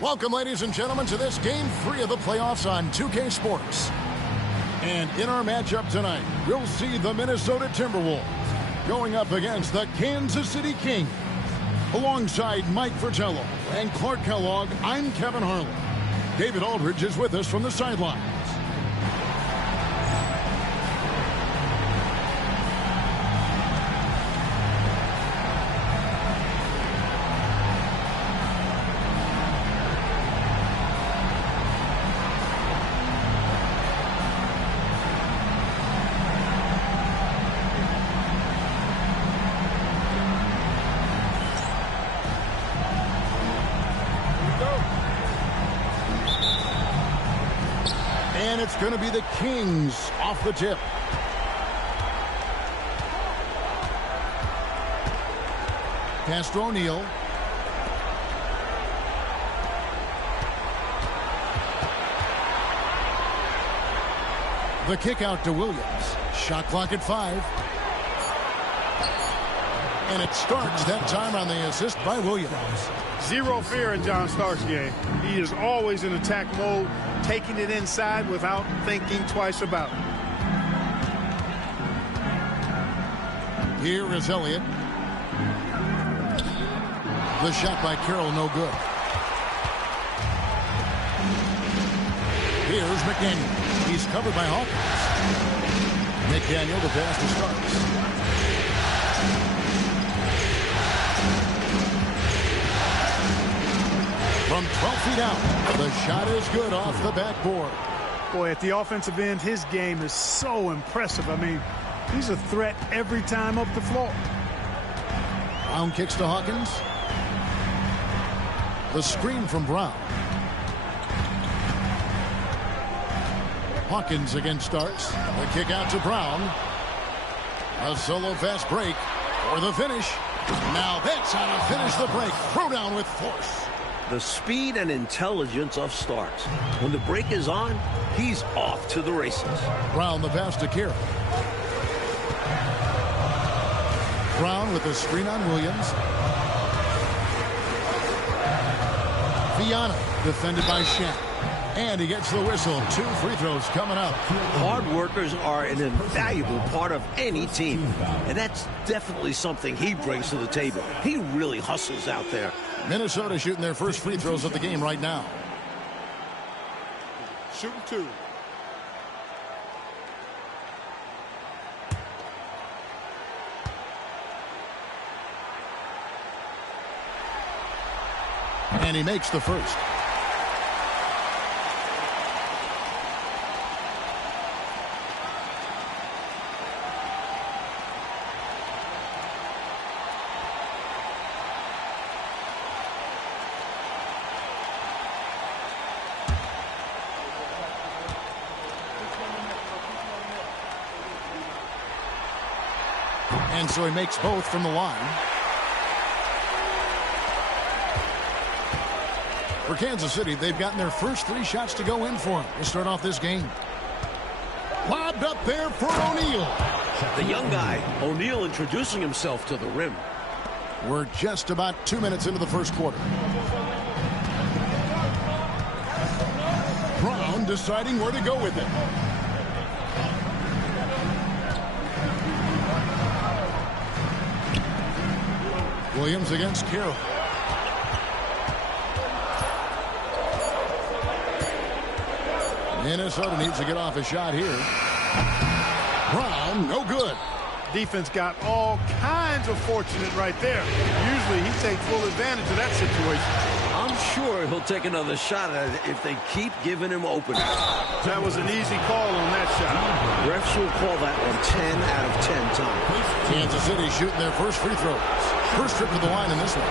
Welcome, ladies and gentlemen, to this Game 3 of the playoffs on 2K Sports. And in our matchup tonight, we'll see the Minnesota Timberwolves going up against the Kansas City Kings. Alongside Mike Fratello and Clark Kellogg, I'm Kevin Harlan. David Aldridge is with us from the sidelines. And it's going to be the Kings off the tip. Pass to O'Neal. The kick out to Williams. Shot clock at 5. And it starts that time on the assist by Williams. Zero fear in John Stark's game. He is always in attack mode, taking it inside without thinking twice about it. Here is Elliott. The shot by Carroll, no good. Here's McDaniel. He's covered by Hawkins. McDaniel, the pass to Starks. From 12 feet out, the shot is good off the backboard. Boy, at the offensive end, his game is so impressive. I mean, he's a threat every time up the floor. Brown kicks to Hawkins. The screen from Brown. Hawkins against Starks. The kick out to Brown. A solo fast break for the finish. Now that's how to finish the break. Throw down with force. The speed and intelligence of Starks. When the break is on, he's off to the races. Brown the pass to Carroll. Brown with the screen on Williams. Viana defended by Shaq. And he gets the whistle. 2 free throws coming up. Hard workers are an invaluable part of any team. And that's definitely something he brings to the table. He really hustles out there. Minnesota shooting their first free throws of the game right now. Shooting 2. And he makes the first. And so he makes both from the line. For Kansas City, they've gotten their first 3 shots to go in for him to start off this game. Lobbed up there for O'Neal. The young guy, O'Neal, introducing himself to the rim. We're just about 2 minutes into the first quarter. Brown deciding where to go with it. Williams against Carroll. Minnesota needs to get off a shot here. Brown, no good. Defense got all kinds of fortunate right there. Usually he takes full advantage of that situation. I'm sure he'll take another shot at it if they keep giving him openings. That was an easy call on that shot. Refs will call that one 10 out of 10 times. Kansas City shooting their first free throws. First trip to the line in this one.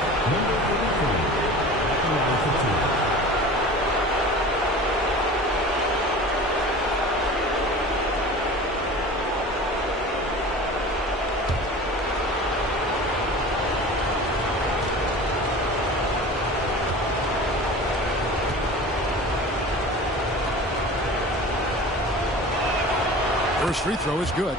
First free throw is good.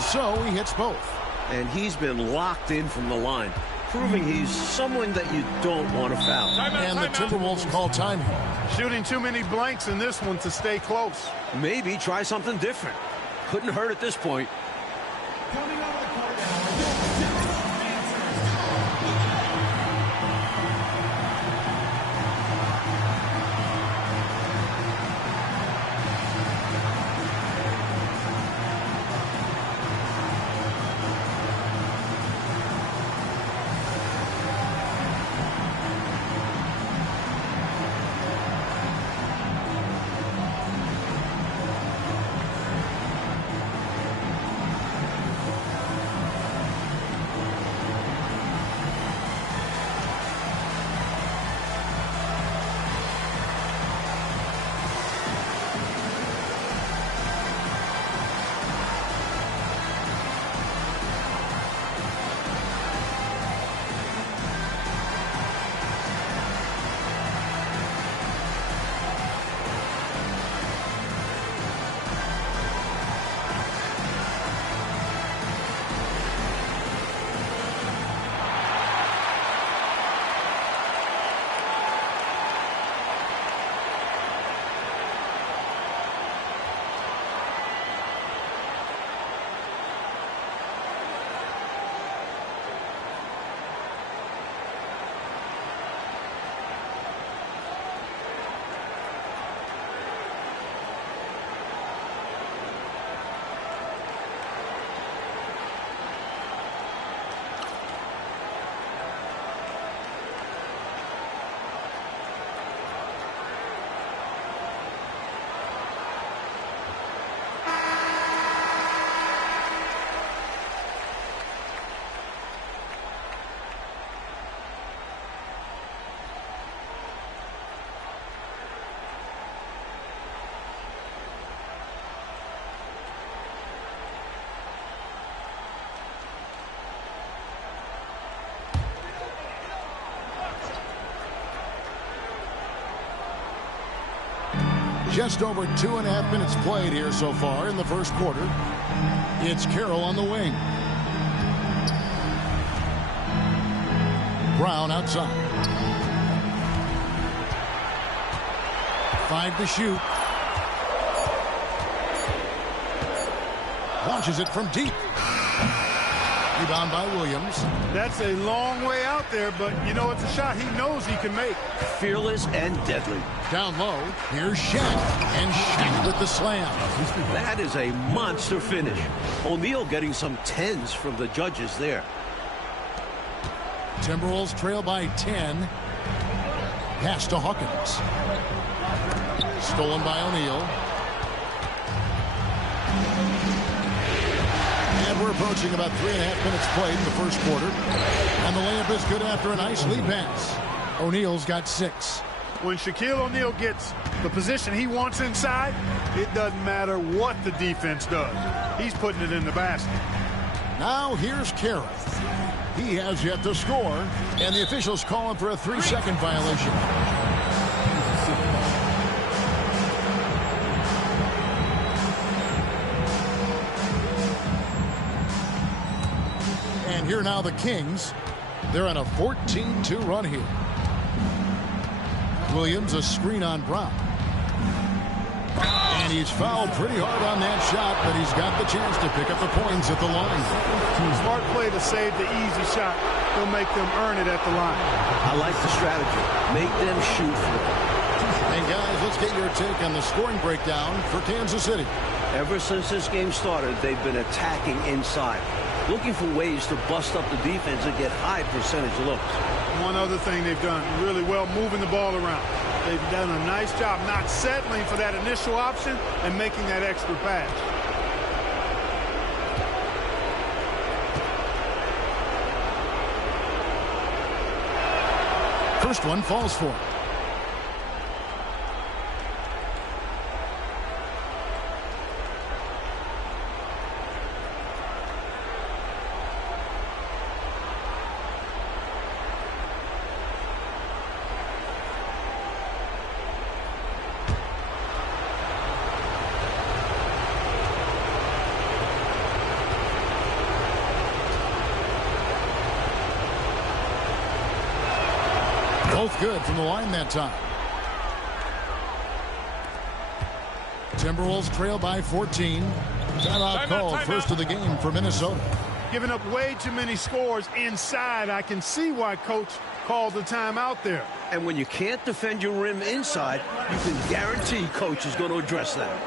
And so he hits both. And he's been locked in from the line, proving he's someone that you don't want to foul. And the Timberwolves call time here. Shooting too many blanks in this one to stay close. Maybe try something different. Couldn't hurt at this point. Just over 2.5 minutes played here so far in the first quarter. It's Carroll on the wing. Brown outside. 5 to shoot. Launches it from deep. Rebound by Williams. That's a long way out there, but you know it's a shot he knows he can make. Fearless and deadly. Down low, here's Shaq. And Shaq with the slam. That is a monster finish. O'Neal getting some 10s from the judges there. Timberwolves trail by 10. Pass to Hawkins. Stolen by O'Neal. And we're approaching about 3.5 minutes played in the first quarter. And the layup is good after a nice lead pass. O'Neal's got 6. When Shaquille O'Neal gets the position he wants inside, it doesn't matter what the defense does. He's putting it in the basket. Now here's Carroll. He has yet to score, and the officials call him for a 3-second violation. And here now the Kings. They're on a 14-2 run here. Williams, a screen on Brown. And he's fouled pretty hard on that shot, but he's got the chance to pick up the points at the line. Smart play to save the easy shot. He'll make them earn it at the line. I like the strategy. Make them shoot for it. And guys, let's get your take on the scoring breakdown for Kansas City. Ever since this game started, they've been attacking inside, looking for ways to bust up the defense and get high percentage looks. One other thing they've done really well, moving the ball around. They've done a nice job not settling for that initial option and making that extra pass. First one falls for him. Both good from the line that time. Timberwolves trail by 14. Timeout called, first of the game for Minnesota. Giving up way too many scores inside. I can see why Coach called the timeout there. And when you can't defend your rim inside, you can guarantee Coach is going to address that.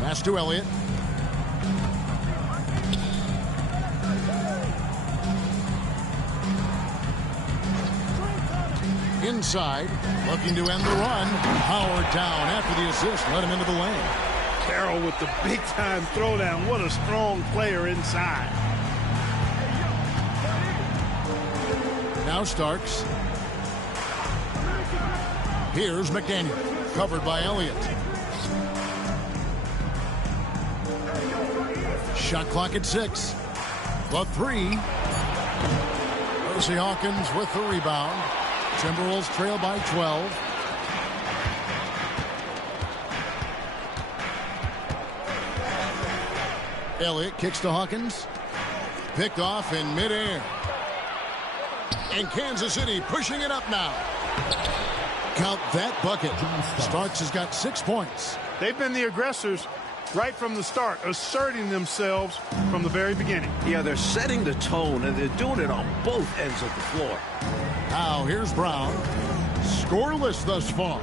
Pass to Elliott. Inside, looking to end the run. Howard down after the assist, let him into the lane. Carroll with the big-time throwdown. What a strong player inside. Now Starks. Here's McDaniel, covered by Elliott. Shot clock at 6. The 3. Percy Hawkins with the rebound. Timberwolves trail by 12. Elliott kicks to Hawkins. Picked off in midair. And Kansas City pushing it up now. Count that bucket. Starks has got 6 points. They've been the aggressors right from the start, asserting themselves from the very beginning. Yeah, they're setting the tone, and they're doing it on both ends of the floor. Now here's Brown. Scoreless thus far.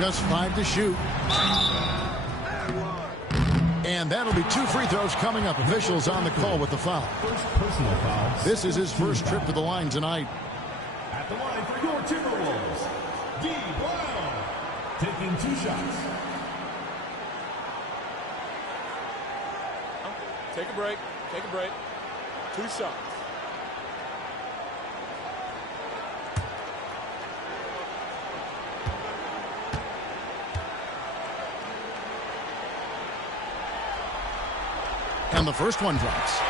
Just 5 to shoot. And that'll be 2 free throws coming up. Officials on the call with the foul. This is his first trip to the line tonight. At the line for your Timberwolves, D. Brown, taking 2 shots. Take a break. Take a break. 2 shots. And the first one drops.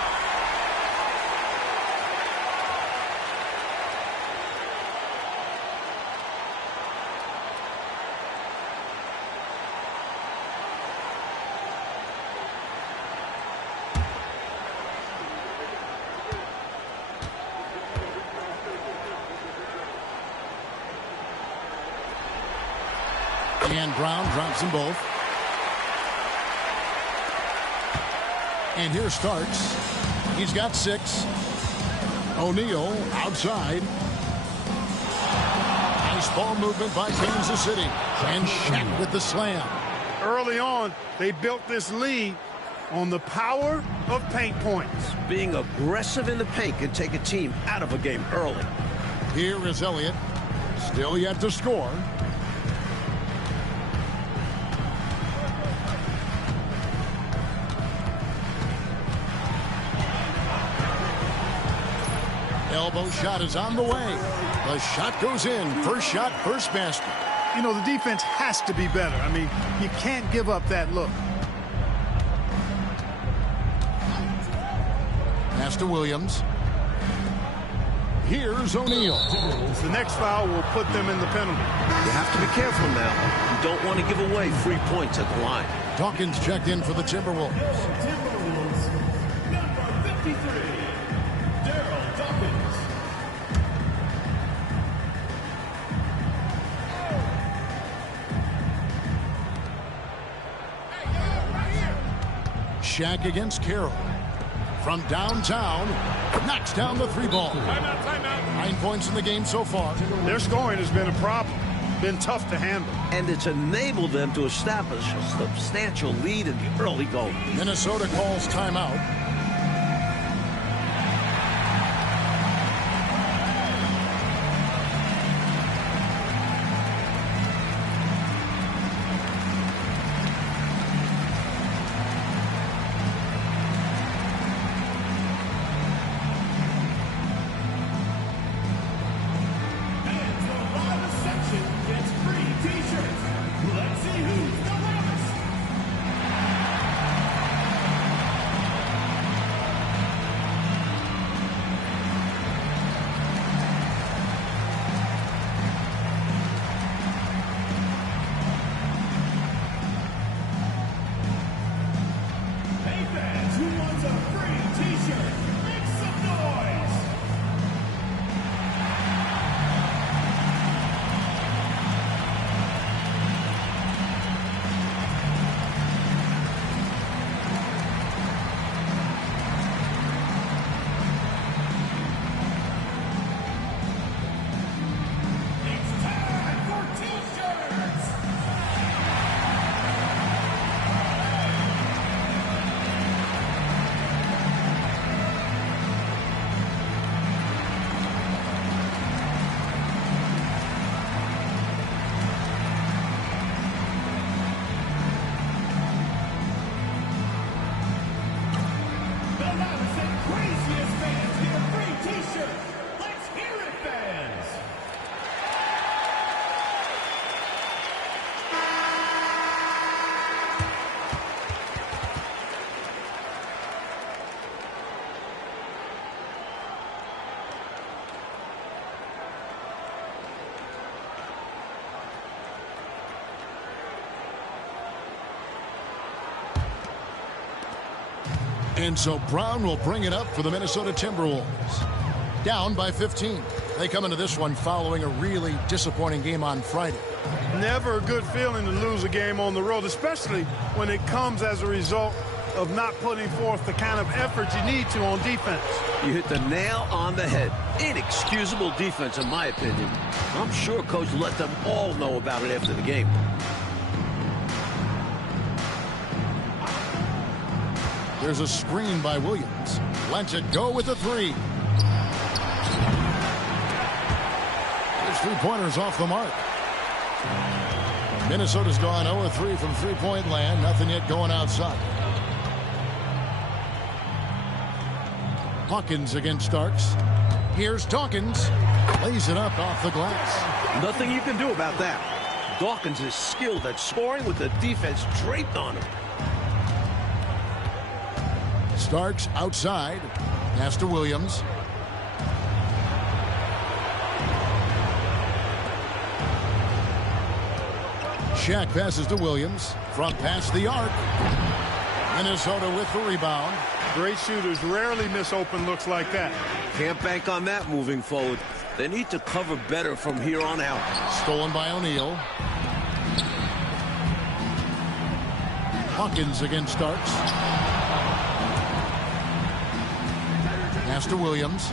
And Brown drops them both. And here Starks. He's got 6. O'Neal outside. Nice ball movement by Kansas City. And Shaq with the slam. Early on, they built this lead on the power of paint points. Being aggressive in the paint can take a team out of a game early. Here is Elliott. Still yet to score. Elbow shot is on the way. The shot goes in. First shot, first basket. You know, the defense has to be better. I mean, you can't give up that look. Pass to Williams. Here's O'Neal. The next foul will put them in the penalty. You have to be careful now. You don't want to give away free points at the line. Dawkins checked in for the Timberwolves. Timberwolves, number 53, Daryl Dawkins. Shaq against Carroll. From downtown, knocks down the three ball. Timeout, timeout. 9 points in the game so far. Their scoring has been a problem. Been tough to handle. And it's enabled them to establish a substantial lead in the early going. Minnesota calls timeout. And so Brown will bring it up for the Minnesota Timberwolves. Down by 15. They come into this one following a really disappointing game on Friday. Never a good feeling to lose a game on the road, especially when it comes as a result of not putting forth the kind of effort you need to on defense. You hit the nail on the head. Inexcusable defense, in my opinion. I'm sure Coach let them all know about it after the game. There's a screen by Williams. Lets it go with the three. His three-pointers off the mark. Minnesota's gone 0-3 from three-point land. Nothing yet going outside. Hawkins against Starks. Here's Dawkins. Lays it up off the glass. Nothing you can do about that. Dawkins is skilled at scoring with the defense draped on him. Starks outside. Pass to Williams. Shaq passes to Williams. Front pass the arc. Minnesota with the rebound. Great shooters rarely miss open looks like that. Can't bank on that moving forward. They need to cover better from here on out. Stolen by O'Neal. Hawkins against Starks. Pass to Williams.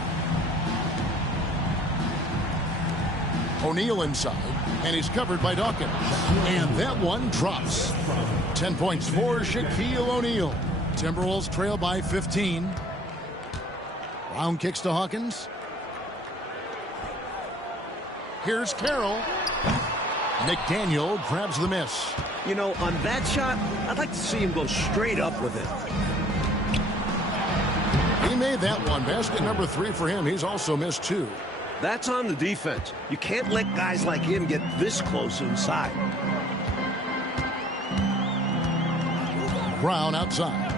O'Neal inside, and he's covered by Dawkins. And that one drops. 10 points for Shaquille O'Neal. Timberwolves trail by 15. Brown kicks to Hawkins. Here's Carroll. McDaniel grabs the miss. You know, on that shot, I'd like to see him go straight up with it. He made that one. Basket number 3 for him. He's also missed 2. That's on the defense. You can't let guys like him get this close inside. Brown outside.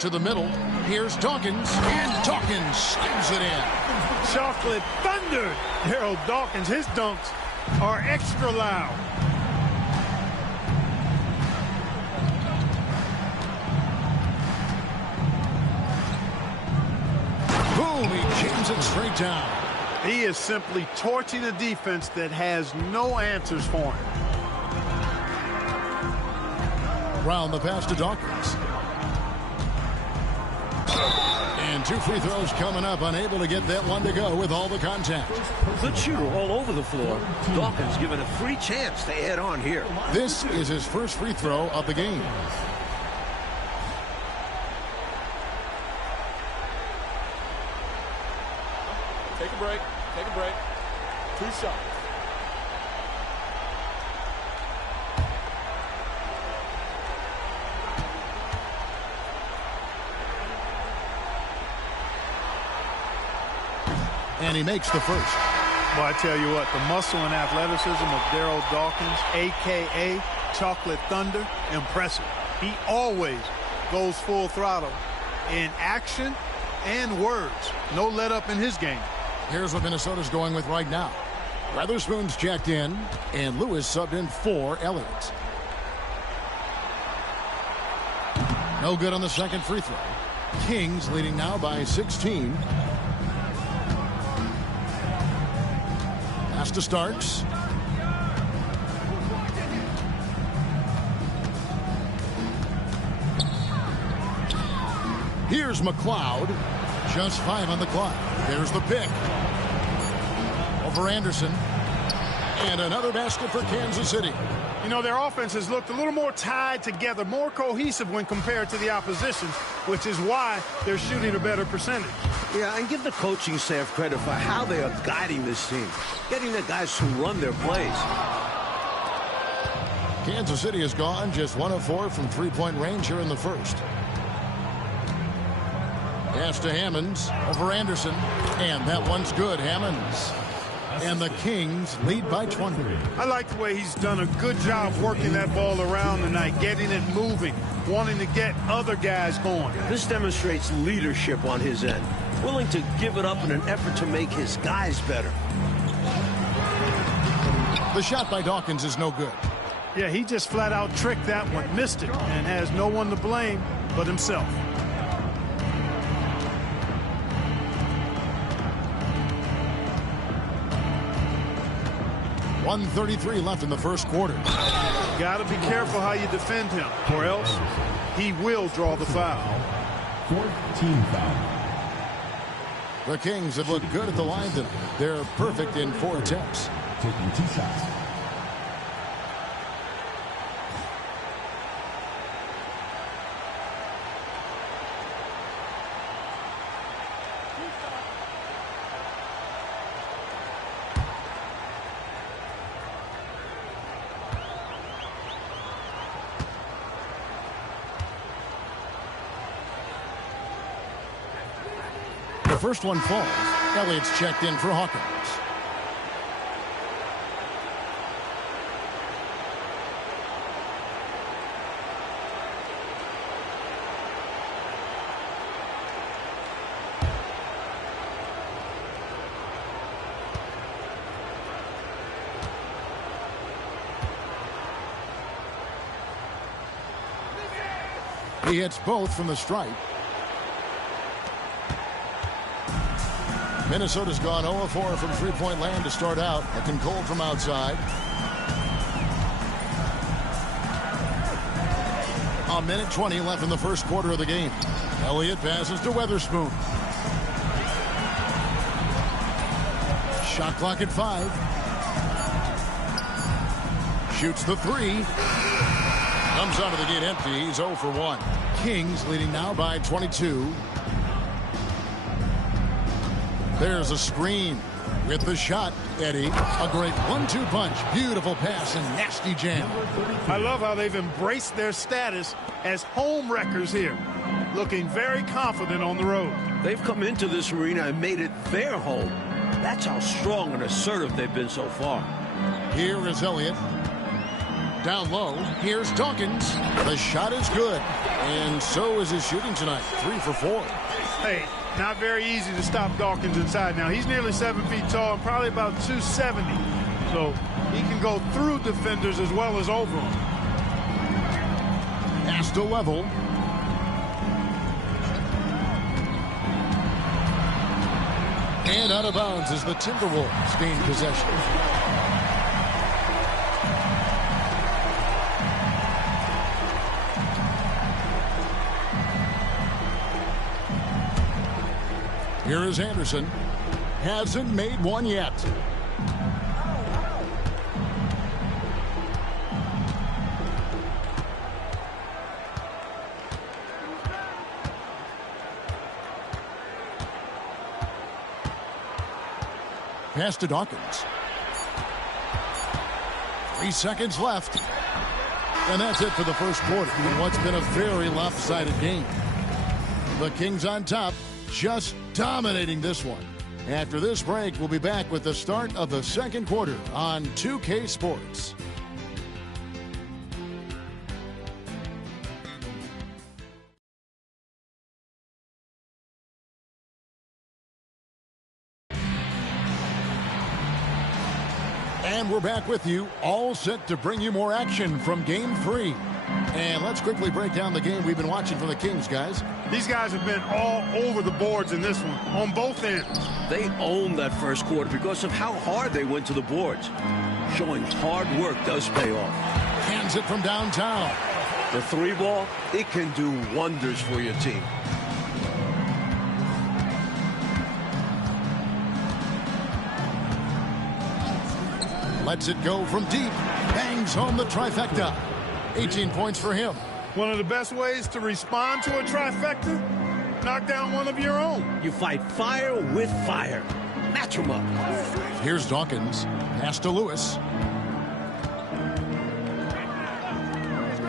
To the middle. Here's Dawkins. And Dawkins slams it in. Chocolate thunder. Daryl Dawkins, his dunks are extra loud. Boom, he jams it straight down. He is simply torching a defense that has no answers for him. Brown the pass to Dawkins. And 2 free throws coming up. Unable to get that one to go with all the contact. Good shooter all over the floor. Dawkins given a free chance to add on here. This is his first free throw of the game. Take a break. Take a break. 2 shots. And he makes the first. Well, I tell you what, the muscle and athleticism of Daryl Dawkins, a.k.a. Chocolate Thunder, impressive. He always goes full throttle in action and words. No let up in his game. Here's what Minnesota's going with right now. Weatherspoon's checked in, and Lewis subbed in for Elliott. No good on the second free throw. Kings leading now by 16. Pass to Starks. Here's McLeod. Just 5 on the clock. There's the pick. Over Anderson. And another basket for Kansas City. You know, their offense has looked a little more tied together, more cohesive when compared to the opposition, which is why they're shooting a better percentage. Yeah, and give the coaching staff credit for how they are guiding this team, getting the guys to run their plays. Kansas City has gone just 1 of 4 from three-point range here in the first. Pass to Hammonds over Anderson. And that one's good. Hammonds. And the Kings lead by 20. I like the way he's done a good job working that ball around tonight, getting it moving, wanting to get other guys going. This demonstrates leadership on his end, willing to give it up in an effort to make his guys better. The shot by Dawkins is no good. Yeah, he just flat out tricked that one, missed it, and has no one to blame but himself. .133 left in the first quarter. Got to be careful how you defend him, or else he will draw the foul. 14 foul. The Kings have looked good at the line tonight. They're perfect in 4 attempts. Taking 2 shots. The first one falls. Elliott's checked in for Hawkins. He hits both from the stripe. Minnesota's gone 0-4 from three-point land to start out. Looking cold from outside. A minute 20 left in the first quarter of the game. Elliott passes to Weatherspoon. Shot clock at 5. Shoots the 3. Comes out of the gate empty. He's 0 for 1. Kings leading now by 22. There's a screen with the shot. Eddie, a great 1-2 punch. Beautiful pass and nasty jam. I love how they've embraced their status as home wreckers here. Looking very confident on the road. They've come into this arena and made it their home. That's how strong and assertive they've been so far. Here is Elliott. Down low, here's Dawkins. The shot is good, and so is his shooting tonight. 3 for 4. Hey, not very easy to stop Dawkins inside. Now, he's nearly 7 feet tall and probably about 270. So he can go through defenders as well as over them. Pass to level. And out of bounds as the Timberwolves gain possession. Here is Anderson. Hasn't made one yet. Pass to Dawkins. 3 seconds left. And that's it for the first quarter in what's been a very lopsided game. The Kings on top, just dominating this one. After this break, we'll be back with the start of the second quarter on 2K Sports. And we're back with you, all set to bring you more action from Game 3. And let's quickly break down the game we've been watching from the Kings, guys. These guys have been all over the boards in this one, on both ends. They owned that first quarter because of how hard they went to the boards. Showing hard work does pay off. Hands it from downtown. The 3 ball, it can do wonders for your team. Lets it go from deep. Bangs home the trifecta. 18 points for him. One of the best ways to respond to a trifecta, knock down one of your own. You fight fire with fire. Match them up. Here's Dawkins. Pass to Lewis.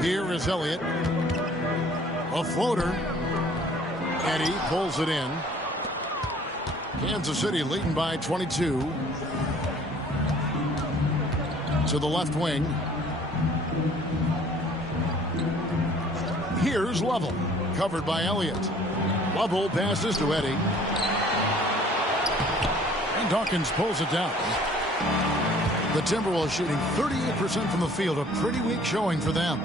Here is Elliott. A floater. Eddie pulls it in. Kansas City leading by 22. To the left wing. Here's Lovell. Covered by Elliott. Lovell passes to Eddie. And Dawkins pulls it down. The Timberwolves shooting 38% from the field. A pretty weak showing for them.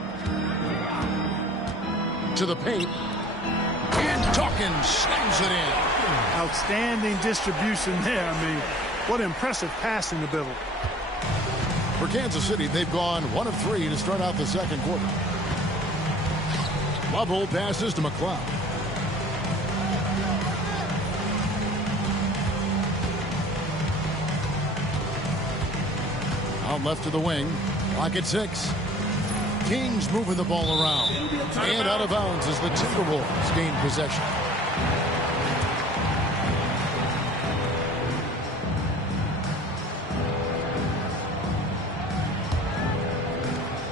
To the paint. And Dawkins slams it in. Outstanding distribution there. I mean, what impressive passing ability. For Kansas City, they've gone 1 of 3 to start out the second quarter. Lovell passes to McLeod. Out left to the wing. Clock at 6. Kings moving the ball around. And out of bounds as the Timberwolves gain possession.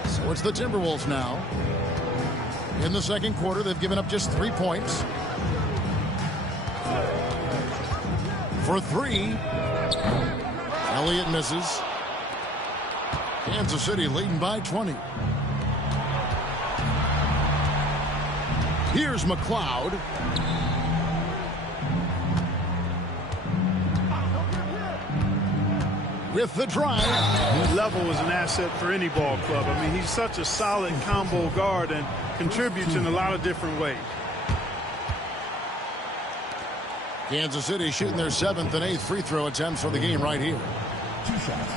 So it's the Timberwolves now. In the second quarter, they've given up just 3 points. For 3. Elliott misses. Kansas City leading by 20. Here's McLeod. With the drive. Level is an asset for any ball club. I mean, he's such a solid combo guard and contributes in a lot of different ways. Kansas City shooting their 7th and 8th free throw attempts for the game right here. 2 shots.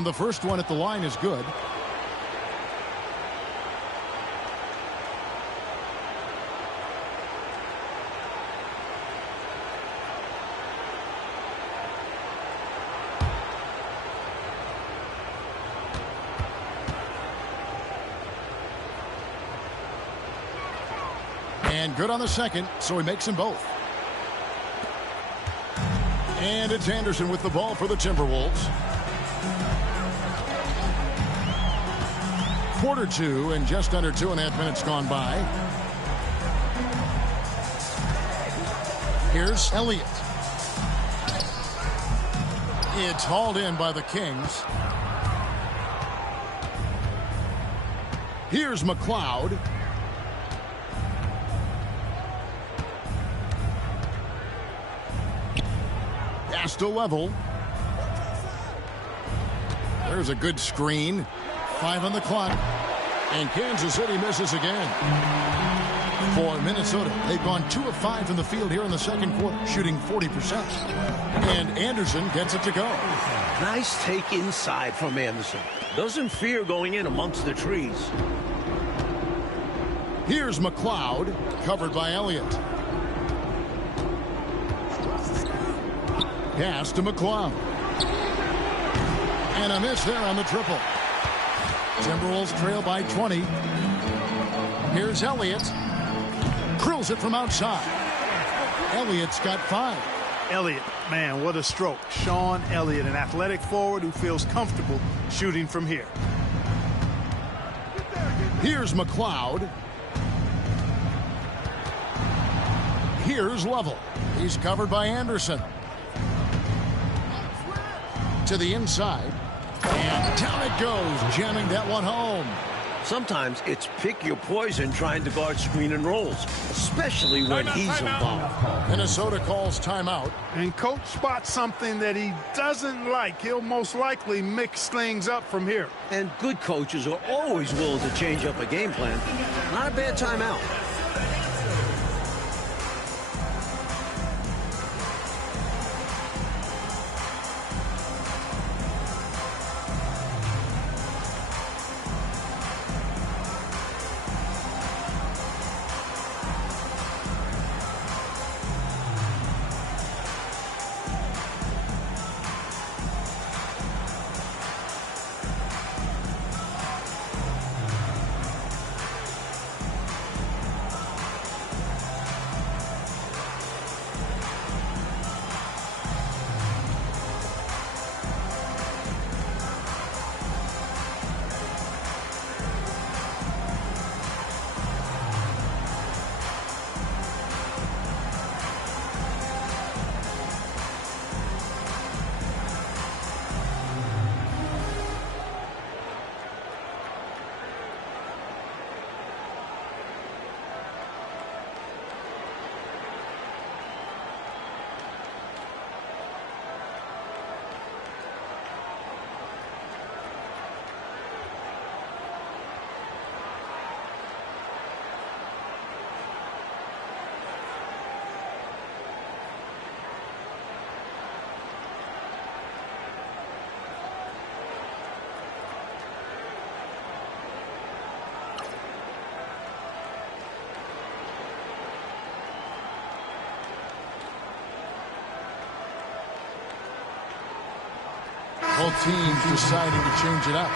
And the first one at the line is good. And good on the second, so he makes them both. And it's Anderson with the ball for the Timberwolves. Quarter two, and just under 2.5 minutes gone by. Here's Elliott. It's hauled in by the Kings. Here's McLeod. Pass to level. There's a good screen. 5 on the clock. And Kansas City misses again. For Minnesota, they've gone 2 of 5 from the field here in the second quarter, shooting 40%. And Anderson gets it to go. Nice take inside from Anderson. Doesn't fear going in amongst the trees. Here's McLeod, covered by Elliott. Pass to McLeod. And a miss there on the triple. Timberwolves trail by 20. Here's Elliott. Drills it from outside. Elliott's got 5. Elliott, man, what a stroke. Sean Elliott, an athletic forward who feels comfortable shooting from here. Here's McLeod. Here's Level. He's covered by Anderson. To the inside. And down it goes, jamming that one home. Sometimes it's pick your poison trying to guard screen and rolls, especially when he's involved. Minnesota calls timeout. And coach spots something that he doesn't like. He'll most likely mix things up from here. And good coaches are always willing to change up a game plan. Not a bad timeout. Both teams deciding to change it up.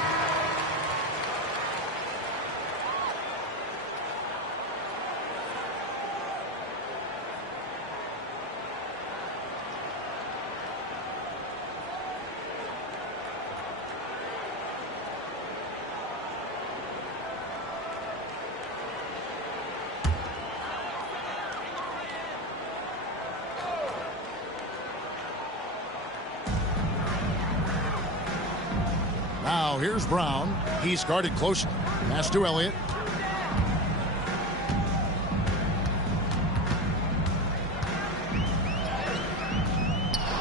Now here's Brown. He's guarded closely. Pass to Elliott.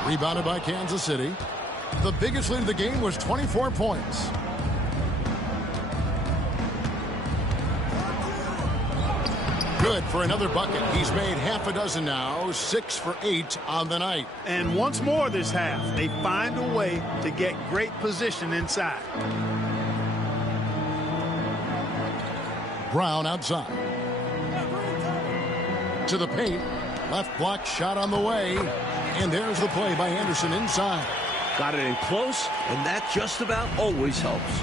Rebounded by Kansas City. The biggest lead of the game was 24 points. Good for another bucket. He's made half a dozen now, 6 for 8 on the night. And once more this half, they find a way to get great position inside. Brown outside. To the paint. Left block shot on the way. And there's the play by Anderson inside. Got it in close, and that just about always helps.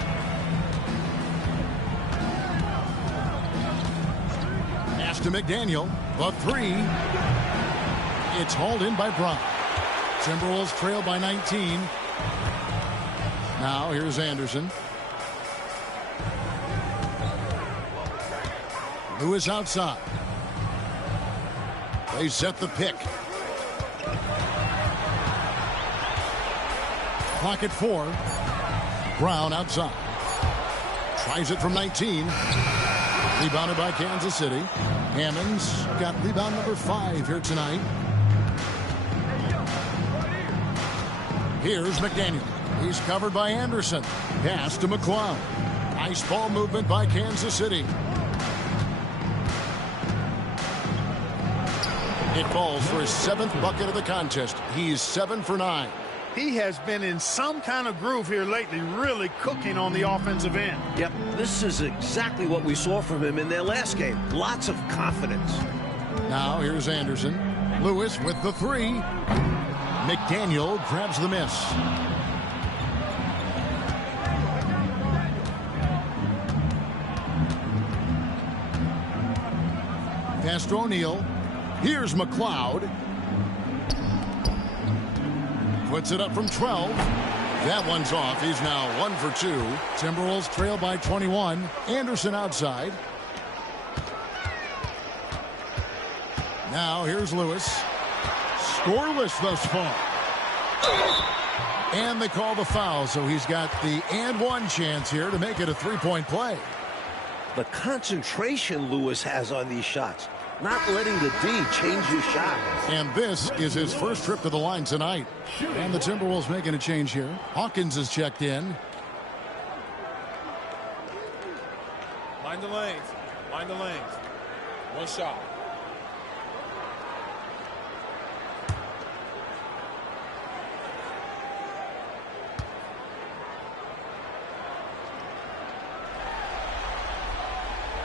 Pass to McDaniel. The three. It's hauled in by Brown. Timberwolves trail by 19. Now here's Anderson. Lewis outside. They set the pick. Clock at 4. Brown outside. Tries it from 19. Rebounded by Kansas City. Hammonds got rebound number 5 here tonight. Here's McDaniel. He's covered by Anderson. Pass to McLeod. Nice ball movement by Kansas City. It falls for his 7th bucket of the contest. He's 7 for 9. He has been in some kind of groove here lately, really cooking on the offensive end. Yep, this is exactly what we saw from him in their last game. Lots of confidence. Now here's Anderson. Lewis with the 3. McDaniel grabs the miss. Pass to O'Neal. Here's McLeod. Puts it up from 12. That one's off. He's now 1 for 2. Timberwolves trail by 21. Anderson outside. Now here's Lewis. Scoreless thus far. And they call the foul, so he's got the and one chance here to make it a 3-point play. The concentration Lewis has on these shots. Not letting the D change his shot. And this is his first trip to the line tonight. And the Timberwolves making a change here. Hawkins is checked in. Mind the lanes. Mind the lanes. One shot.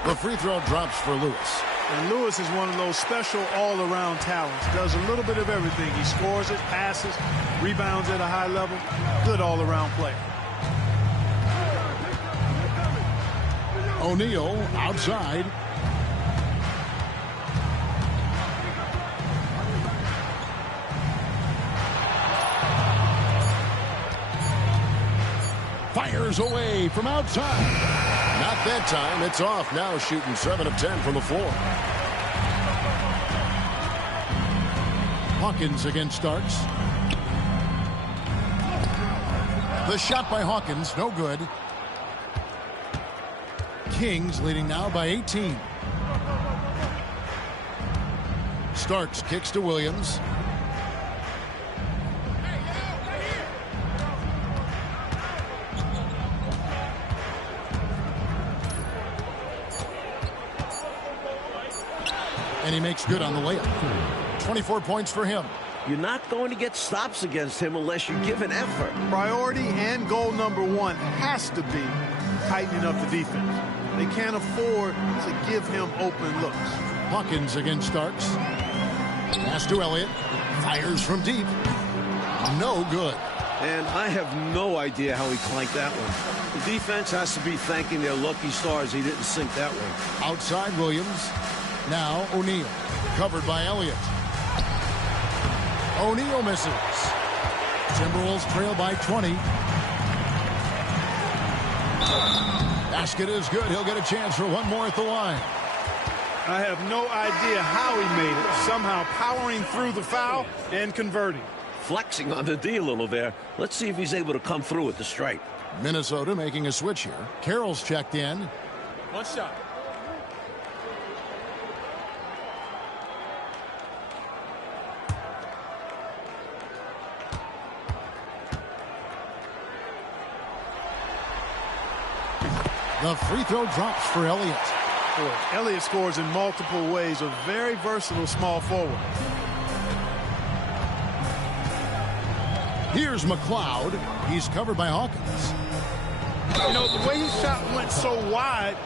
The free throw drops for Lewis. And Lewis is one of those special all-around talents. Does a little bit of everything. He scores it, passes, rebounds at a high level. Good all-around player. O'Neal outside. Fires away from outside. Not that time. It's off now, shooting 7 of 10 from the floor. Hawkins against Starks. The shot by Hawkins, no good. Kings leading now by 18. Starks kicks to Williams. And he makes good on the layup. 24 points for him. You're not going to get stops against him unless you give an effort. Priority and goal number 1 has to be tightening up the defense. They can't afford to give him open looks. Hawkins against Starks. Pass to Elliott. Fires from deep. No good. And I have no idea how he clanked that one. The defense has to be thanking their lucky stars he didn't sink that one. Outside Williams. Now O'Neal. Covered by Elliott. O'Neal misses. Timberwolves trail by 20. Basket is good. He'll get a chance for one more at the line. I have no idea how he made it. Somehow powering through the foul and converting. Flexing on the D a little there. Let's see if he's able to come through with the stripe. Minnesota making a switch here. Carroll's checked in. One shot. The free throw drops for Elliott. scores. Elliott scores in multiple ways, a very versatile small forward. Here's McLeod. He's covered by Hawkins. You know, the way his shot went so wide,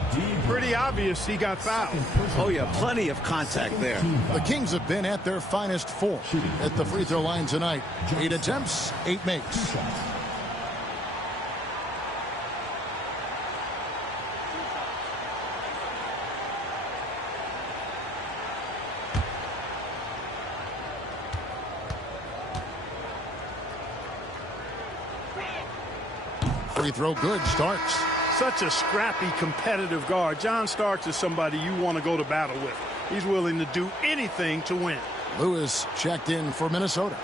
pretty obvious he got fouled. Oh, yeah, plenty of contact there. The Kings have been at their finest 4 at the free throw line tonight. 8 attempts, 8 makes. Free throw good. Starks. Such a scrappy, competitive guard. John Starks is somebody you want to go to battle with. He's willing to do anything to win. Lewis checked in for Minnesota.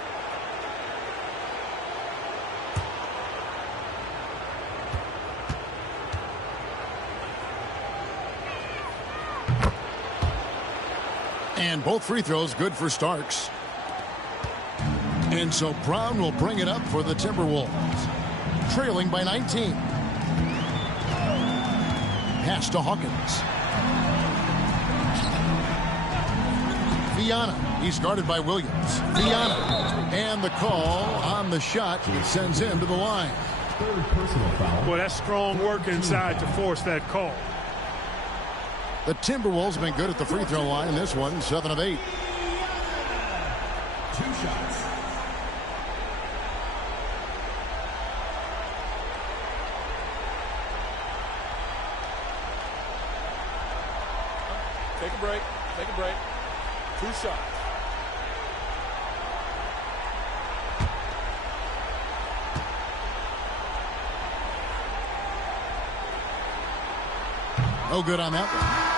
And both free throws good for Starks. And so Brown will bring it up for the Timberwolves. Trailing by 19. Pass to Hawkins. Viana. He's guarded by Williams. Viana. And the call on the shot sends him to the line. Third personal foul. Boy, that's strong work inside to force that call. The Timberwolves have been good at the free throw line. This one, 7 of 8. 2 shots. Take a break. Take a break. 2 shots. No good on that one.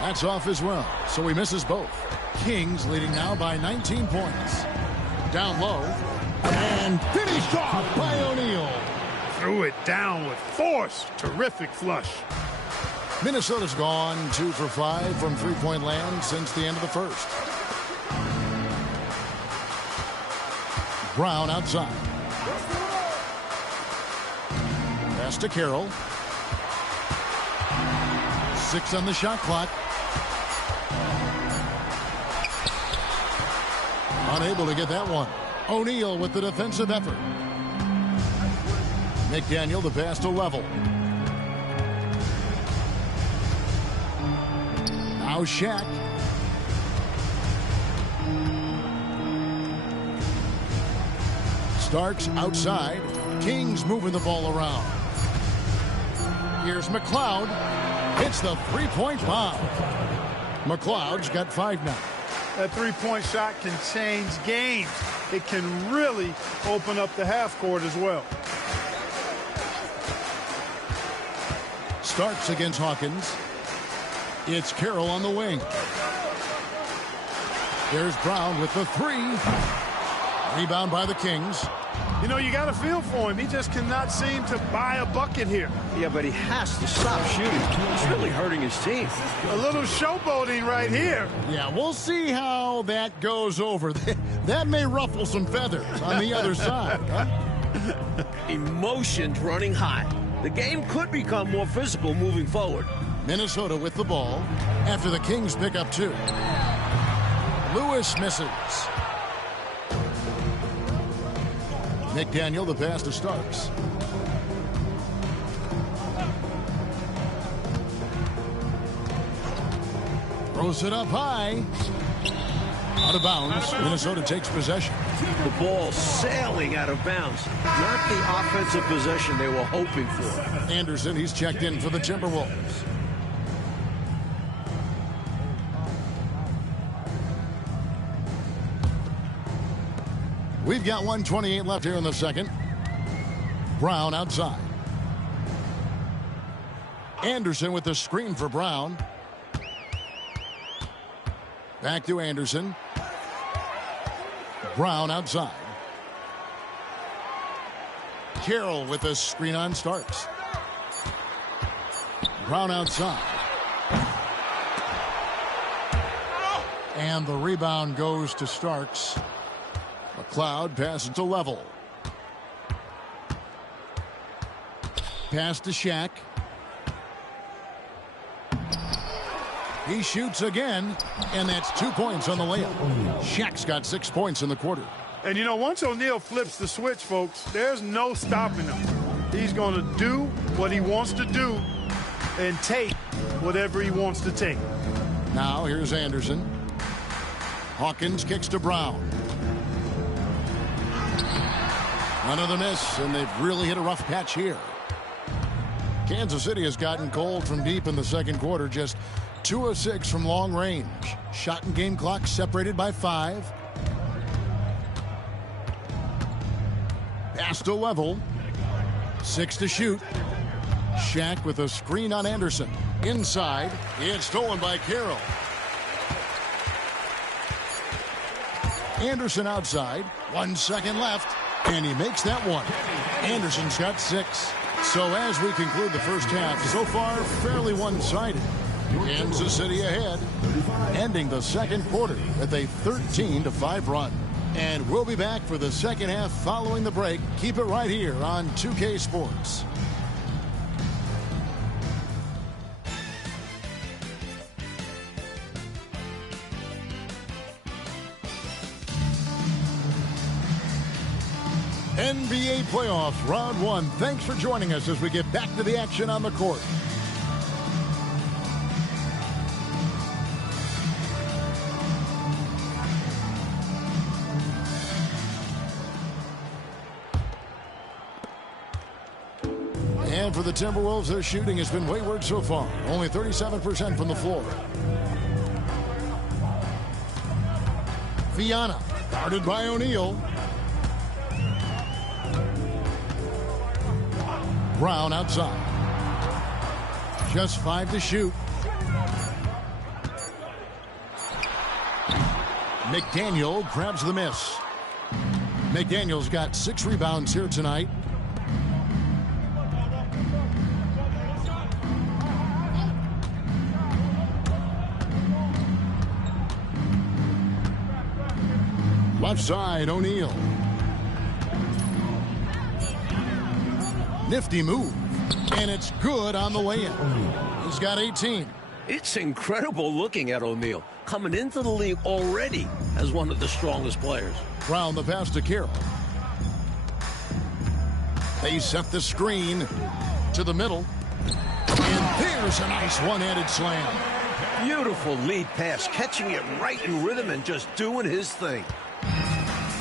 That's off as well, so he misses both. Kings leading now by 19 points. Down low, and finished off by O'Neal. Threw it down with force. Terrific flush. Minnesota's gone 2 for 5 from three-point land since the end of the first. Brown outside. Pass to Carroll. 6 on the shot clock. Unable to get that one. O'Neal with the defensive effort. McDaniel the pass to Level. Now Shaq. Starks outside. Kings moving the ball around. Here's McLeod. Hits the three-point bomb. McLeod's got 5 now. That three-point shot can change games. It can really open up the half court as well. Starks against Hawkins. It's Carroll on the wing. There's Brown with the 3. Rebound by the Kings. You know, you got to feel for him. He just cannot seem to buy a bucket here. Yeah, but he has to stop shooting. It's really hurting his team. A little showboating right here. Yeah, we'll see how that goes over. That may ruffle some feathers on the other side. Huh? Emotions running high. The game could become more physical moving forward. Minnesota with the ball after the Kings pick up 2. Lewis misses. McDaniel the pass to Starks. Throws it up high. Out of bounds. Minnesota takes possession. The ball sailing out of bounds. Not the offensive possession they were hoping for. Anderson, he's checked in for the Timberwolves. We've got 1:28 left here in the second. Brown outside. Anderson with the screen for Brown. Back to Anderson. Brown outside. Carroll with the screen on Starks. Brown outside. And the rebound goes to Starks. McLeod passes to Level. Pass to Shaq. He shoots again, and that's 2 points on the layup. Shaq's got 6 points in the quarter. And, you know, once O'Neal flips the switch, folks, there's no stopping him. He's going to do what he wants to do and take whatever he wants to take. Now here's Anderson. Hawkins kicks to Brown. Another miss, and they've really hit a rough patch here. Kansas City has gotten cold from deep in the second quarter, just 2 of 6 from long range. Shot and game clock separated by 5. Pass to Level. 6 to shoot. Shaq with a screen on Anderson. Inside, it's stolen by Carroll. Anderson outside. 1 second left, and he makes that one. Anderson's got 6. So as we conclude the first half, so far fairly one-sided. Kansas City ahead, ending the second quarter with a 13-5 run. And we'll be back for the second half following the break. Keep it right here on 2K Sports. NBA playoffs, round 1. Thanks for joining us as we get back to the action on the court. And for the Timberwolves, their shooting has been wayward so far. Only 37% from the floor. Viana, guarded by O'Neal. Brown outside. Just 5 to shoot. McDaniel grabs the miss. McDaniel's got 6 rebounds here tonight. Left side, O'Neal. Nifty move, and it's good on the layup. He's got 18. It's incredible looking at O'Neal, coming into the league already as one of the strongest players. Brown the pass to Carroll. They set the screen to the middle. And there's a nice one-handed slam. Beautiful lead pass, catching it right in rhythm and just doing his thing.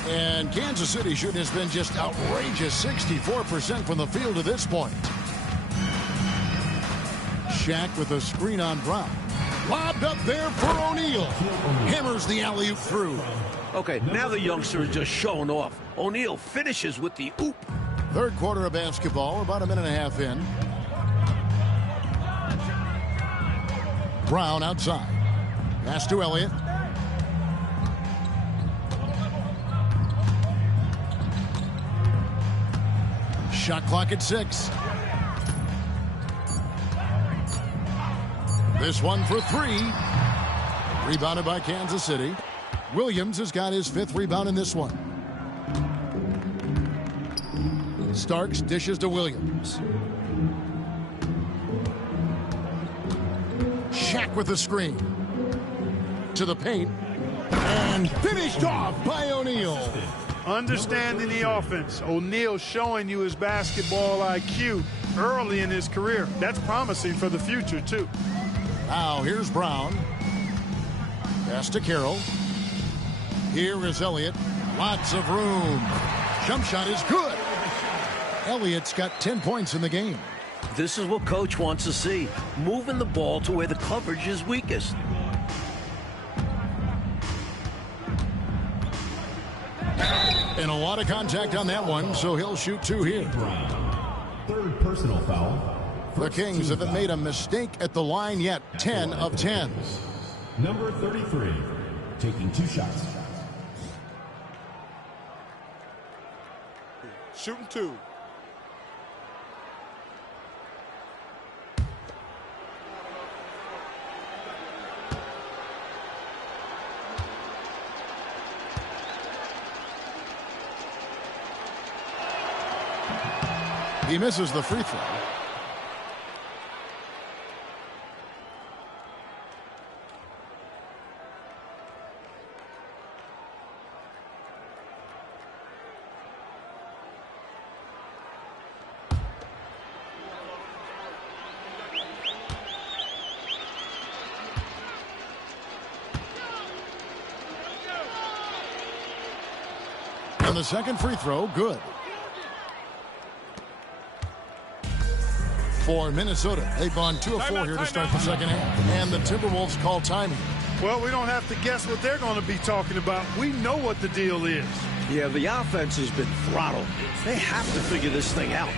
And Kansas City shooting has been just outrageous, 64% from the field to this point. Shaq with a screen on Brown. Lobbed up there for O'Neal. Hammers the alley-oop through. Okay, now the youngster is just showing off. O'Neal finishes with the oop. Third quarter of basketball, about a minute and a half in. Brown outside. Pass to Elliott. Shot clock at 6. This one for 3. Rebounded by Kansas City. Williams has got his 5th rebound in this one. Starks dishes to Williams. Shaq with the screen. To the paint. And finished off by O'Neal. Understanding the offense. O'Neal showing you his basketball IQ early in his career. That's promising for the future, too. Now, here's Brown. Pass to Carroll. Here is Elliott. Lots of room. Jump shot is good. Elliott's got 10 points in the game. This is what coach wants to see. Moving the ball to where the coverage is weakest. And a lot of contact on that one, so he'll shoot 2 here. Third personal foul. The Kings haven't made a mistake at the line yet. 10 of 10. Number 33, taking 2 shots. Shooting 2. He misses the free throw. And the second free throw, good. For Minnesota, they've gone 2 of 4 here to start the second half. And the Timberwolves call timing. Well, we don't have to guess what they're going to be talking about. We know what the deal is. Yeah, the offense has been throttled. They have to figure this thing out.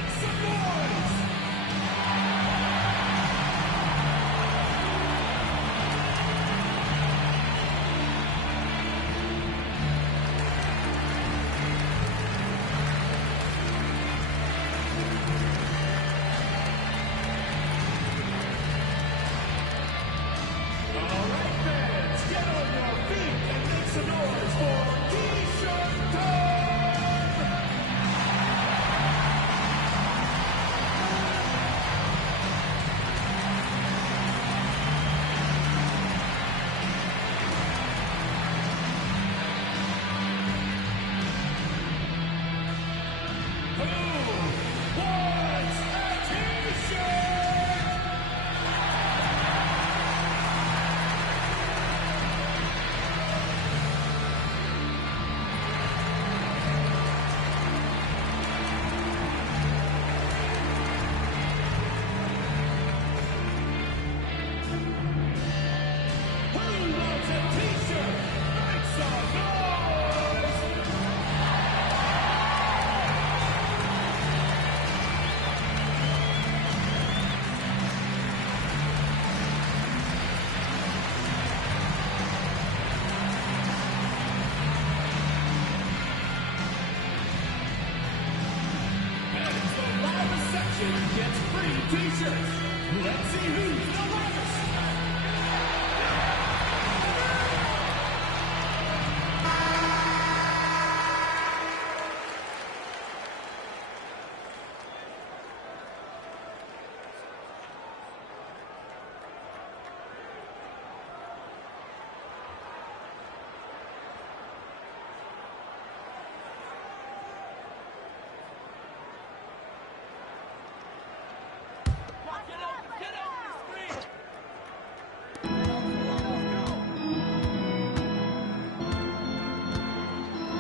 Gets free t-shirts. Let's see who's the loudest.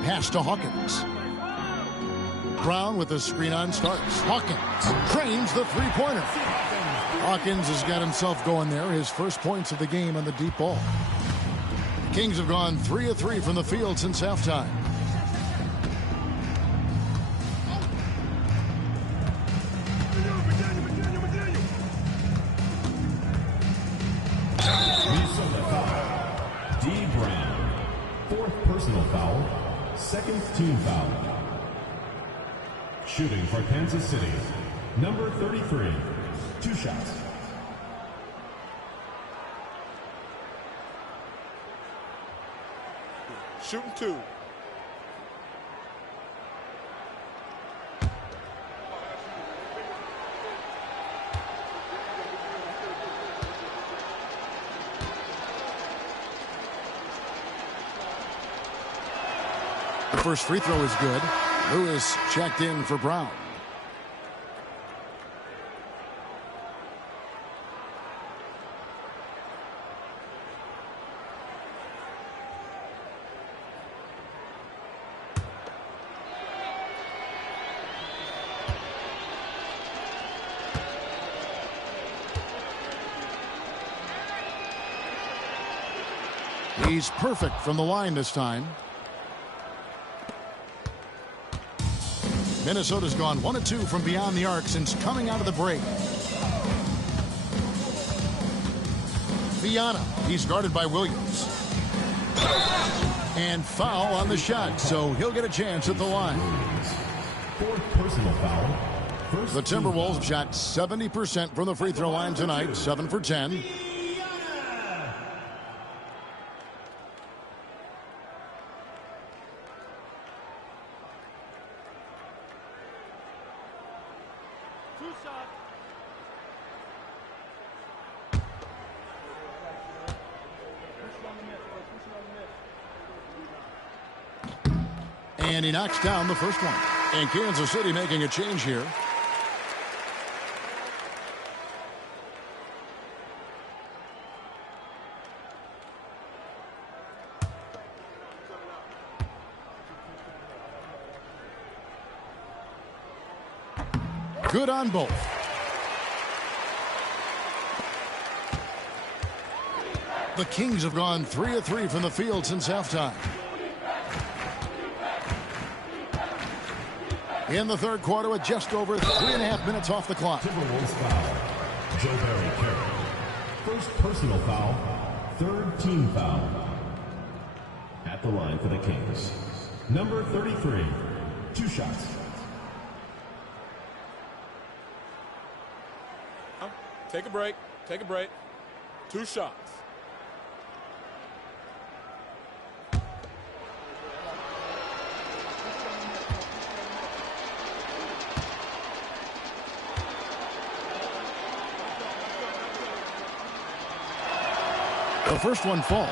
Pass to Hawkins. Brown with the screen on starts. Hawkins trains the three-pointer. Hawkins has got himself going there. His first points of the game on the deep ball. Kings have gone 3 of 3 from the field since halftime. D. Brown. 4th personal foul. 2nd team foul. Shooting for Kansas City. Number 33. 2 shots. Shooting 2. The first free throw is good. Lewis checked in for Brown. He's perfect from the line this time. Minnesota's gone 1 of 2 from beyond the arc since coming out of the break. Viana, he's guarded by Williams. And foul on the shot, so he'll get a chance at the line. 4th personal foul. The Timberwolves shot 70% from the free throw line tonight, 7 for 10. And he knocks down the first one. And Kansas City making a change here. Good on both. The Kings have gone 3 of 3 from the field since halftime. In the third quarter with just over 3.5 minutes off the clock. Timberwolves foul. Joe Barry Carroll. First personal foul. Third team foul. At the line for the Kings. Number 33. 2 shots. Take a break. Take a break. 2 shots. The first one falls.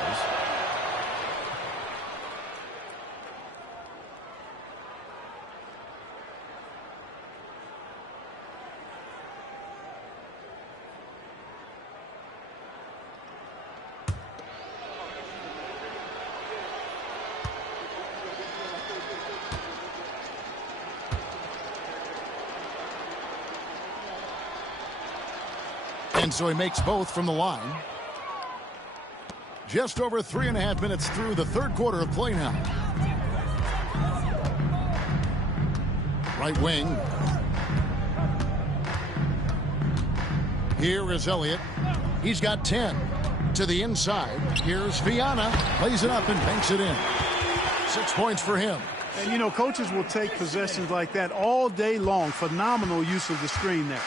And so he makes both from the line. Just over 3.5 minutes through the third quarter of play now. Right wing. Here is Elliott. He's got 10. To the inside. Here's Viana. Plays it up and banks it in. 6 points for him. And, you know, coaches will take possessions like that all day long. Phenomenal use of the screen there.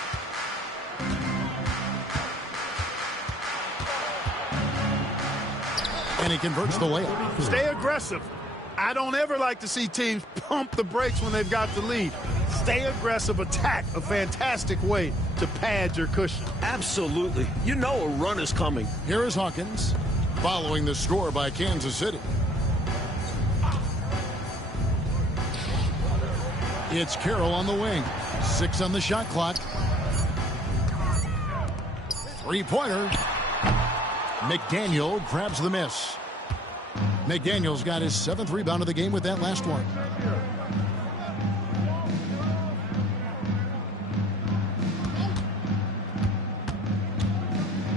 And he converts the layup. Stay aggressive. I don't ever like to see teams pump the brakes when they've got the lead. Stay aggressive, attack. A fantastic way to pad your cushion. Absolutely. You know a run is coming. Here is Hawkins following the score by Kansas City. It's Carroll on the wing. 6 on the shot clock. 3-pointer. McDaniel grabs the miss. McDaniel's got his 7th rebound of the game with that last one.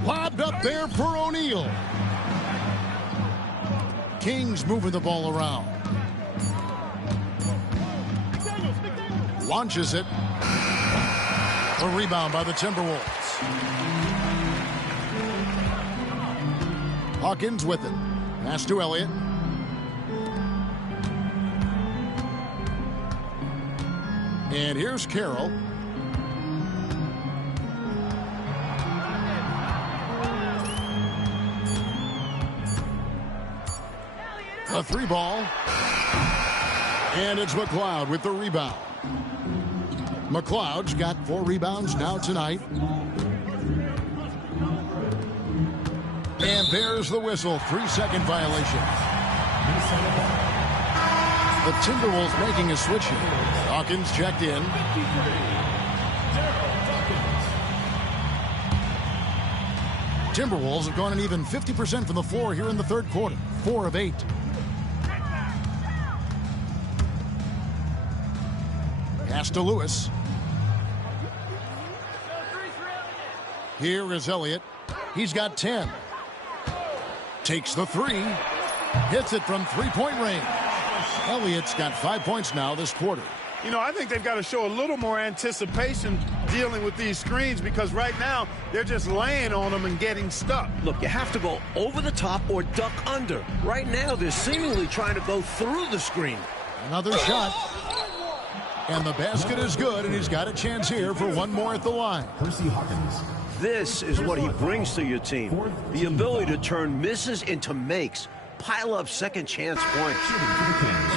Lobbed up there for O'Neal. Kings moving the ball around. Launches it. A rebound by the Timberwolves. Hawkins with it. Pass to Elliott. And here's Carroll. A 3-ball. And it's McLeod with the rebound. McLeod's got 4 rebounds now tonight. And there's the whistle. 3-second violation. The Timberwolves making a switch here. Hawkins checked in. Timberwolves have gone an even 50% from the floor here in the third quarter. 4 of 8. Pass to Lewis. Here is Elliott. He's got 10. Takes the 3. Hits it from 3-point range. Elliott's got 5 points now this quarter. You know, I think they've got to show a little more anticipation dealing with these screens because right now they're just laying on them and getting stuck. Look, you have to go over the top or duck under. Right now they're seemingly trying to go through the screen. Another shot. And the basket is good, and he's got a chance here for one more at the line. Percy Hawkins. This is what he brings to your team. The ability to turn misses into makes. Pile up second chance points.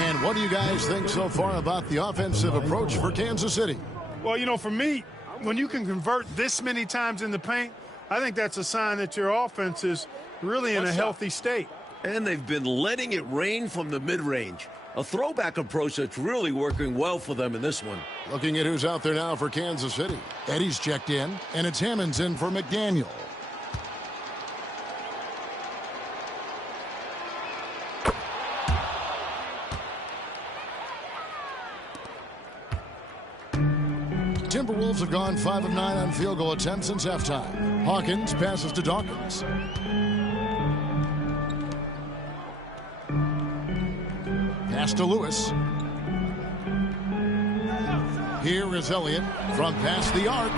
And what do you guys think so far about the offensive approach for Kansas City? Well, you know, for me, when you can convert this many times in the paint, I think that's a sign that your offense is really in a healthy state. And they've been letting it rain from the mid-range. A throwback approach that's really working well for them in this one. Looking at who's out there now for Kansas City. Eddie's checked in, and it's Hammonds in for McDaniel. Timberwolves have gone 5 of 9 on field goal attempts since halftime. Hawkins passes to Dawkins. Pass to Lewis. Here is Elliott from past the arc.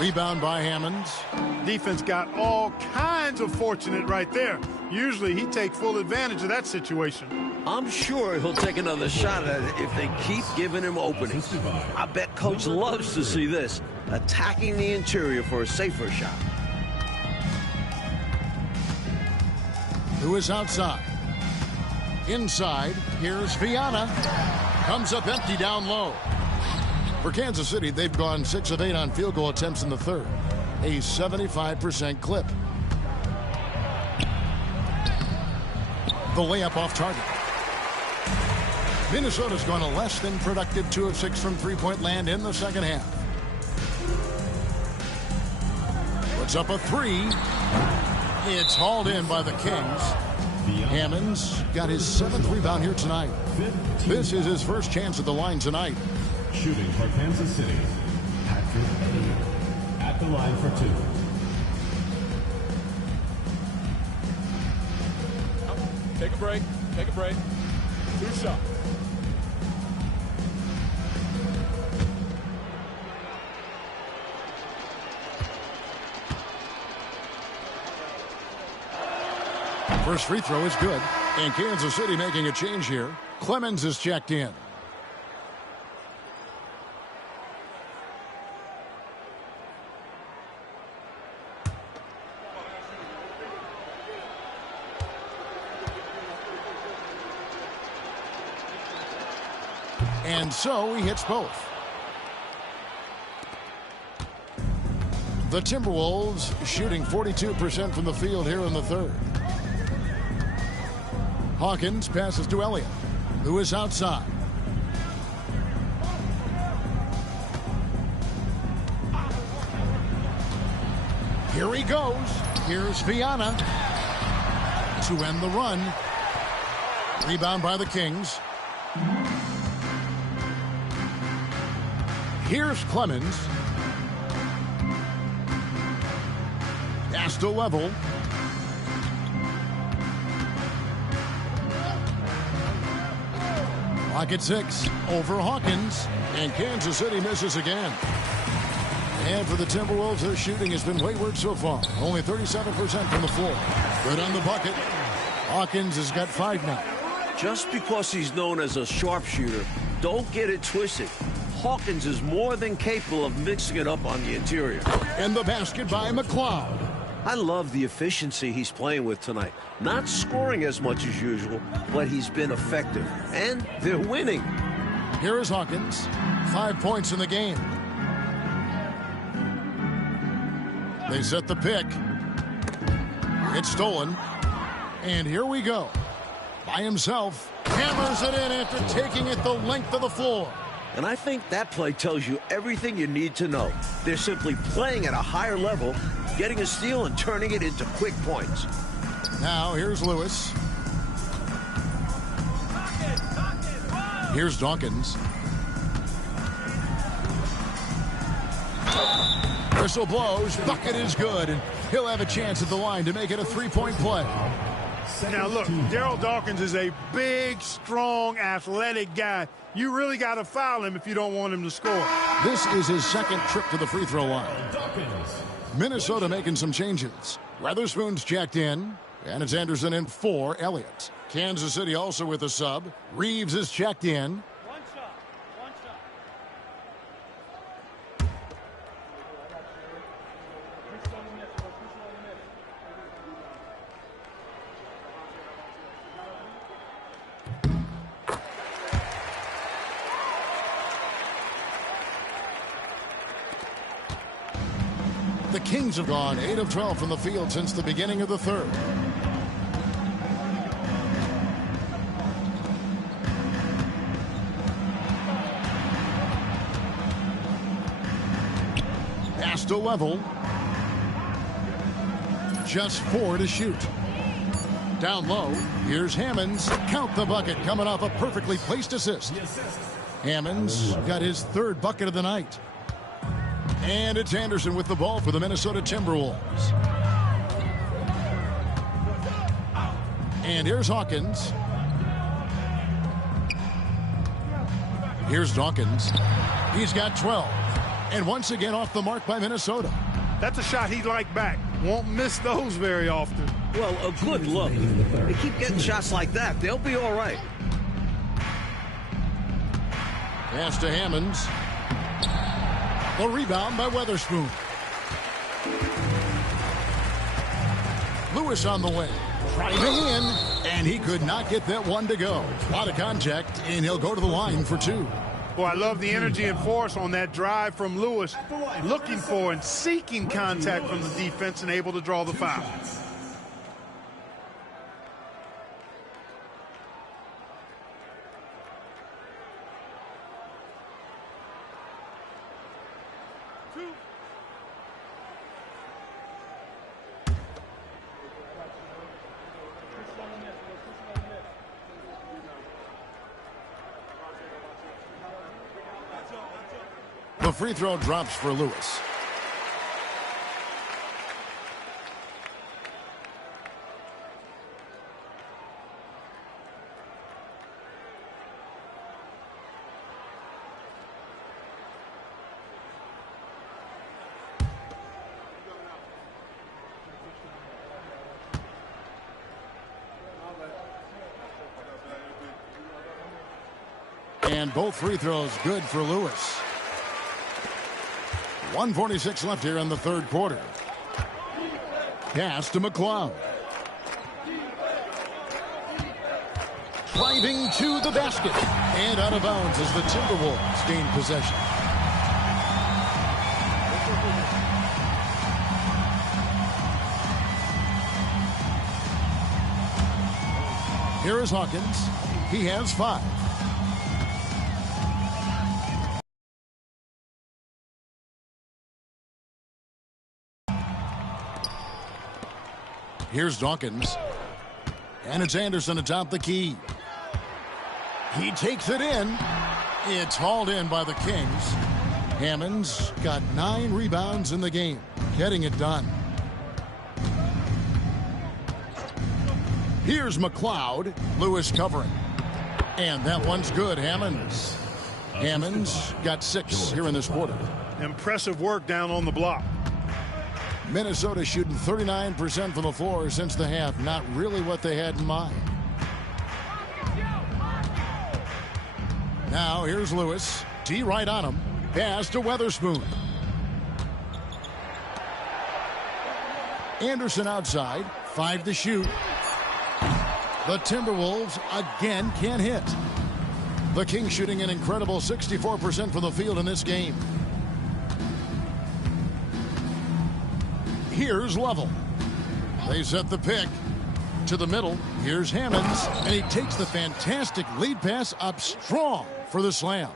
Rebound by Hammonds. Defense got all kinds of fortunate right there. Usually he takes full advantage of that situation. I'm sure he'll take another shot at it if they keep giving him openings. I bet Coach loves to see this, attacking the interior for a safer shot. Who is outside? Inside, here's Viana. Comes up empty down low. For Kansas City, they've gone 6 of 8 on field goal attempts in the third. A 75% clip. The layup off target. Minnesota's gone a less than productive 2 of 6 from three-point land in the second half. Puts up a 3. It's hauled in by the Kings. Hammonds got his 7th rebound here tonight. This is his first chance at the line tonight. Shooting for Kansas City, Patrick Lee at the line for 2. Take a break. Take a break. 2 shots. First free throw is good. And Kansas City making a change here. Clemens is checked in. And so he hits both. The Timberwolves shooting 42% from the field here in the third. Hawkins passes to Elliott, who is outside. Here he goes. Here's Viana to end the run. Rebound by the Kings. Here's Clemens. Pass to level. Clock at 6 over Hawkins, and Kansas City misses again. And for the Timberwolves, their shooting has been wayward so far. Only 37% from the floor. Good on the bucket. Hawkins has got 5 now. Just because he's known as a sharpshooter, don't get it twisted. Hawkins is more than capable of mixing it up on the interior. And the basket by McLeod. I love the efficiency he's playing with tonight. Not scoring as much as usual, but he's been effective. And they're winning. Here is Hawkins. 5 points in the game. They set the pick. It's stolen. And here we go. By himself. Hammers it in after taking it the length of the floor. And I think that play tells you everything you need to know. They're simply playing at a higher level, getting a steal and turning it into quick points. Now here's Lewis. Here's Dawkins. Whistle blows. Bucket is good. And he'll have a chance at the line to make it a 3-point play. Now look, Daryl Dawkins is a big, strong, athletic guy. You really got to foul him if you don't want him to score. This is his second trip to the free throw line. Minnesota making some changes. Weatherspoon's checked in, and it's Anderson in for Elliott. Kansas City also with a sub. Reeves is checked in. The Kings have gone 8 of 12 from the field since the beginning of the third. Pass to level. Just 4 to shoot. Down low, here's Hammonds. Count the bucket, coming off a perfectly placed assist. Hammonds got his 3rd bucket of the night. And it's Anderson with the ball for the Minnesota Timberwolves. And here's Hawkins. Here's Dawkins. He's got 12. And once again off the mark by Minnesota. That's a shot he'd like back. Won't miss those very often. Well, a good look. They keep getting shots like that. They'll be all right. Pass to Hammonds. The rebound by Weatherspoon. Lewis on the way. Driving in, and he could not get that one to go. A lot of contact, and he'll go to the line for 2. Boy, I love the energy and force on that drive from Lewis. Looking for and seeking contact from the defense and able to draw the foul. The free throw drops for Lewis. And both free throws good for Lewis. 1:46 left here in the third quarter. Pass to McLeod. Driving to the basket. And out of bounds as the Timberwolves gain possession. Here is Hawkins. He has 5. Here's Dawkins. And it's Anderson atop the key. He takes it in. It's hauled in by the Kings. Hammonds got 9 rebounds in the game, getting it done. Here's McLeod. Lewis covering. And that one's good, Hammonds. Hammonds got 6 here in this quarter. Impressive work down on the block. Minnesota shooting 39% from the floor since the half. Not really what they had in mind. Now here's Lewis. T right on him. Pass to Weatherspoon. Anderson outside. 5 to shoot. The Timberwolves again can't hit. The Kings shooting an incredible 64% from the field in this game. Here's Level. They set the pick to the middle. Here's Hammonds, and he takes the fantastic lead pass up strong for the slam.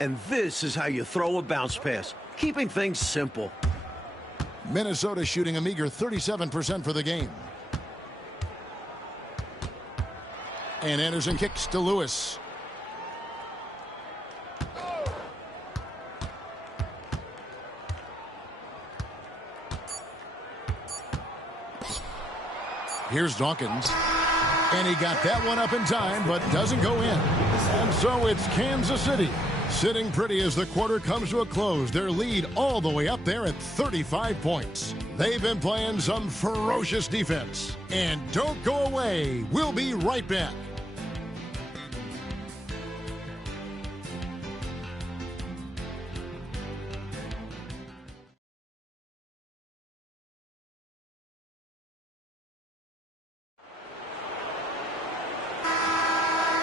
And this is how you throw a bounce pass, keeping things simple. Minnesota shooting a meager 37% for the game. And Anderson kicks to Lewis. Here's Dawkins. And he got that one up in time, but doesn't go in. And so it's Kansas City sitting pretty as the quarter comes to a close. Their lead all the way up there at 35 points. They've been playing some ferocious defense. And don't go away. We'll be right back.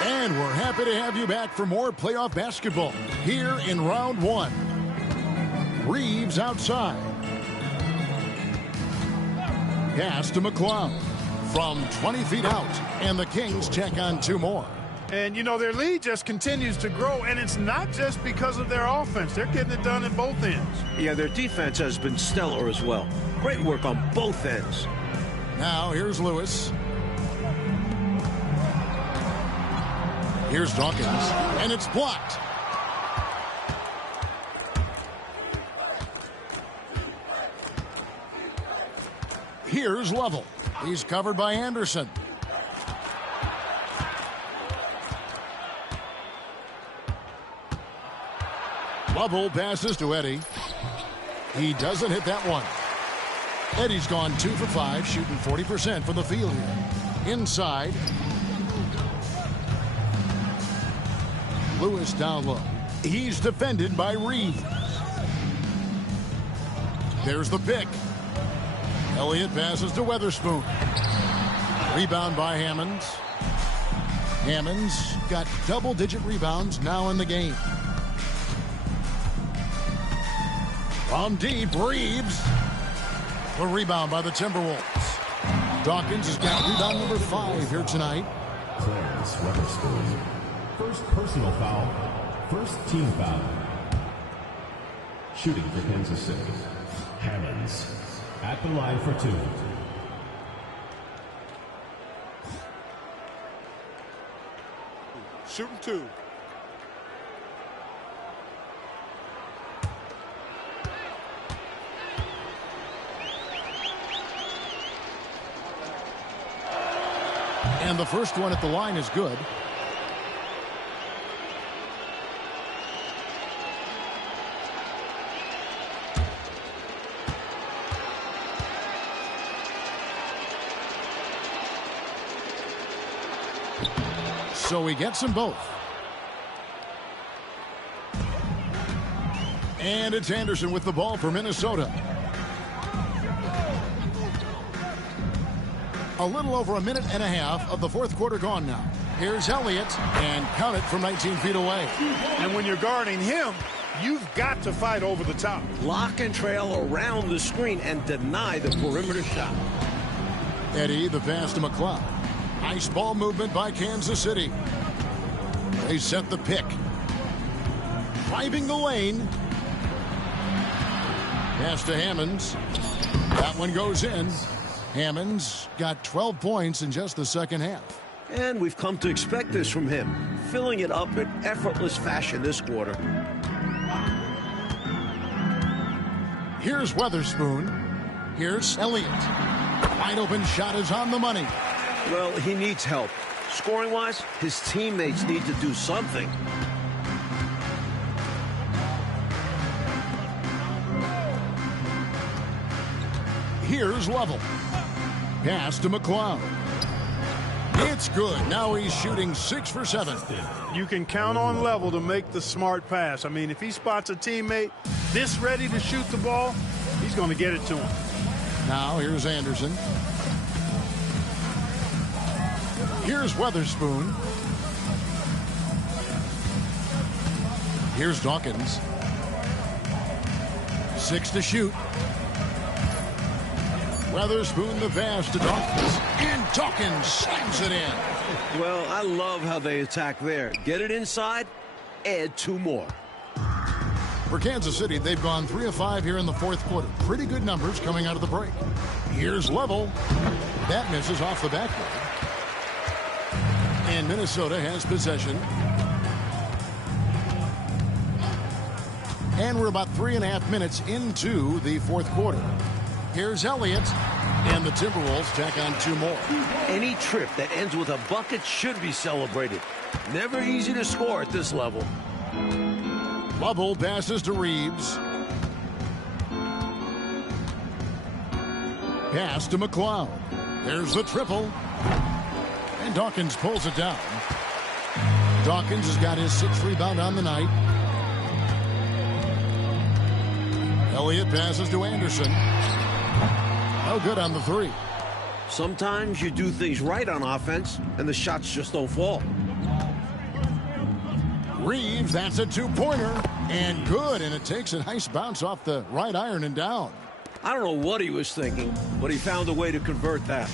And we're happy to have you back for more playoff basketball here in round 1. Reeves outside. Pass to McCloud from 20 feet out, and the Kings check on 2 more. And, you know, their lead just continues to grow, and it's not just because of their offense. They're getting it done in both ends. Yeah, their defense has been stellar as well. Great work on both ends. Now here's Lewis. Here's Dawkins, and it's blocked. Here's Lovell. He's covered by Anderson. Lovell passes to Eddie. He doesn't hit that one. Eddie's gone 2 for 5, shooting 40% from the field here. Inside. Lewis down low. He's defended by Reeves. There's the pick. Elliott passes to Weatherspoon. Rebound by Hammonds. Hammonds got double-digit rebounds now in the game. From deep, Reeves. The rebound by the Timberwolves. Dawkins has got rebound number 5 here tonight. Clarence Weatherspoon. First personal foul. First team foul. Shooting for Kansas City. Hammonds at the line for 2. Shooting 2. And the first one at the line is good. So he gets them both. And it's Anderson with the ball for Minnesota. A little over a minute and a half of the fourth quarter gone now. Here's Elliott, and count it from 19 feet away. And when you're guarding him, you've got to fight over the top. Lock and trail around the screen and deny the perimeter shot. Eddie, the pass to McCloud. Nice ball movement by Kansas City. They set the pick. Driving the lane. Pass to Hammonds. That one goes in. Hammonds got 12 points in just the second half. And we've come to expect this from him, filling it up in effortless fashion this quarter. Here's Weatherspoon. Here's Elliott. Wide open shot is on the money. Well, he needs help. Scoring-wise, his teammates need to do something. Here's Lovell. Pass to McCloud. It's good. Now he's shooting 6 for 7. You can count on Level to make the smart pass. I mean, if he spots a teammate this ready to shoot the ball, he's going to get it to him. Now here's Anderson. Here's Weatherspoon. Here's Dawkins. 6 to shoot. Weatherspoon the pass to Dawkins. And Dawkins slams it in. Well, I love how they attack there. Get it inside, add 2 more. For Kansas City, they've gone 3 of 5 here in the fourth quarter. Pretty good numbers coming out of the break. Here's Lovell. That misses off the backboard. And Minnesota has possession. And we're about 3.5 minutes into the fourth quarter. Here's Elliott, and the Timberwolves tack on 2 more. Any trip that ends with a bucket should be celebrated. Never easy to score at this level. Lovell passes to Reeves. Pass to McCloud. There's the triple. And Dawkins pulls it down. Dawkins has got his 6th rebound on the night. Elliott passes to Anderson. No good on the 3. Sometimes you do things right on offense, and the shots just don't fall. Reeves, that's a 2-pointer. And good, and it takes a nice bounce off the right iron and down. I don't know what he was thinking, but he found a way to convert that.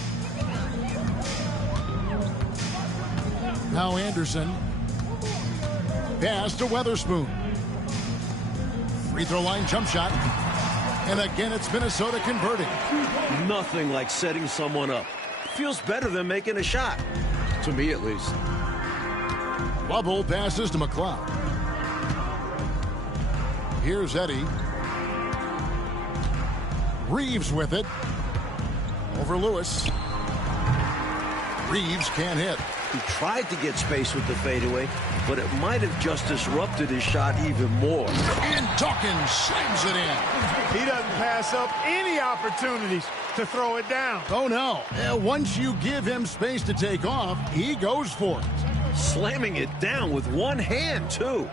Now Anderson. Pass to Weatherspoon. Free throw line jump shot. And again, it's Minnesota converting. Nothing like setting someone up. Feels better than making a shot. To me, at least. Bubble passes to McLeod. Here's Eddie. Reeves with it. Over Lewis. Reeves can't hit. He tried to get space with the fadeaway, but it might have just disrupted his shot even more. And Dawkins slams it in. He doesn't pass up any opportunities to throw it down. Oh, no. Once you give him space to take off, he goes for it. Slamming it down with one hand, too.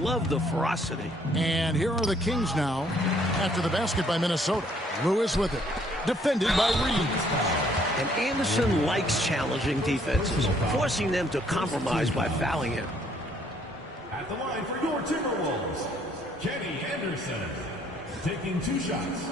Love the ferocity. And here are the Kings now after the basket by Minnesota. Lewis with it. Defended by Reeves. And Anderson likes challenging defenses, forcing them to compromise by fouling him. At the line for your Timberwolves, Kenny Anderson, taking 2 shots.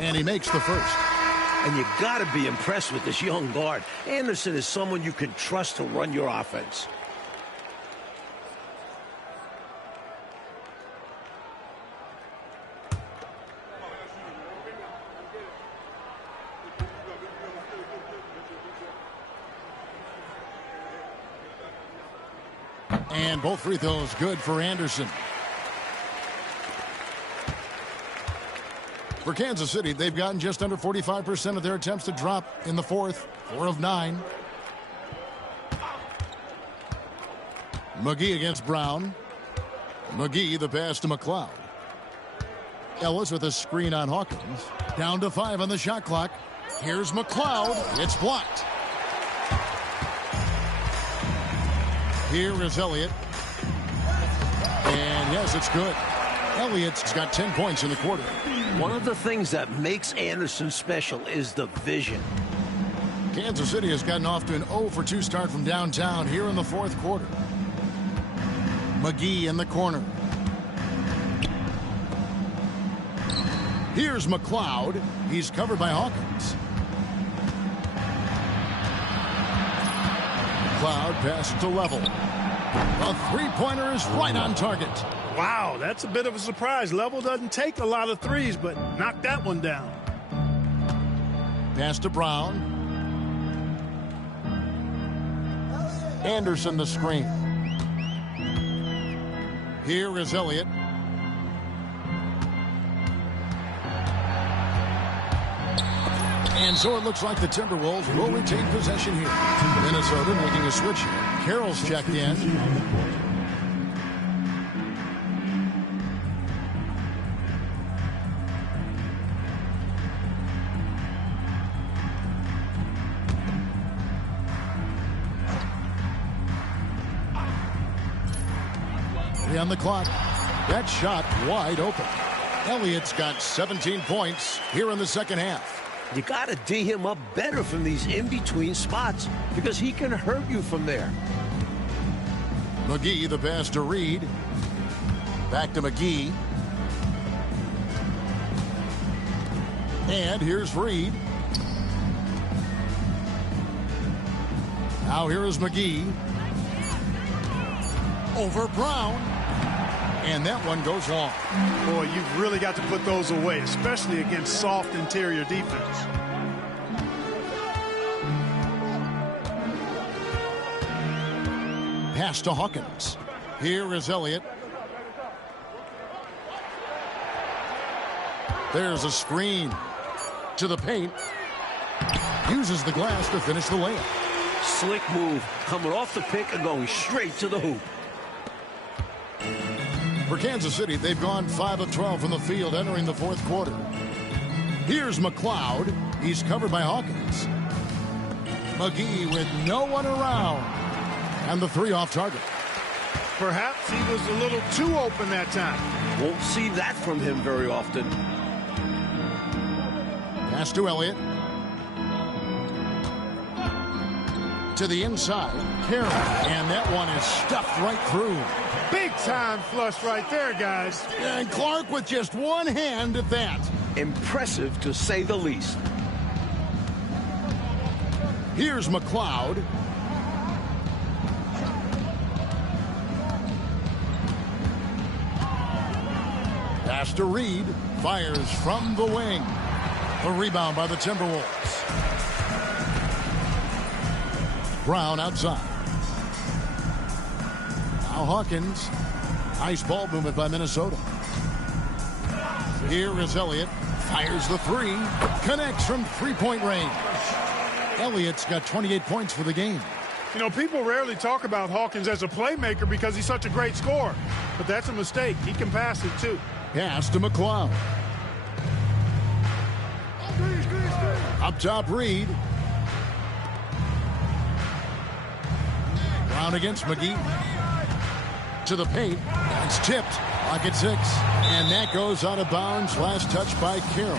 And he makes the first. And you got to be impressed with this young guard. Anderson is someone you can trust to run your offense. And both free throws good for Anderson. For Kansas City, they've gotten just under 45% of their attempts to drop in the fourth. 4 of 9. McGee against Brown. McGee, the pass to McLeod. Ellis with a screen on Hawkins. Down to 5 on the shot clock. Here's McLeod. It's blocked. Here is Elliott. And yes, it's good. Elliott's got 10 points in the quarter. One of the things that makes Anderson special is the vision. Kansas City has gotten off to an 0 for 2 start from downtown here in the fourth quarter. McGee in the corner. Here's McLeod. He's covered by Hawkins. McLeod passes to Level. A three-pointer is right on target. Wow, that's a bit of a surprise. Level doesn't take a lot of threes, but knocked that one down. Pass to Brown. Anderson the screen. Here is Elliott. And so it looks like the Timberwolves will retain possession here. Minnesota making a switch here. Carroll's checked in. On the clock. That shot wide open. Elliott's got 17 points here in the second half. You got to D him up better from these in-between spots because he can hurt you from there. McGee, the pass to Reed. Back to McGee. And here's Reed. Now here is McGee. Over Brown. And that one goes long. Boy, you've really got to put those away, especially against soft interior defense. Pass to Hawkins. Here is Elliott. There's a screen to the paint. Uses the glass to finish the layup. Slick move, coming off the pick and going straight to the hoop. For Kansas City, they've gone 5 of 12 from the field entering the fourth quarter. Here's McLeod. He's covered by Hawkins. McGee with no one around. And the three off target. Perhaps he was a little too open that time. Won't see that from him very often. Pass to Elliott. To the inside, Carroll. And that one is stuffed right through. Big time flush right there, guys. And Clark with just one hand at that. Impressive, to say the least. Here's McLeod. Pass to Reed. Fires from the wing. The rebound by the Timberwolves. Brown outside. Now Hawkins. Nice ball movement by Minnesota. Here is Elliott. Fires the three. Connects from three-point range. Elliott's got 28 points for the game. You know, people rarely talk about Hawkins as a playmaker because he's such a great scorer. But that's a mistake. He can pass it, too. Pass to McLeod. Up top, Reed. Brown against McGee. To the paint. It's tipped. Lock at 6. And that goes out of bounds. Last touch by Carroll.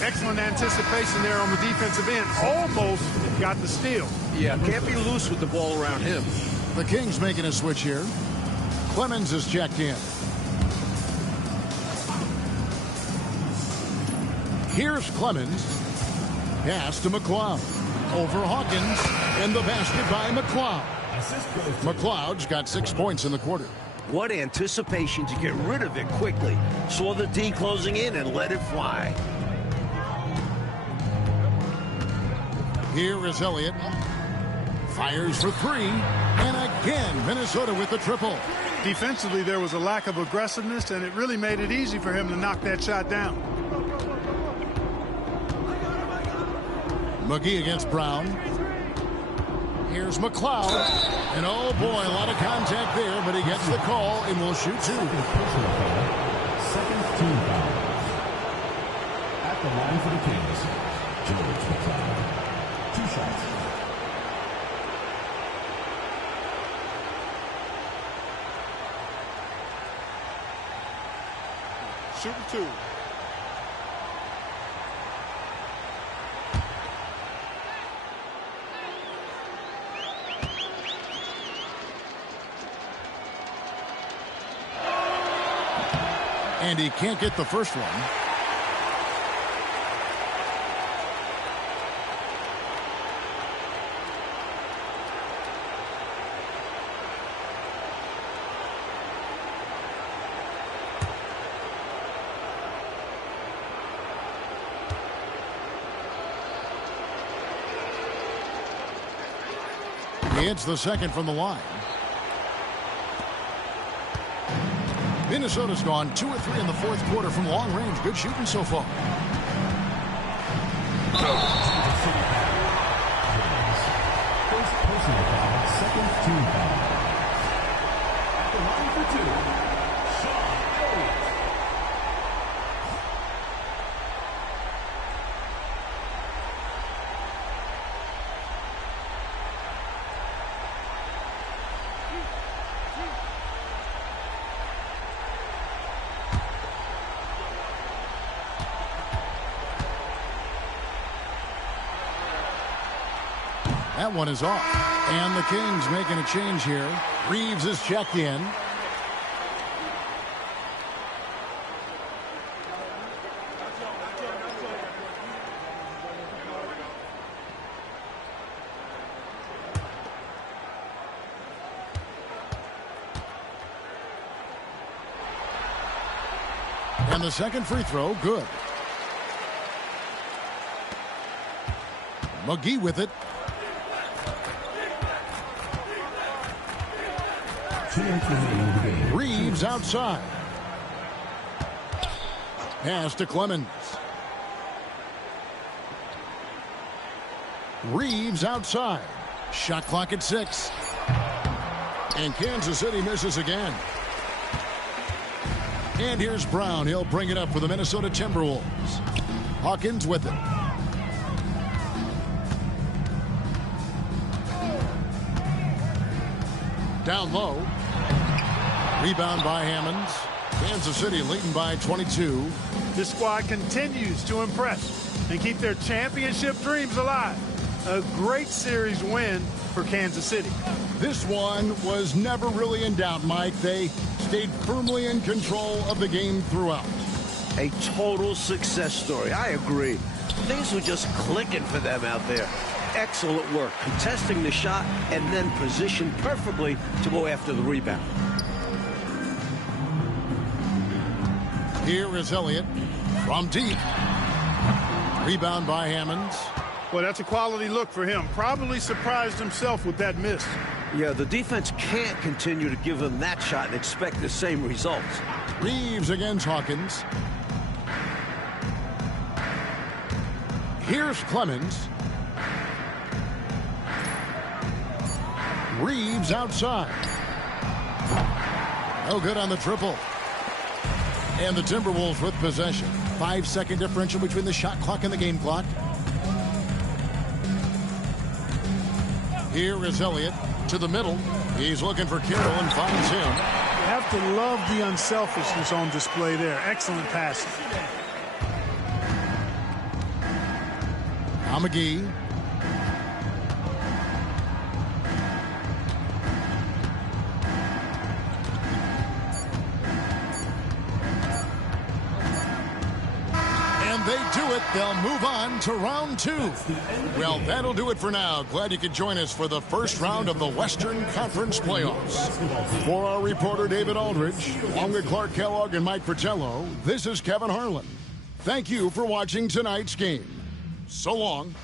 Excellent anticipation there on the defensive end. Almost got the steal. Yeah, can't be loose with the ball around him. The Kings making a switch here. Clemens is checked in. Here's Clemens. Pass to McLeod. Over Hawkins. And the basket by McLeod. McLeod's got 6 points in the quarter. What anticipation to get rid of it quickly. Saw the D closing in and let it fly. Here is Elliott. Fires for three. And again, Minnesota with the triple. Defensively, there was a lack of aggressiveness, and it really made it easy for him to knock that shot down. McGee against Brown. Here's McLeod. And oh boy, a lot of contact there, but he gets the call and will shoot two. Second team foul. At the line for the Kings, George McLeod. 2 shots. Shooting 2. And he can't get the first one. He hits the second from the line. Minnesota's gone 2 or 3 in the fourth quarter from long range. Good shooting so far. First personal foul, second team foul. At the line for 2, Sean Elliott. That one is off. And the Kings making a change here. Reeves is checked in. And the second free throw, good. McGee with it. Reeves outside. Pass to Clemens. Reeves outside. Shot clock at 6. And Kansas City misses again. And here's Brown. He'll bring it up for the Minnesota Timberwolves. Hawkins with it. Down low. Rebound by Hammonds. Kansas City leading by 22. This squad continues to impress and keep their championship dreams alive. A great series win for Kansas City. This one was never really in doubt, Mike. They stayed firmly in control of the game throughout. A total success story. I agree. Things were just clicking for them out there. Excellent work, contesting the shot and then positioned perfectly to go after the rebound. Here is Elliott from deep. Rebound by Hammonds. Well, that's a quality look for him. Probably surprised himself with that miss. Yeah, the defense can't continue to give him that shot and expect the same results. Reeves against Hawkins. Here's Clemens. Reeves outside. No good on the triple. And the Timberwolves with possession. 5-second differential between the shot clock and the game clock. Here is Elliott to the middle. He's looking for Carroll and finds him. You have to love the unselfishness on display there. Excellent passing. Now McGee. They do it. They'll move on to round 2. Well, that'll do it for now. Glad you could join us for the first round of the Western Conference playoffs. For our reporter, David Aldridge, along with Clark Kellogg and Mike Fratello, this is Kevin Harlan. Thank you for watching tonight's game. So long.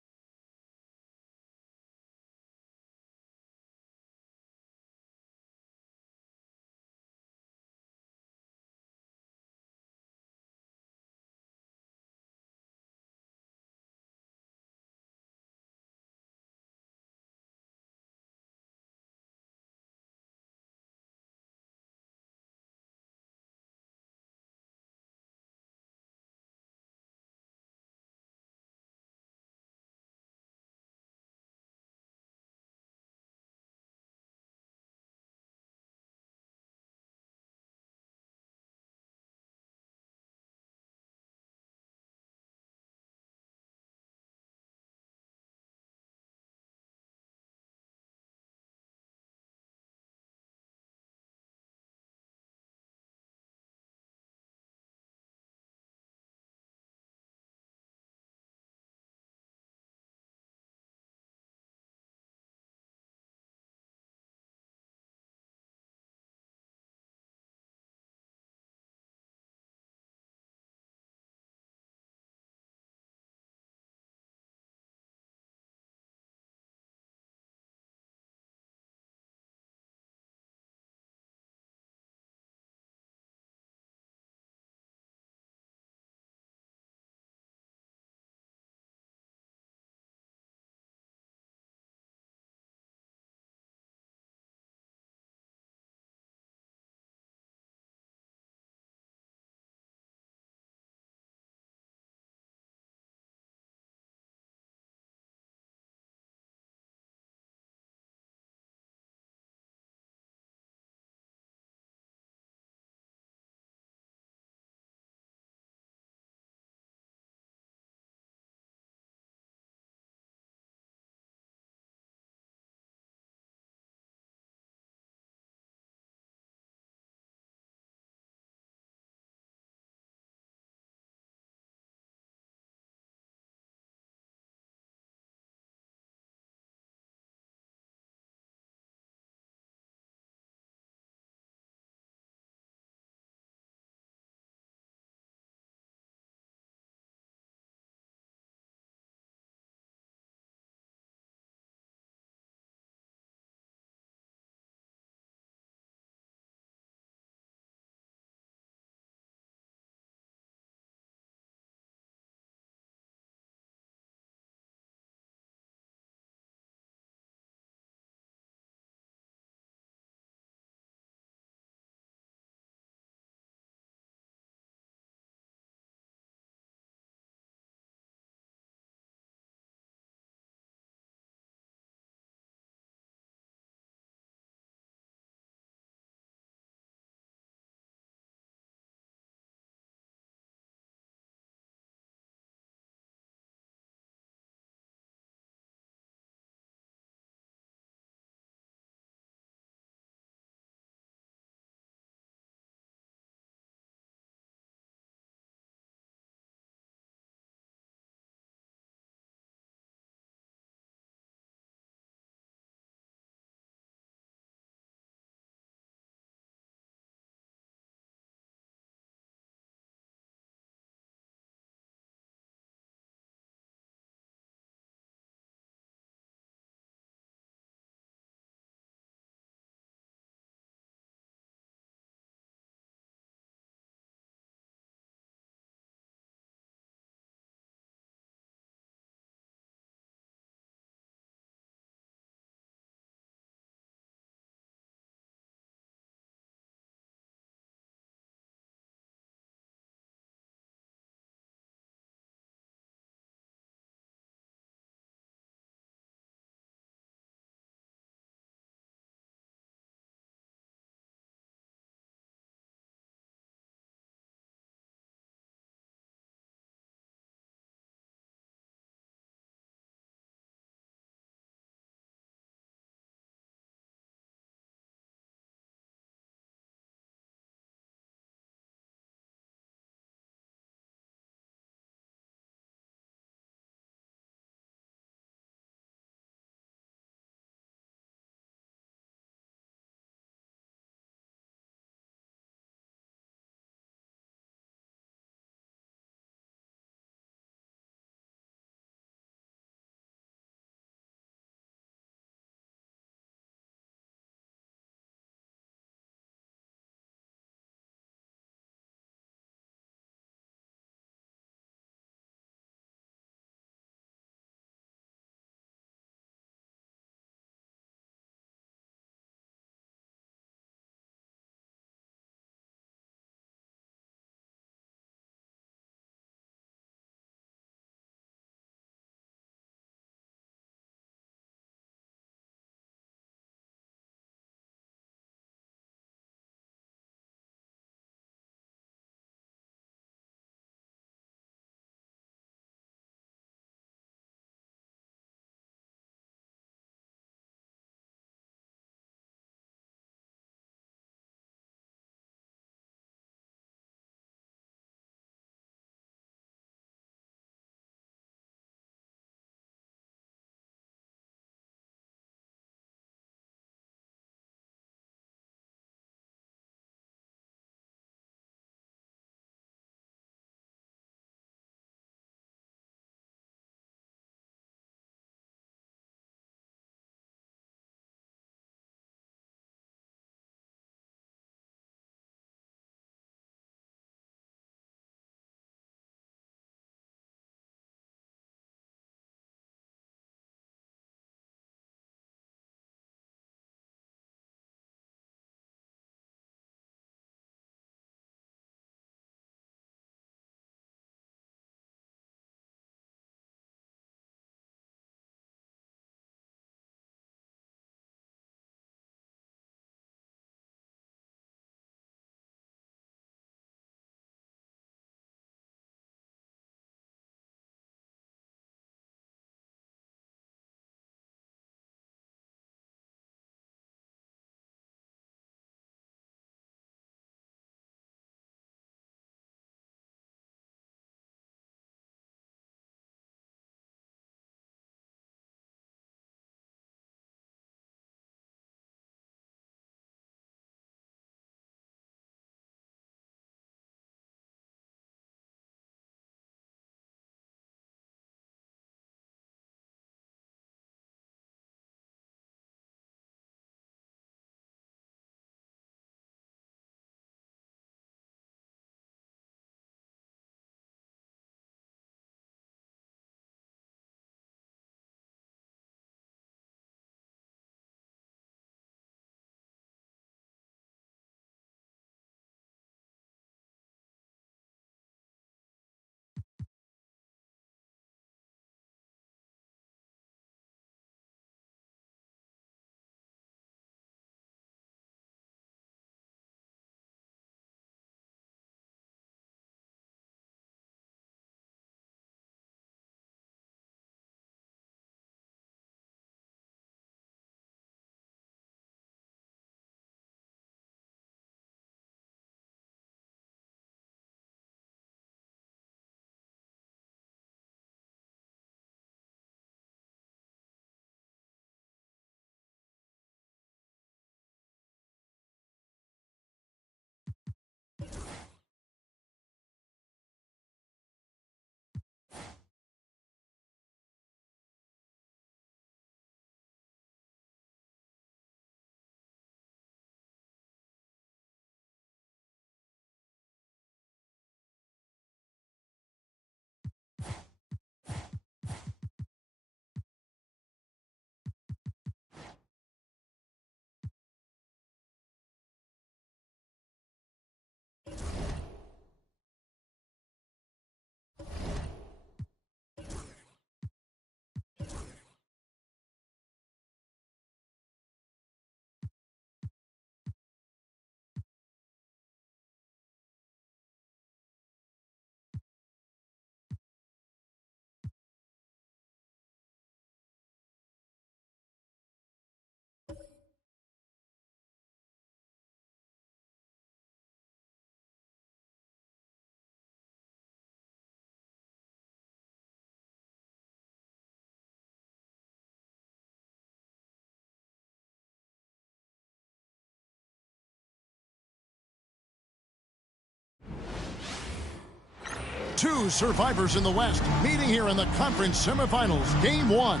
Two survivors in the West meeting here in the conference semifinals, Game 1.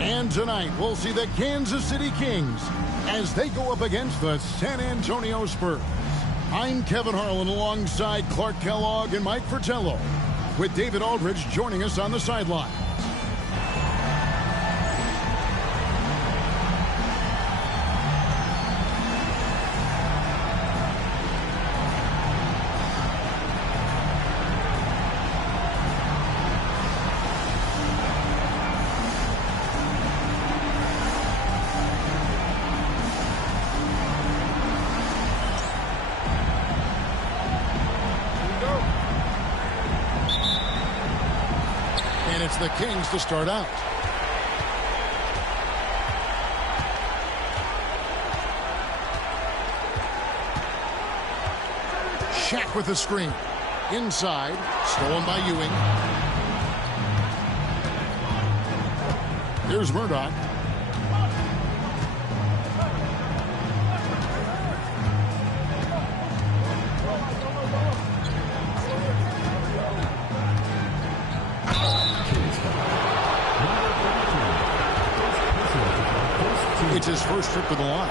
And tonight, we'll see the Kansas City Kings as they go up against the San Antonio Spurs. I'm Kevin Harlan alongside Clark Kellogg and Mike Fratello, with David Aldridge joining us on the sideline. It's the Kings to start out. Shaq with the screen. Inside. Stolen by Ewing. Here's Murdoch. It's his first trip to the line.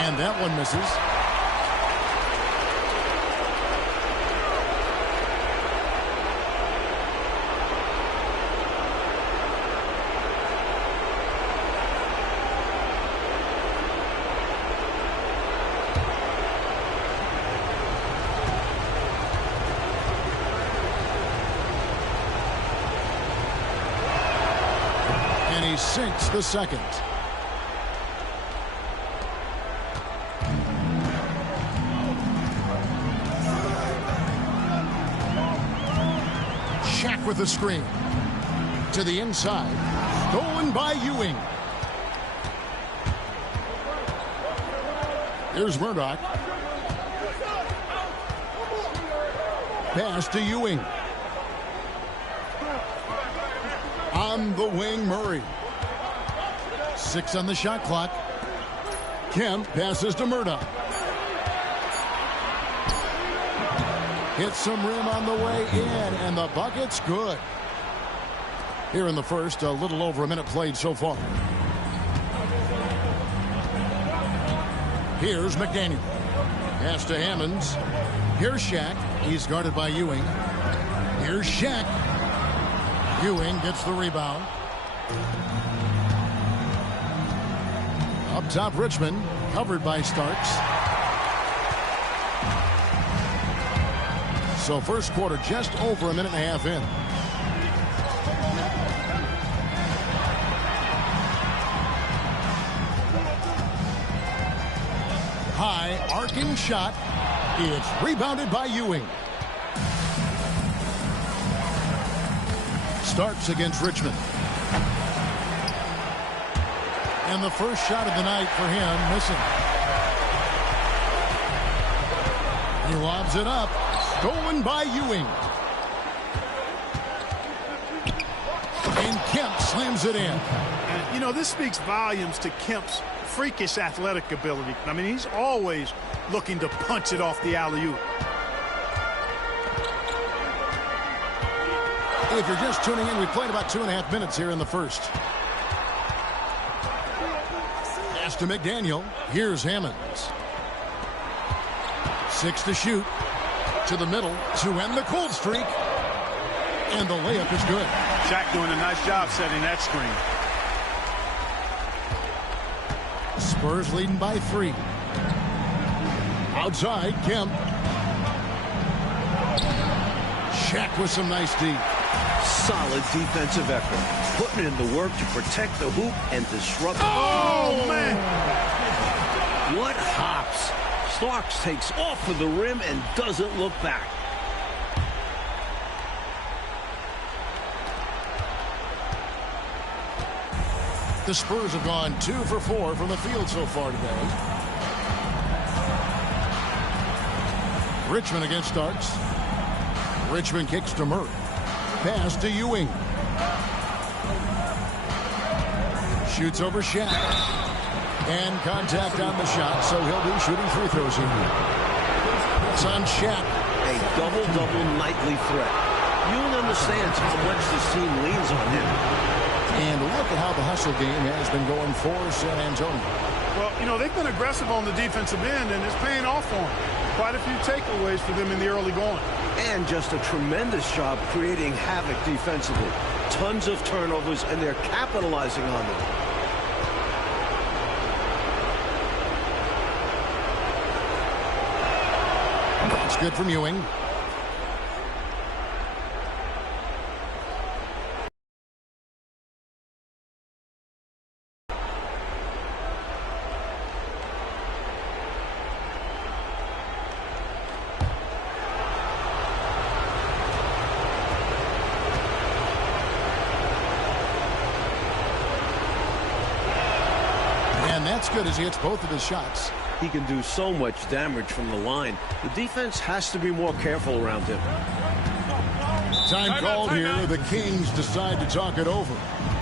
And that one misses. And he sinks the second. Shaq with the screen. To the inside. Stolen by Ewing. Here's Murdoch. Pass to Ewing. On the wing, Murray. 6 on the shot clock. Kemp passes to Murdoch. Hits some rim on the way in, and the bucket's good. Here in the first, a little over a minute played so far. Here's McDaniel. Pass to Hammonds. Here's Shaq. He's guarded by Ewing. Here's Shaq. Ewing gets the rebound. Up top, Richmond, covered by Starks. So first quarter just over a minute and a half in. High arcing shot. It's rebounded by Ewing. Starks against Richmond. And the first shot of the night for him, missing. He lobs it up. Stolen by Ewing. And Kemp slams it in. And, you know, this speaks volumes to Kemp's freakish athletic ability. I mean, he's always looking to punch it off the alley-oop. If you're just tuning in, we played about 2.5 minutes here in the first. Pass to McDaniel. Here's Hammonds. 6 to shoot. To the middle to end the cold streak. And the layup is good. Shaq doing a nice job setting that screen. Spurs leading by 3. Outside, Kemp. Shaq with some nice D. Solid defensive effort. Putting in the work to protect the hoop and disrupt. Oh, man. What hops. Starks takes off of the rim and doesn't look back. The Spurs have gone 2 for 4 from the field so far today. Richmond against Starks. Richmond kicks to Murray. Pass to Ewing. Shoots over Shaq. And contact on the shot, so he'll be shooting free throws here. It's on Shaq. A double-double nightly threat. Ewing understands how much this team leans on him. And look at how the hustle game has been going for San Antonio. Well, you know, they've been aggressive on the defensive end, and it's paying off for them. Quite a few takeaways for them in the early going. And just a tremendous job creating havoc defensively. Tons of turnovers, and they're capitalizing on them. That's good from Ewing. And that's good as he hits both of his shots. He can do so much damage from the line. The defense has to be more careful around him. Time called here. The Kings decide to talk it over.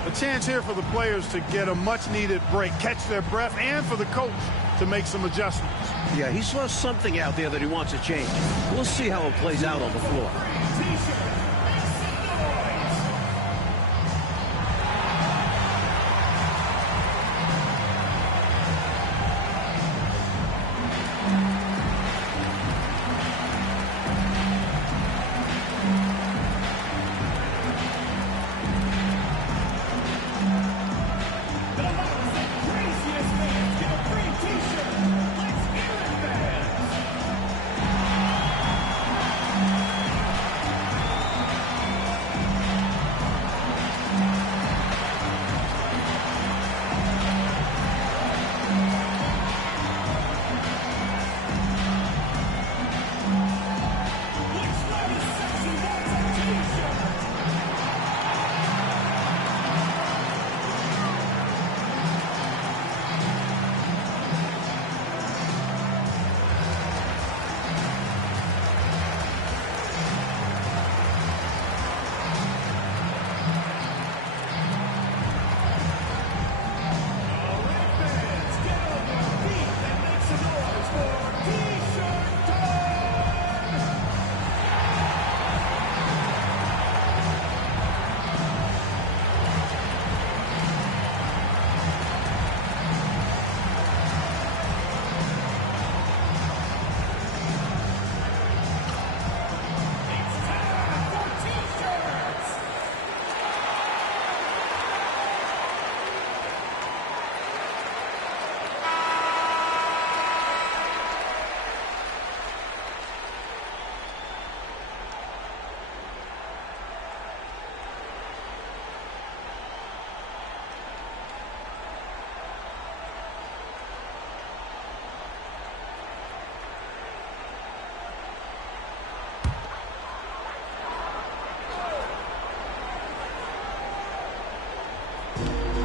A chance here for the players to get a much-needed break, catch their breath, and for the coach to make some adjustments. Yeah, he saw something out there that he wants to change. We'll see how it plays out on the floor.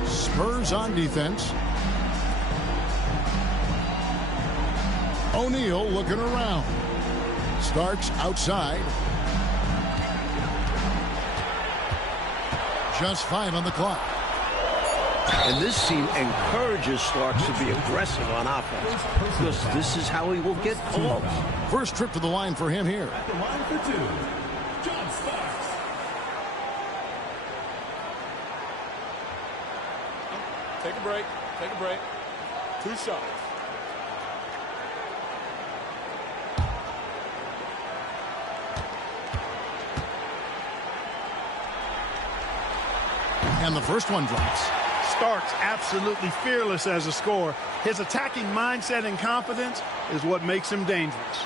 Spurs on defense. O'Neal looking around. Starks outside. Just 5 on the clock. And this team encourages Starks to be aggressive on offense, because this is how he will get calls. First trip to the line for him here. At the line for 2, John Starks. Take a break. Take a break. 2 shots. And the first one drops. Starks absolutely fearless as a scorer. His attacking mindset and confidence is what makes him dangerous.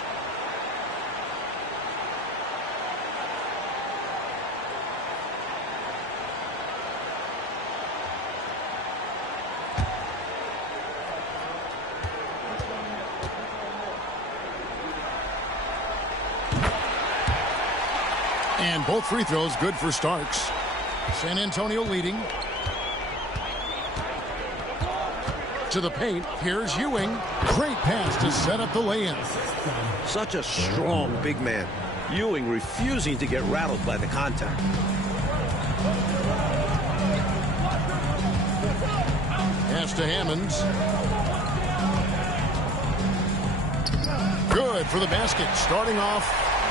And both free throws good for Starks. San Antonio leading. to the paint. Here's Ewing. Great pass to set up the lay-in. Such a strong big man. Ewing refusing to get rattled by the contact. Pass to Hammonds. Good for the basket. Starting off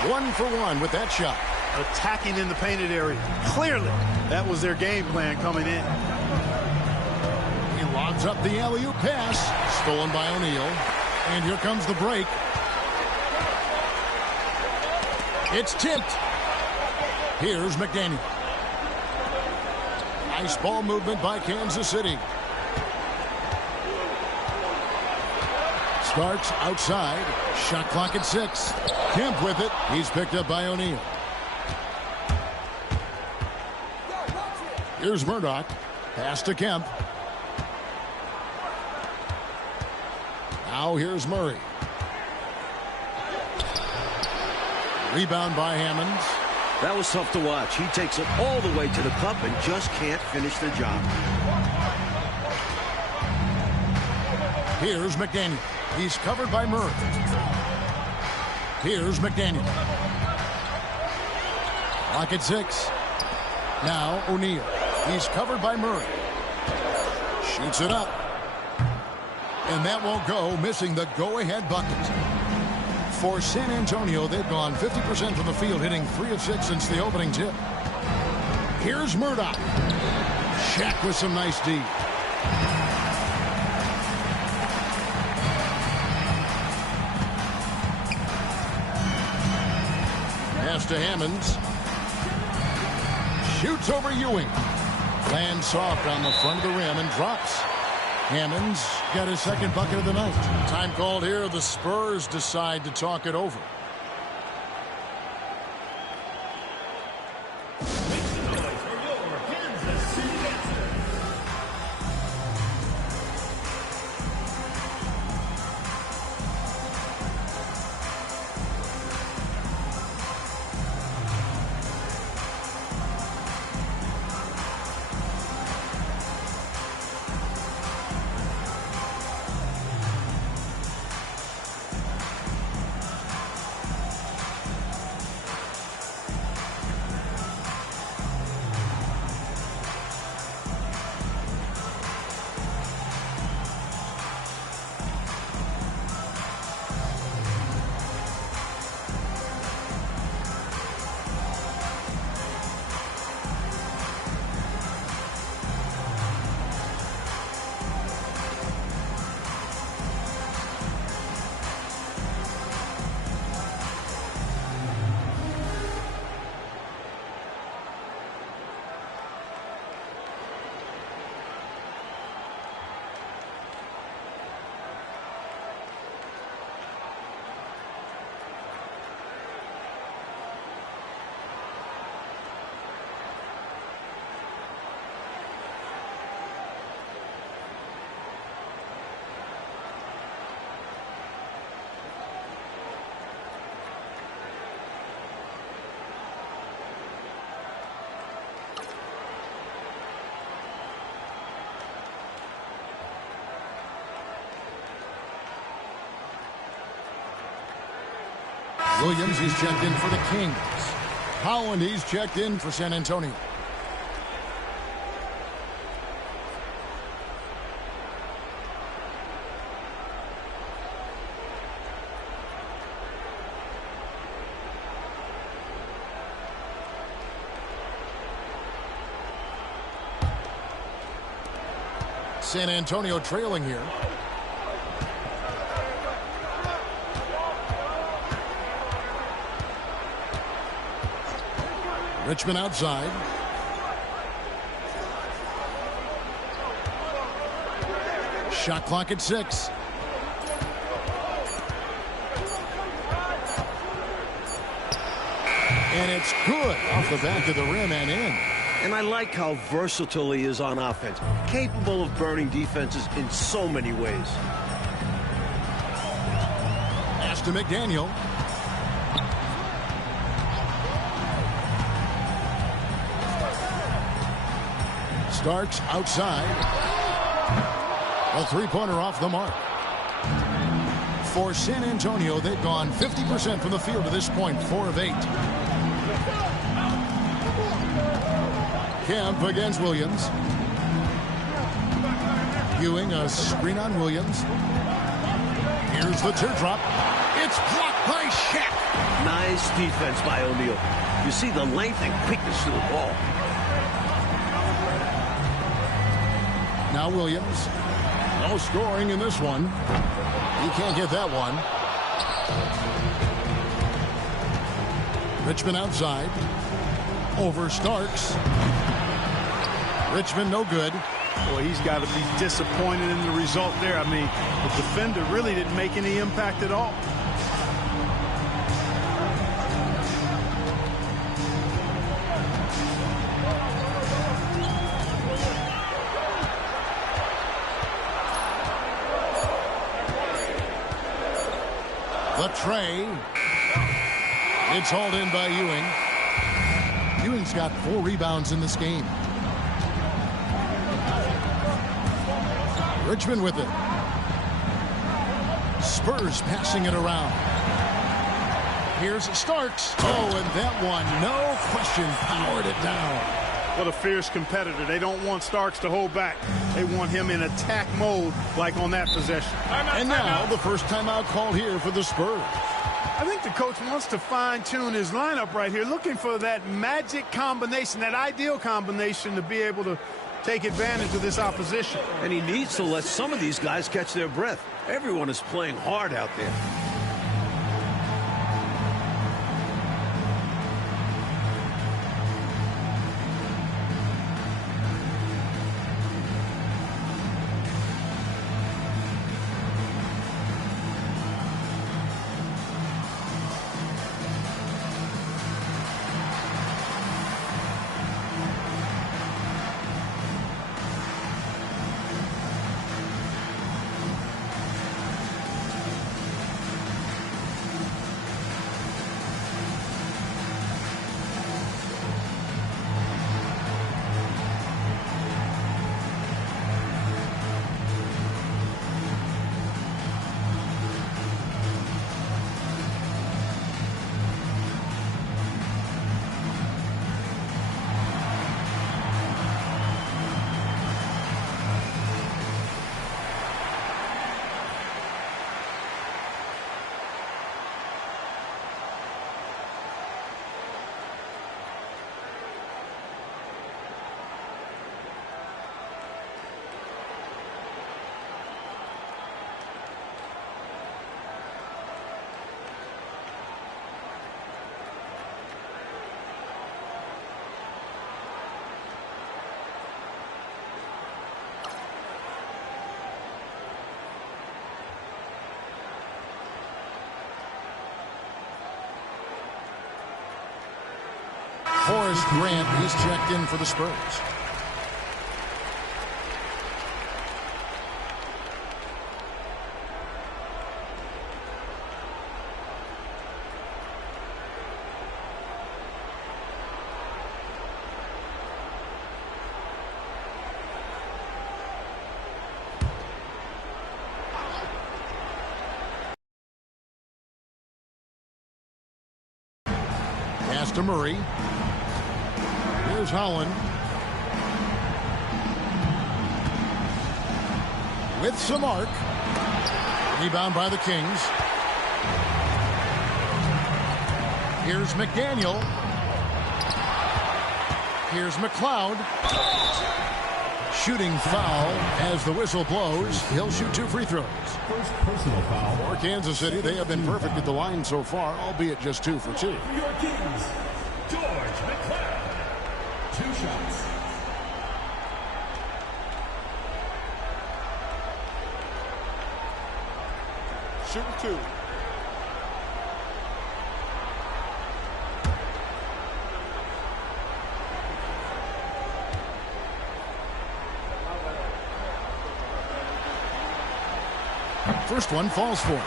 1 for 1 with that shot. Attacking in the painted area. Clearly, that was their game plan coming in. He lobs up the alley-oop pass. Stolen by O'Neal. And here comes the break. It's tipped. Here's McDaniel. Nice ball movement by Kansas City. Starks outside. Shot clock at 6. Kemp with it. He's picked up by O'Neal. Here's Murdoch. Pass to Kemp. Now here's Murray. Rebound by Hammonds. That was tough to watch. He takes it all the way to the cup and just can't finish the job. Here's McDaniel. He's covered by Murray. Here's McDaniel. Clock at 6. Now O'Neal. He's covered by Murray. Shoots it up. And that won't go, missing the go-ahead bucket. For San Antonio, they've gone 50% from the field, hitting 3 of 6 since the opening tip. Here's Murdoch. Shaq with some nice D. Pass to Hammonds. Shoots over Ewing. Lands soft on the front of the rim and drops. Hammonds got his second bucket of the night. Time called here. The Spurs decide to talk it over. Williams, he's checked in for the Kings. Howland, he's checked in for San Antonio. San Antonio trailing here. Richmond outside. Shot clock at 6. And it's good off the back of the rim and in. And I like how versatile he is on offense, capable of burning defenses in so many ways. Pass to McDaniel. Starks outside. A three-pointer off the mark. For San Antonio, they've gone 50% from the field to this point, 4 of 8. Kemp against Williams. Ewing, a screen on Williams. Here's the teardrop. It's blocked by Shaq. Nice defense by O'Neal. You see the length and quickness to the ball. Now Williams. No scoring in this one. He can't get that one. Richmond outside. Over Starks. Richmond no good. Boy, he's got to be disappointed in the result there. I mean, the defender really didn't make any impact at all. The tray. It's hauled in by Ewing. Ewing's got 4 rebounds in this game. Richmond with it. Spurs passing it around. Here's Starks. Oh, and that one, no question, powered it down. What a fierce competitor. They don't want Starks to hold back. They want him in attack mode like on that possession. And now the first timeout called here for the Spurs. I think the coach wants to fine-tune his lineup right here, looking for that magic combination, that ideal combination to be able to take advantage of this opposition. And he needs to let some of these guys catch their breath. Everyone is playing hard out there. Horace Grant is checked in for the Spurs. Pass to Murray. Here's Howland. With some arc. Rebound by the Kings. Here's McDaniel. Here's McLeod. Shooting foul as the whistle blows. He'll shoot 2 free throws. First personal foul. For Kansas City, they have been perfect at the line so far, albeit just 2 for 2. Your Kings, George McLeod. 2 shots. Shooting 2. First one falls for it.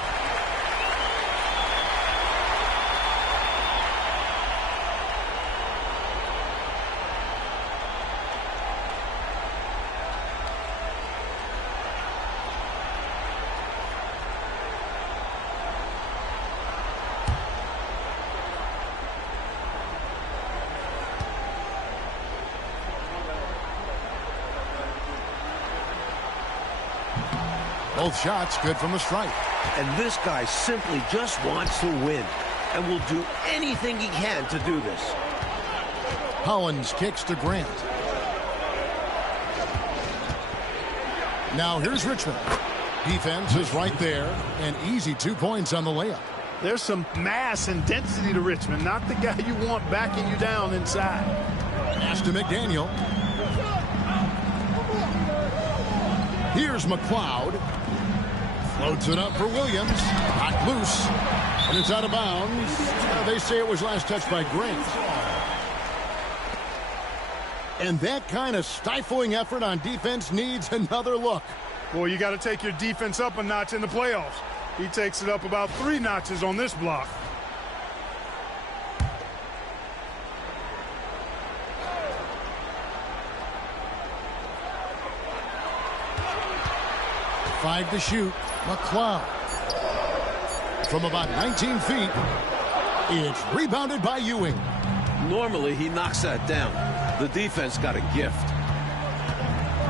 Both shots good from the stripe. And this guy simply just wants to win and will do anything he can to do this. Hollins kicks to Grant. Now here's Richmond. Defense is right there. And easy 2 points on the layup. There's some mass and density to Richmond. Not the guy you want backing you down inside. Pass to McDaniel. Here's McLeod. Floats it up for Williams. Knocked loose. And it's out of bounds. They say it was last touched by Grant. And that kind of stifling effort on defense needs another look. Boy, you got to take your defense up a notch in the playoffs. He takes it up about 3 notches on this block. Five to shoot. McLeod. From about 19 feet. It's rebounded by Ewing. Normally, he knocks that down. The defense got a gift.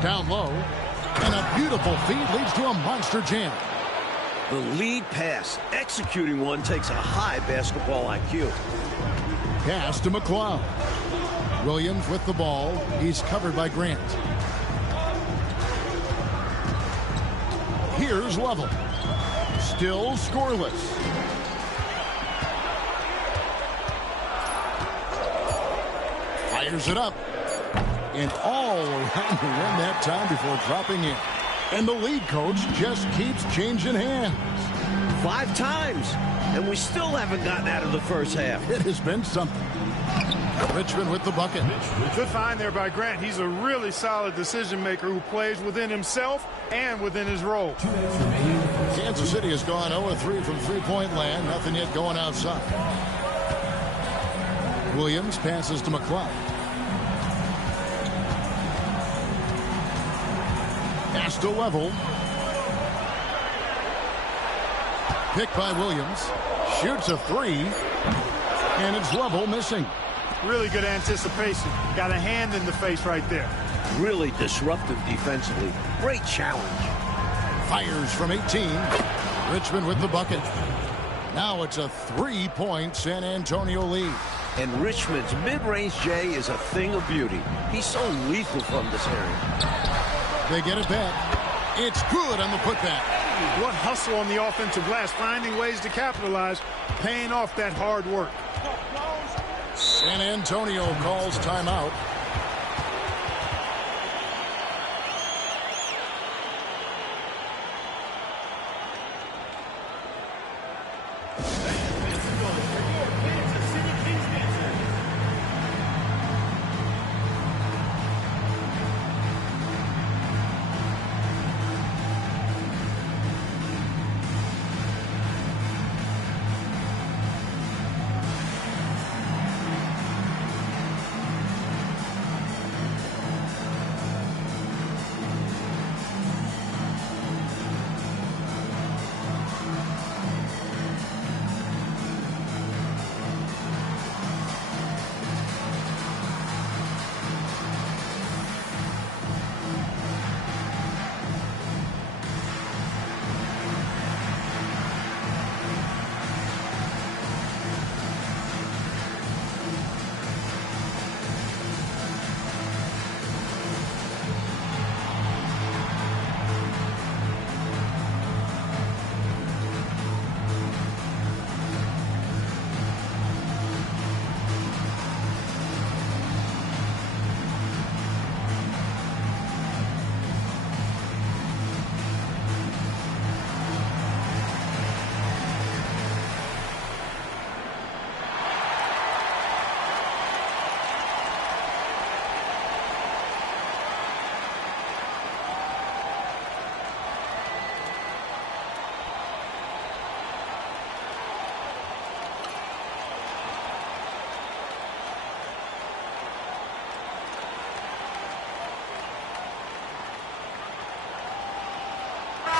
Down low. And a beautiful feed leads to a monster jam. The lead pass. Executing one takes a high basketball IQ. Pass to McLeod. Williams with the ball. He's covered by Grant. Here's Lovell. Still scoreless. Fires it up. And all around the rim that time before dropping in. And the lead coach just keeps changing hands. 5 times. And we still haven't gotten out of the first half. It has been something. Richmond with the bucket. Good find there by Grant. He's a really solid decision maker who plays within himself and within his role. Kansas City has gone 0-3 from three-point land. Nothing yet going outside. Williams passes to McLeod. Pass to Level. Picked by Williams. Shoots a 3. And it's Level missing. Really good anticipation. Got a hand in the face right there. Really disruptive defensively. Great challenge. Fires from 18. Richmond with the bucket. Now it's a 3-point San Antonio lead. And Richmond's mid-range J is a thing of beauty. He's so lethal from this area. They get it back. It's good on the putback. What hustle on the offensive glass, finding ways to capitalize, paying off that hard work. San Antonio calls timeout.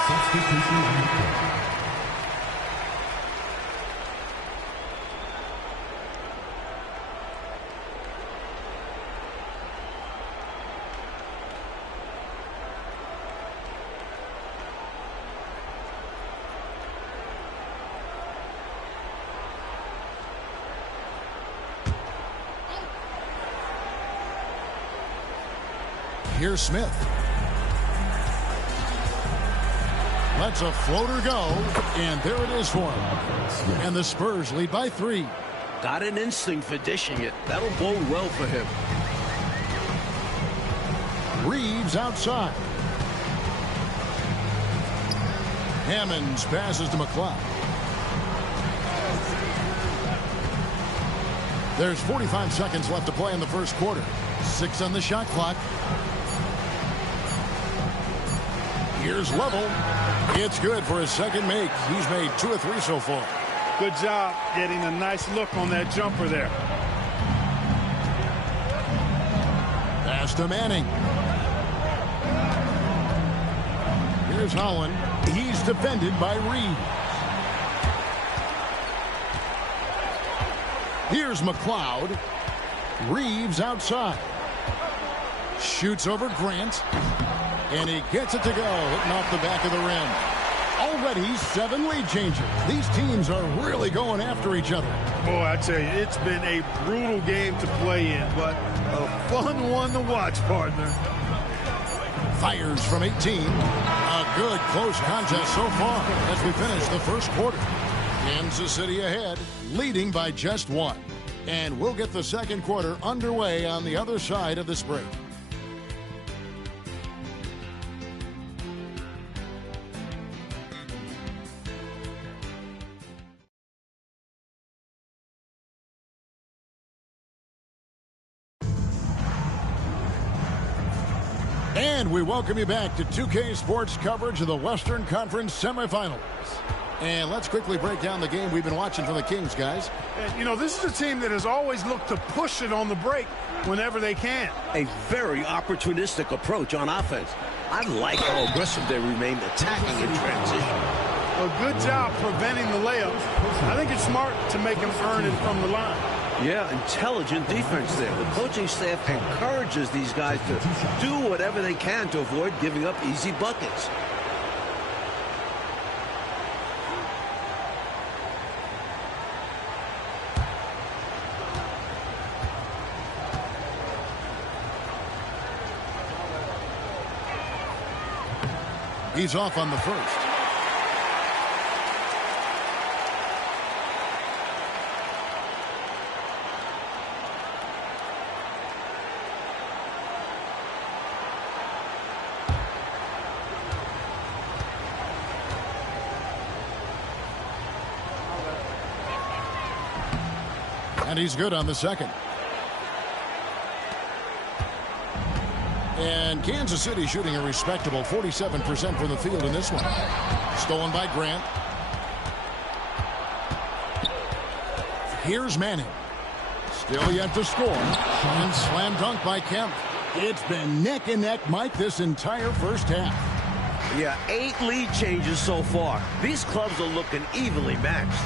Substitution on the court. Here's Smith. Lets a floater go, and there it is for him. And the Spurs lead by 3. Got an instinct for dishing it. That'll bode well for him. Reeves outside. Hammonds passes to McLeod. There's 45 seconds left to play in the first quarter. 6 on the shot clock. Here's Level. It's good for his second make. He's made 2 of 3 so far. Good job getting a nice look on that jumper there. Pass to Manning. Here's Holland. He's defended by Reed. Here's McLeod. Reeves outside. Shoots over Grant. And he gets it to go, hitting off the back of the rim. Already 7 lead changes. These teams are really going after each other. Boy, I tell you, it's been a brutal game to play in, but a fun one to watch, partner. Fires from 18. A good close contest so far as we finish the first quarter. Kansas City ahead, leading by just 1. And we'll get the second quarter underway on the other side of this break. And we welcome you back to 2K Sports coverage of the Western Conference semifinals. And let's quickly break down the game we've been watching from the Kings, guys. And, you know, this is a team that has always looked to push it on the break whenever they can. A very opportunistic approach on offense. I like how aggressive they remain attacking in transition. A good job preventing the layup. I think it's smart to make him earn it from the line. Yeah, intelligent defense there. The coaching staff encourages these guys to do whatever they can to avoid giving up easy buckets. He's off on the first. And he's good on the second. And Kansas City shooting a respectable 47% from the field in this one. Stolen by Grant. Here's Manning. Still yet to score. And slam dunk by Kemp. It's been neck and neck, Mike, this entire first half. Yeah, 8 lead changes so far. These clubs are looking evenly matched.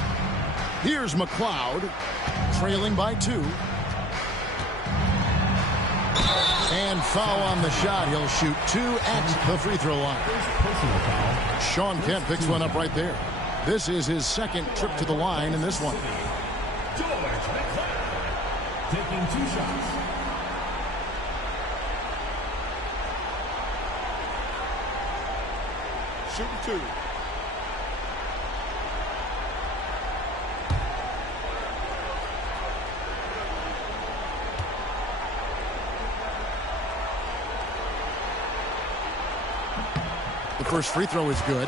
Here's McLeod, trailing by 2. And foul on the shot. He'll shoot 2 at the free throw line. Sean Kemp picks one up right there. This is his second trip to the line in this one. George McLeod taking 2 shots. Shooting 2. The first free throw is good.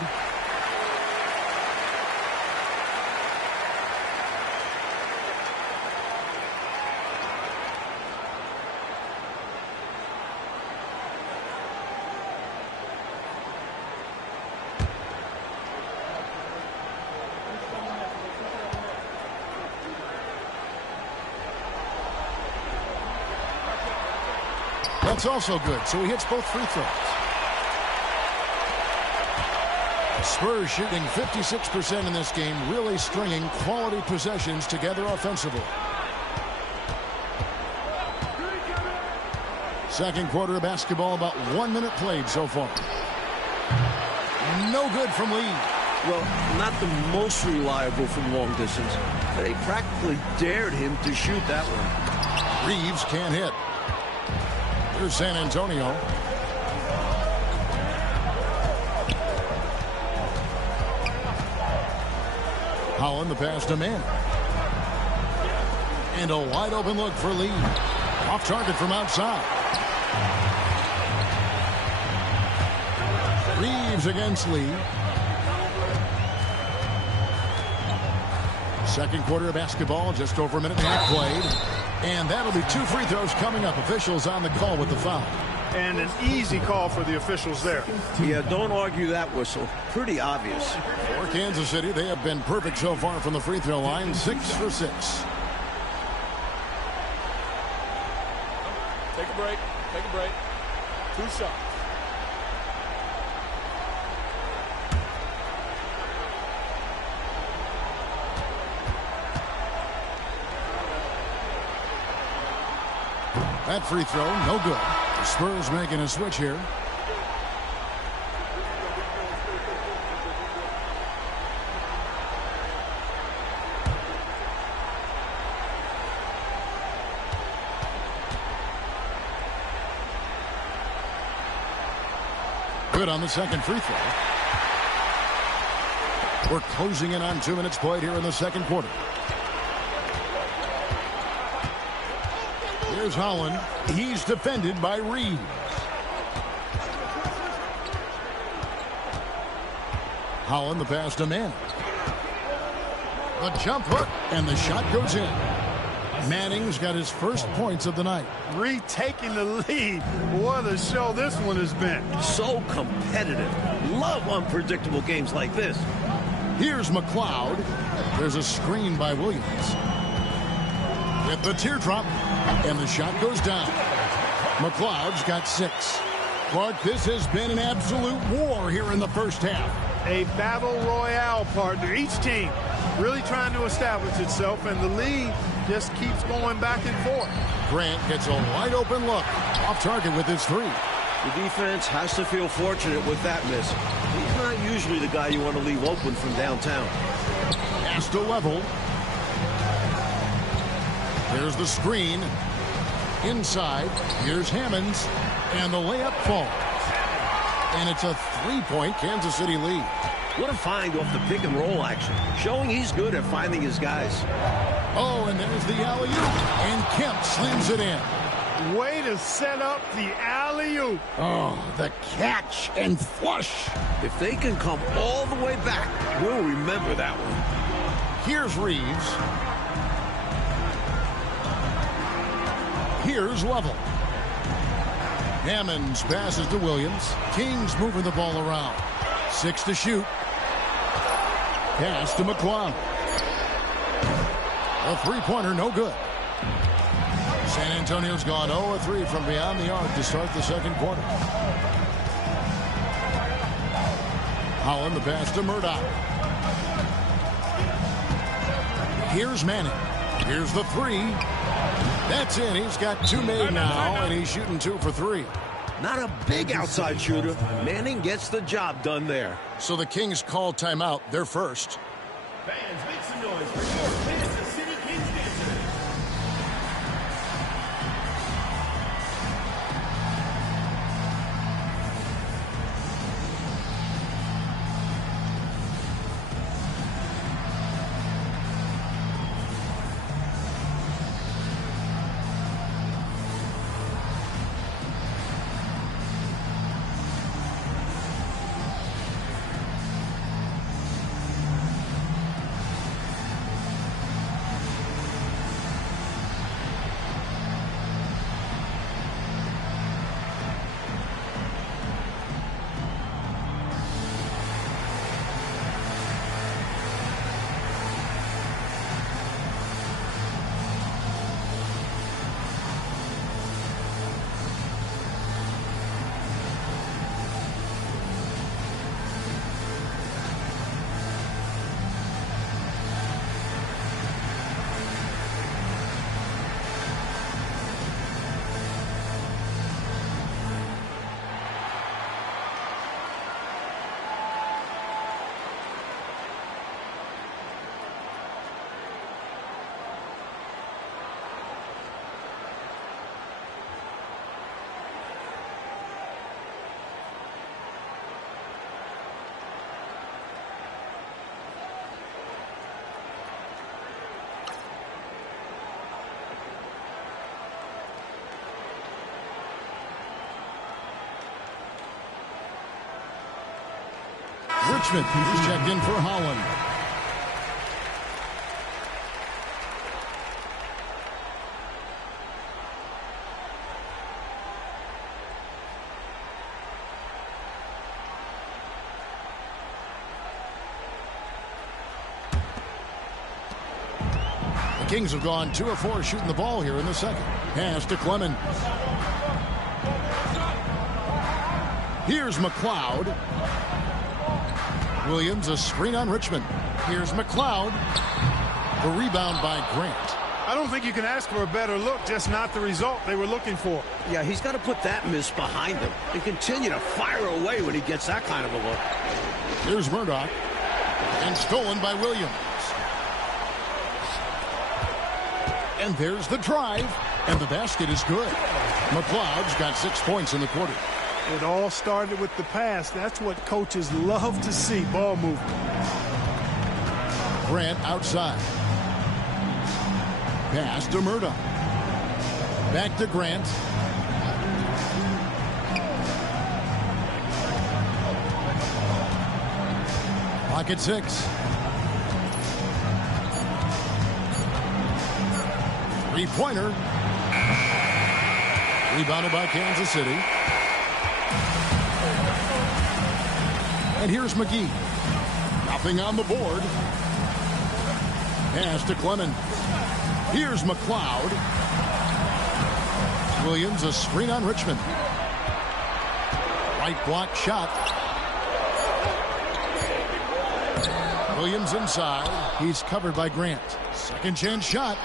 That's also good, so he hits both free throws. Spurs shooting 56% in this game, really stringing quality possessions together offensively. Second quarter of basketball, about 1 minute played so far. No good from Lee. Well, not the most reliable from long distance. They practically dared him to shoot that one. Reeves can't hit. Here's San Antonio. Holland, the pass to Manning. And a wide open look for Lee. Off target from outside. Reeves against Lee. Second quarter of basketball, just over a minute and a half played. And that'll be 2 free throws coming up. Officials on the call with the foul. And an easy call for the officials there. Yeah, don't argue that whistle. Pretty obvious. For Kansas City, they have been perfect so far from the free throw line. 6 for 6. Take a break. Take a break. 2 shots. That free throw, no good. The Spurs making a switch here. Good on the second free throw. We're closing in on 2 minutes played here in the second quarter. Here's Holland. He's defended by Reeves. Holland, the pass to Manning. The jump hook, and the shot goes in. Manning's got his first points of the night. Retaking the lead. What a show this one has been. So competitive. Love unpredictable games like this. Here's McLeod. There's a screen by Williams. With the teardrop, and the shot goes down. McLeod's got 6. Clark, this has been an absolute war here in the first half. A battle royale, partner. Each team really trying to establish itself, and the lead just keeps going back and forth. Grant gets a wide open look. Off target with his 3. The defense has to feel fortunate with that miss. He's not usually the guy you want to leave open from downtown. Pass to level. There's the screen. Inside. Here's Hammonds. And the layup falls. And it's a 3-point Kansas City lead. What a find off the pick and roll action. Showing he's good at finding his guys. Oh, and there's the alley-oop. And Kemp slams it in. Way to set up the alley-oop. Oh, the catch and flush. If they can come all the way back, we'll remember that one. Here's Reeves. Here's Level. Hammonds passes to Williams. King's moving the ball around. 6 to shoot. Pass to McClung. A 3-pointer, no good. San Antonio's gone 0-3 from beyond the arc to start the second quarter. Holland, the pass to Murdoch. Here's Manning. Here's the 3. That's in. He's got 2 made now, and he's shooting 2 for 3. Not a big outside shooter. Manning gets the job done there. So the Kings call timeout. They're first. Fans, make some noise for your Kansas City Kings dancers. Richmond. He's checked in for Holland. The Kings have gone 2 of 4 shooting the ball here in the second. Pass to Clemens. Here's McLeod. Williams, a screen on Richmond. Here's McLeod. The rebound by Grant. I don't think you can ask for a better look, just not the result they were looking for. Yeah, he's got to put that miss behind him and continue to fire away when he gets that kind of a look. Here's Murdoch. And stolen by Williams. And there's the drive. And the basket is good. McLeod's got 6 points in the quarter. It all started with the pass. That's what coaches love to see, ball movement. Grant outside. Pass to Murdoch. Back to Grant. Pocket 6. Three-pointer. Rebounded by Kansas City. And here's McGee. Nothing on the board. Pass to Clemens. Here's McLeod. Williams, a screen on Richmond. Right block shot. Williams inside. He's covered by Grant. Second chance shot.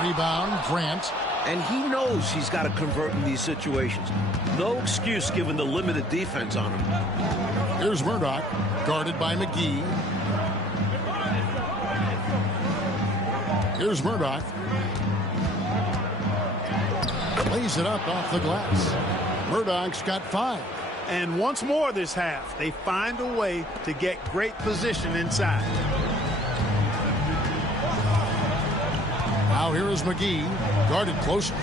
Rebound, Grant. And he knows he's got to convert in these situations. No excuse given the limited defense on him. Here's Murdoch, guarded by McGee. Here's Murdoch. Lays it up off the glass. Murdoch's got 5. And once more this half, they find a way to get great position inside. Now here is McGee, guarded closer.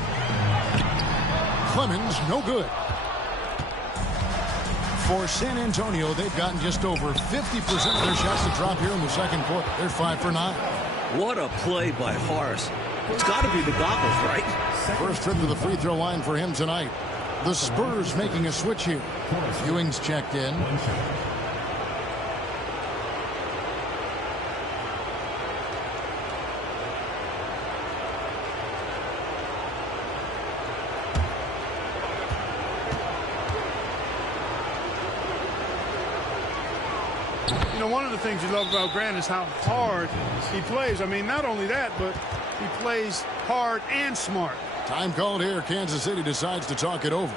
Clemens, no good. For San Antonio, they've gotten just over 50% of their shots to drop here in the second quarter. They're 5 for 9. What a play by Horace. It's got to be the goggles, right? First trip to the free throw line for him tonight. The Spurs making a switch here. Ewing's checked in. You know, one of the things you love about Grant is how hard he plays. I mean, not only that, but he plays hard and smart. Time called here. Kansas City decides to talk it over.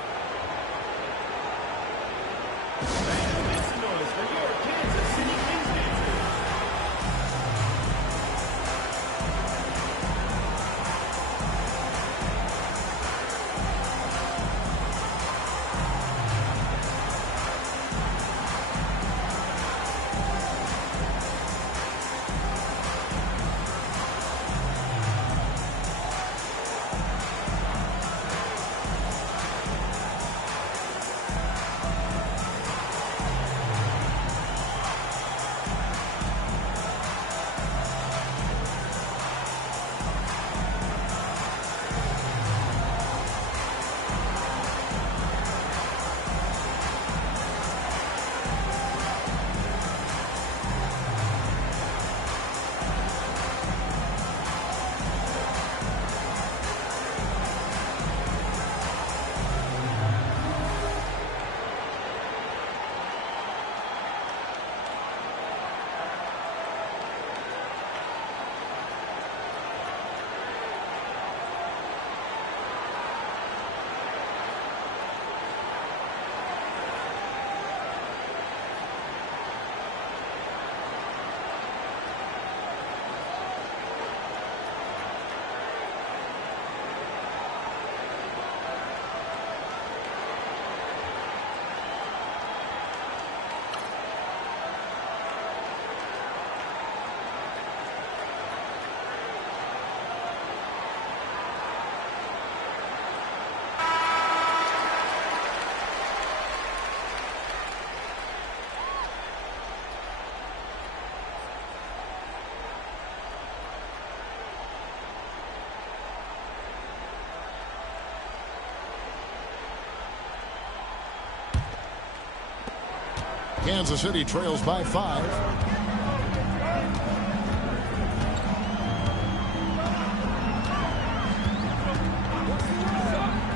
Kansas City trails by 5.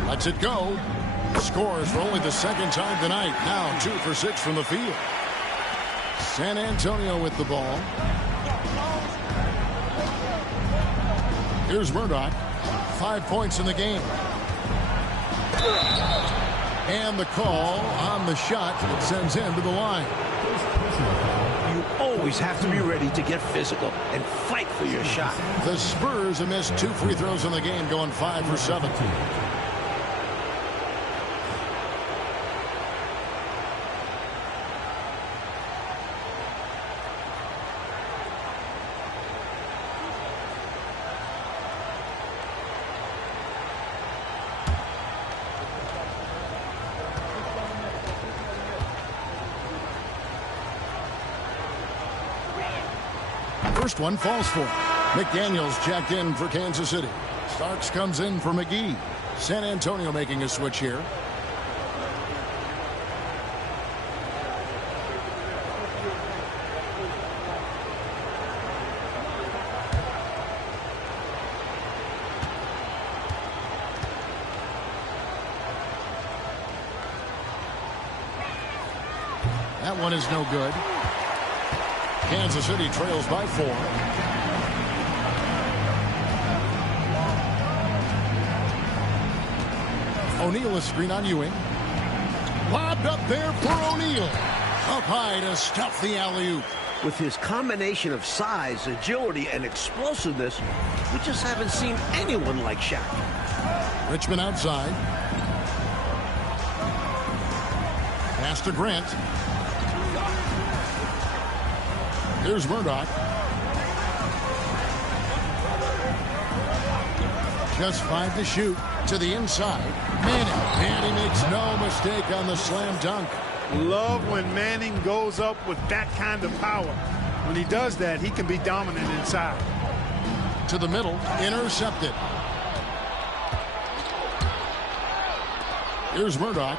Lets it go. Scores for only the second time tonight. Now 2 for 6 from the field. San Antonio with the ball. Here's Murdoch. 5 points in the game. And the call on the shot. It sends him to the line. You always have to be ready to get physical and fight for your shot. The Spurs have missed 2 free throws in the game, going 5 for 7. First one falls for him. McDaniels checked in for Kansas City. Starks comes in for McGee. San Antonio making a switch here. That one is no good. Kansas City trails by 4. O'Neal, a screen on Ewing. Lobbed up there for O'Neal. Up high to stuff the alley-oop. With his combination of size, agility, and explosiveness, we just haven't seen anyone like Shaq. Richmond outside. Pass to Grant. Here's Murdoch. Just 5 to shoot. To the inside. Manning. And he makes no mistake on the slam dunk. Love when Manning goes up with that kind of power. When he does that, he can be dominant inside. To the middle. Intercepted. Here's Murdoch.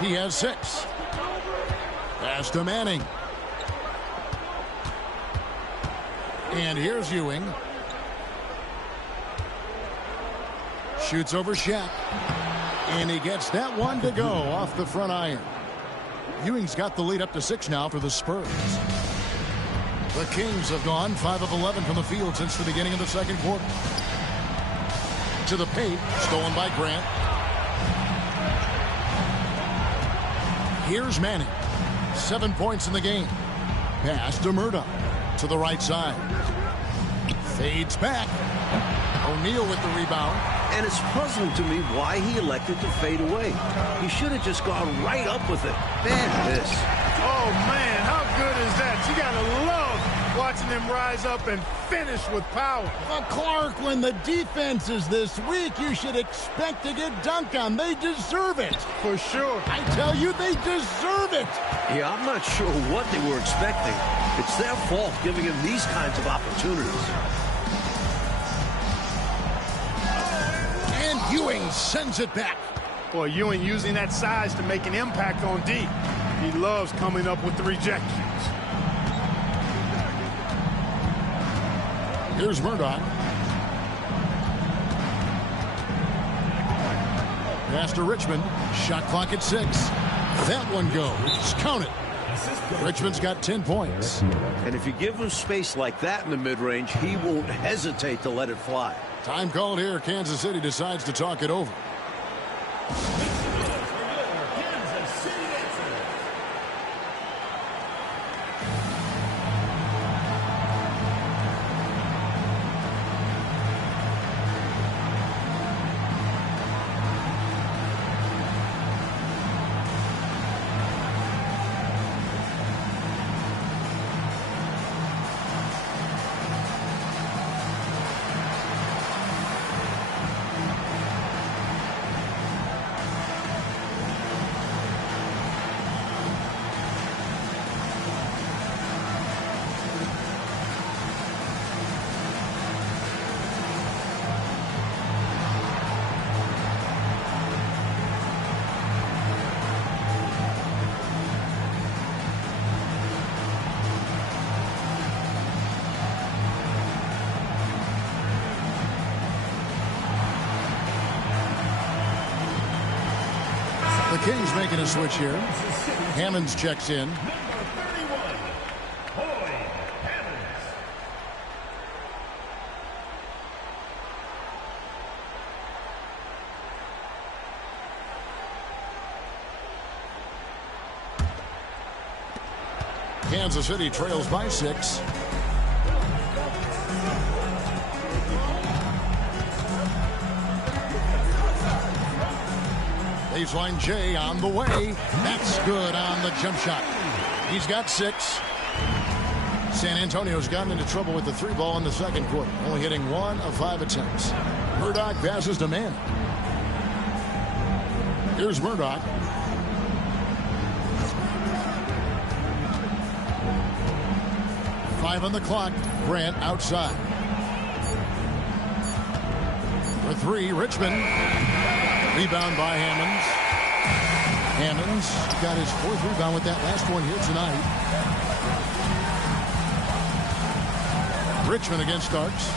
He has 6. Pass to Manning. And here's Ewing. Shoots over Shaq. And he gets that one to go off the front iron. Ewing's got the lead up to 6 now for the Spurs. The Kings have gone 5 of 11 from the field since the beginning of the second quarter. To the paint. Stolen by Grant. Here's Manning. 7 points in the game. Pass to Murdoch. To the right side. Fades back. O'Neal with the rebound. And it's puzzling to me why he elected to fade away. He should have just gone right up with it. Bad miss. Oh, man, how good is that? You got to love watching them rise up and finish with power. Well, Clark, when the defense is this weak, you should expect to get dunked on. They deserve it. For sure. I tell you, they deserve it. Yeah, I'm not sure what they were expecting. It's their fault giving him these kinds of opportunities. And Ewing sends it back. Boy, Ewing using that size to make an impact on D. He loves coming up with the rejections. Here's Murdoch. Pass to Richmond. Shot clock at 6. That one goes. Count it. Richmond's got 10 points. And if you give him space like that in the mid-range, he won't hesitate to let it fly. Time called here. Kansas City decides to talk it over. Kings making a switch here. Hammonds checks in. Number 31, Boyd Hammonds. Kansas City trails by 6. Baseline J on the way. That's good on the jump shot. He's got 6. San Antonio's gotten into trouble with the 3 ball in the second quarter, only hitting 1 of 5 attempts. Murdoch passes to Manning. Here's Murdoch. Five on the clock. Grant outside. For 3, Richmond. Rebound by Hammonds. Hammonds got his 4th rebound with that last one here tonight. Richmond against Starks.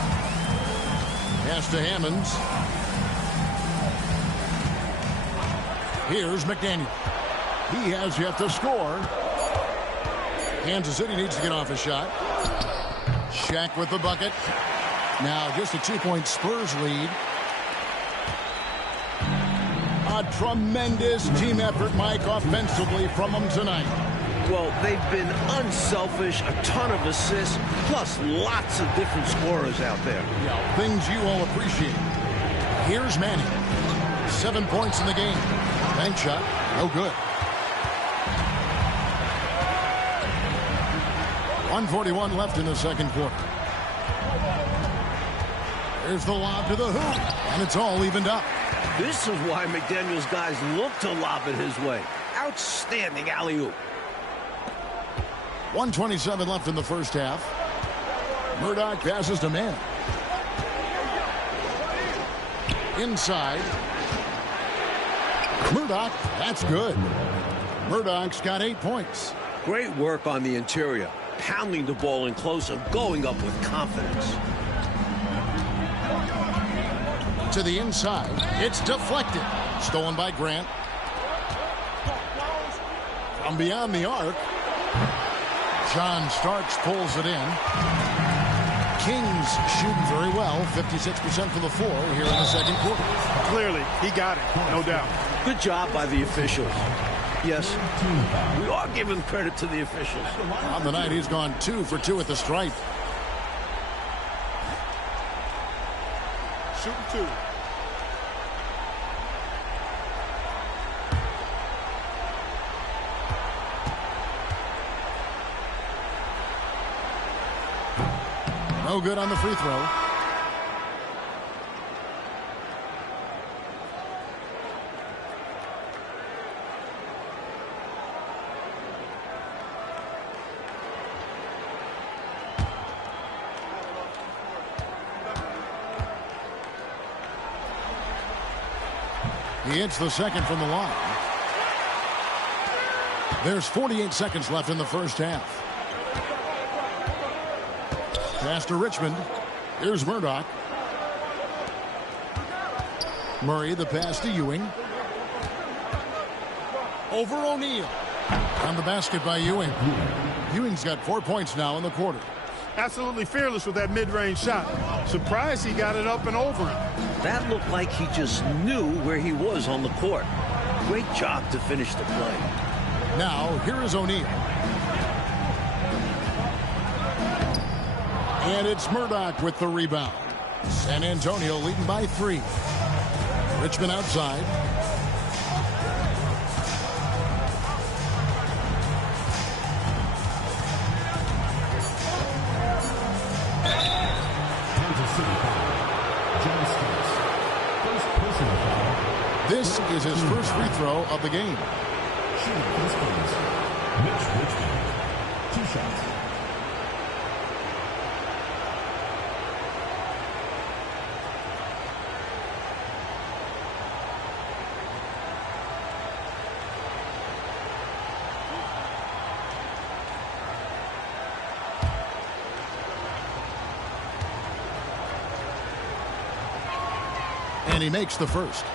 Pass to Hammonds. Here's McDaniel. He has yet to score. Kansas City needs to get off a shot. Shaq with the bucket. Now just a 2-point Spurs lead. A tremendous team effort, Mike, offensively from them tonight. Well, they've been unselfish, a ton of assists, plus lots of different scorers out there. Yeah, things you all appreciate. Here's Manning. 7 points in the game. Bank shot, no good. 1:41 left in the second quarter. There's the lob to the hoop, and it's all evened up. This is why McDaniel's guys look to lob it his way. Outstanding alley-oop. 1:27 left in the first half. Murdoch passes to Manning. Inside. Murdoch, that's good. Murdoch's got 8 points. Great work on the interior. Pounding the ball in close and going up with confidence. To the inside. It's deflected. Stolen by Grant. From beyond the arc. John Starks pulls it in. Kings shooting very well. 56% from the floor here in the second quarter. Clearly, he got it, no doubt. Good job by the officials. Yes, we are giving credit to the officials. On the night, he's gone 2 for 2 at the stripe. Shooting 2. No good on the free throw. He hits the second from the line. There's 48 seconds left in the first half. Pass to Richmond. Here's Murdoch. Murray, the pass to Ewing. Over O'Neal. On the basket by Ewing. Ewing's got 4 points now in the quarter. Absolutely fearless with that mid-range shot. Surprised he got it up and over him. That looked like he just knew where he was on the court. Great job to finish the play. Now, here is O'Neal. And it's Murdoch with the rebound. San Antonio leading by 3. Richmond outside. Kansas City foul. John Starks. First personal foul. This is his first free throw of the game. Shooting for the Spurs. Mitch Richmond. 2 shots. And he makes the first.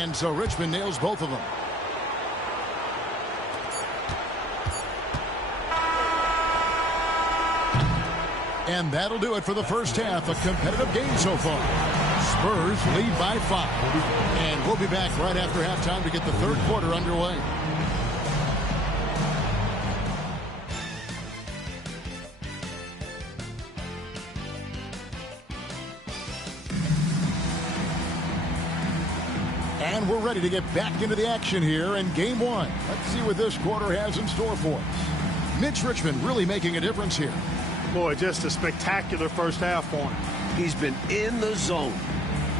And so Richmond nails both of them. And that'll do it for the first half. A competitive game so far. Spurs lead by 5. And we'll be back right after halftime to get the third quarter underway. And we're ready to get back into the action here in game 1. Let's see what this quarter has in store for us. Mitch Richmond really making a difference here. Boy, just a spectacular first half for him. He's been in the zone.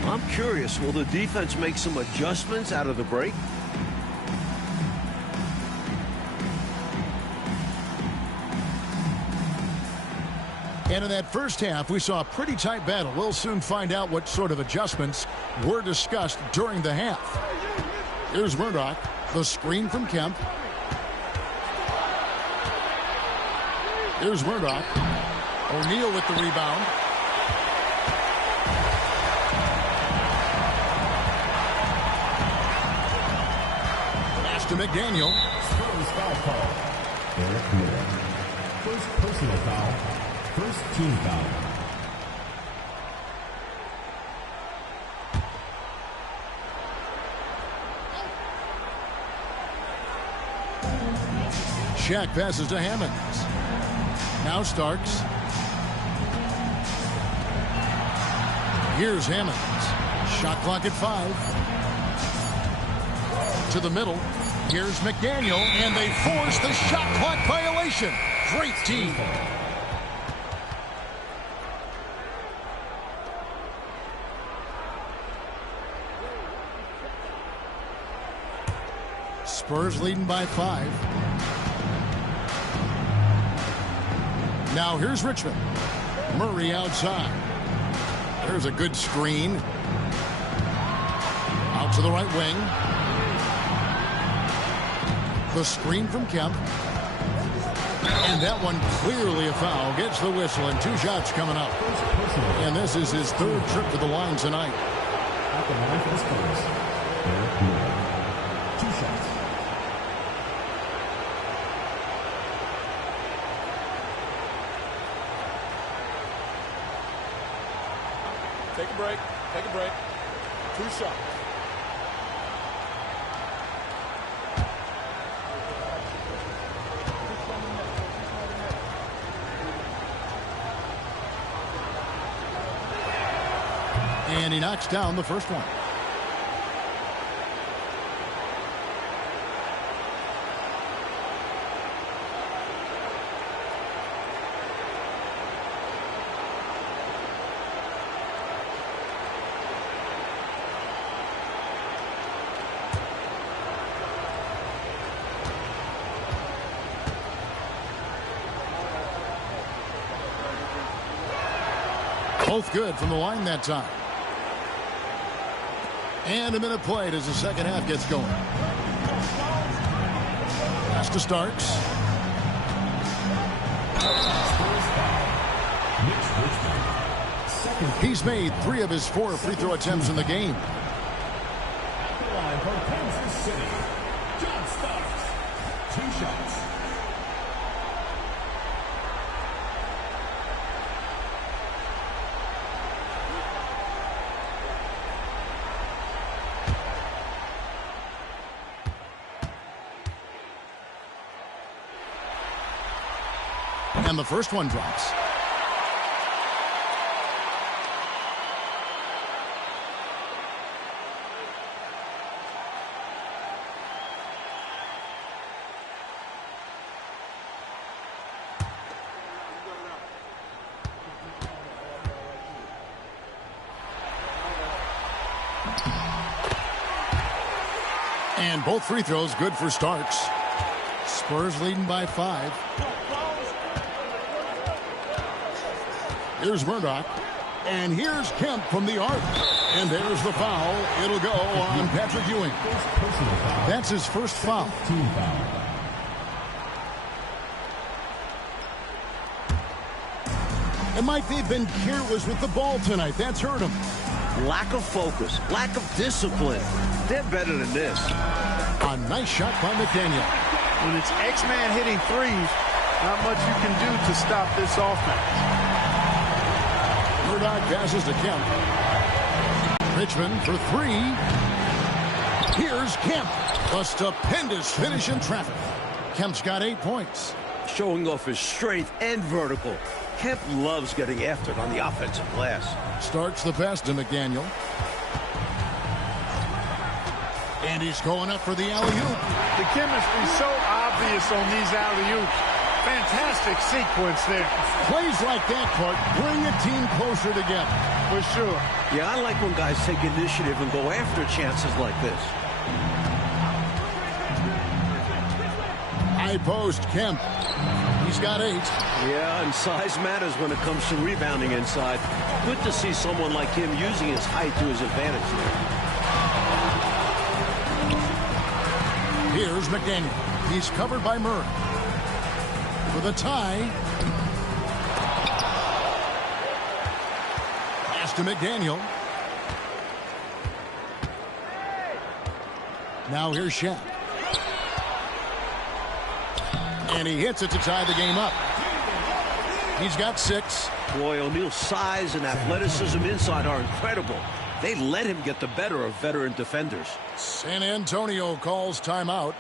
I'm curious, will the defense make some adjustments out of the break? And in that first half, we saw a pretty tight battle. We'll soon find out what sort of adjustments were discussed during the half. Here's Murdoch, the screen from Kemp. Here's Murdoch. O'Neal with the rebound. Pass to McDaniel. Spurs foul call. Eric Miller. First personal foul. First team foul. Shaq passes to Hammonds. Now Starks. Here's Hammonds. Shot clock at 5. To the middle. Here's McDaniel, and they force the shot clock violation. Great team. Spurs leading by 5. Now here's Richmond. Murray outside. There's a good screen. Out to the right wing. The screen from Kemp. And that one clearly a foul. Gets the whistle and 2 shots coming up. And this is his 3rd trip to the line tonight. At the line for the Spurs, Eric Miller. 2 shots. Take a break. Take a break. 2 shots. And he knocks down the first one. Both good from the line that time. And a minute played as the second half gets going. Pass to Starks. He's made 3 of his 4 free throw attempts in the game. At the line for Kansas City, John Starks. 2 shots. And the first one drops. And both free throws good for Starks. Spurs leading by 5. Here's Murdoch. And here's Kemp from the arc. And there's the foul. It'll go on Patrick Ewing. That's his first foul. Team foul. It might be been careless with the ball tonight. That's hurt him. Lack of focus, lack of discipline. They're better than this. A nice shot by McDaniel. When it's X-Man hitting threes, not much you can do to stop this offense. Murdoch passes to Kemp. Richmond for three. Here's Kemp. A stupendous finish in traffic. Kemp's got 8 points. Showing off his strength and vertical. Kemp loves getting after it on the offensive glass. Starts the pass to McDaniel. And he's going up for the alley-oop. The chemistry so obvious on these alley-oops. Fantastic sequence there. Plays like that, Clark, bring a team closer together. For sure. Yeah, I like when guys take initiative and go after chances like this. High post, Kemp. He's got 8. Yeah, and size matters when it comes to rebounding inside. Good to see someone like him using his height to his advantage there. Here's McDaniel. He's covered by Murray. For the tie. Pass to McDaniel. Now here's Shaq. And he hits it to tie the game up. He's got 6. Boy, O'Neal's size and athleticism inside are incredible. They let him get the better of veteran defenders. San Antonio calls timeout.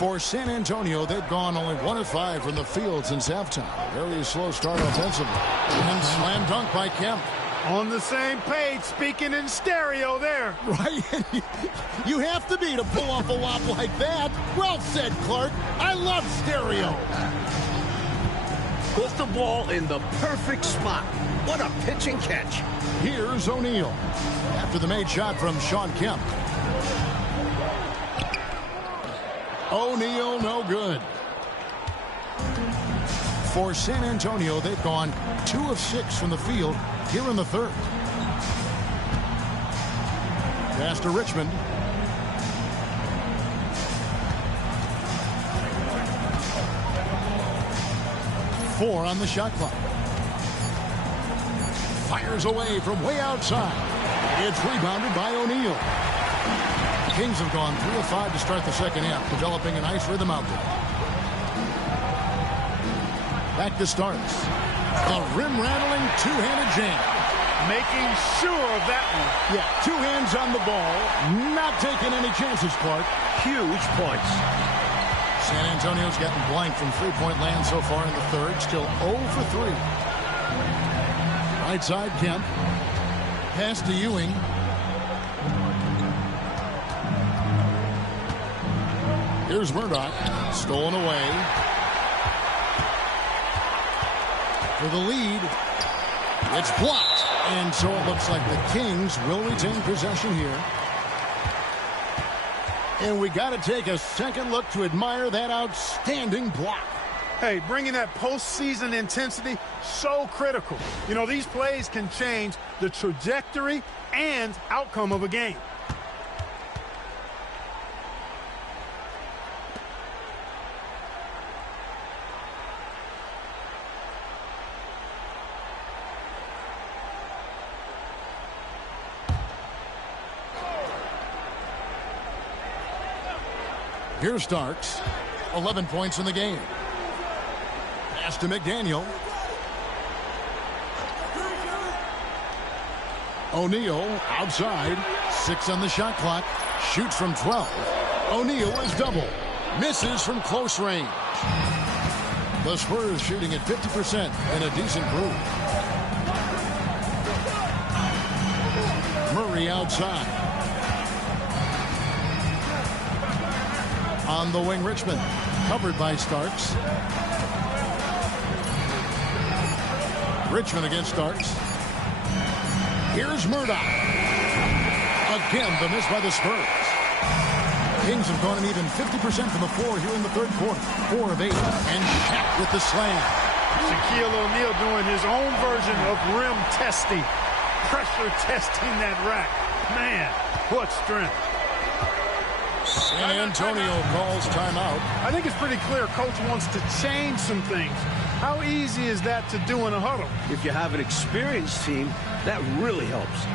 For San Antonio, they've gone only 1 of 5 from the field since halftime. Very slow start offensively. And slam dunk by Kemp. On the same page, speaking in stereo there. Right? You have to be to pull off a lob like that. Well said, Clark. I love stereo. Put the ball in the perfect spot. What a pitch and catch. Here's O'Neal. After the made shot from Shawn Kemp. O'Neal, no good. For San Antonio, they've gone 2 of 6 from the field here in the third. Pass to Richmond. Four on the shot clock. Fires away from way outside. It's rebounded by O'Neal. Kings have gone 3 of 5 to start the second half, developing a nice rhythm out there. Back to Starks. A rim-rattling two-handed jam. Making sure of that one. Yeah, 2 hands on the ball. Not taking any chances, Clark. Huge points. San Antonio's gotten blank from three-point land so far in the third. Still 0 for 3. Right side, Kemp. Pass to Ewing. Here's Murdoch. Stolen away. For the lead. It's blocked. And so it looks like the Kings will retain possession here. And we got to take a second look to admire that outstanding block. Hey, bringing that postseason intensity, so critical. You know, these plays can change the trajectory and outcome of a game. Here's Starks. 11 points in the game. Pass to McDaniel. O'Neal outside. 6 on the shot clock. Shoots from 12. O'Neal is double. Misses from close range. The Spurs shooting at 50% in a decent group. Murray outside. On the wing, Richmond. Covered by Starks. Richmond against Starks. Here's Murdoch. Again, the miss by the Spurs. Kings have gone an even 50% from the floor here in the third quarter. 4 of 8. And Shaq with the slam. Shaquille O'Neal doing his own version of rim testing. Pressure testing that rack. Man, what strength. San Antonio calls timeout. I think it's pretty clear Coach wants to change some things. How easy is that to do in a huddle? If you have an experienced team, that really helps.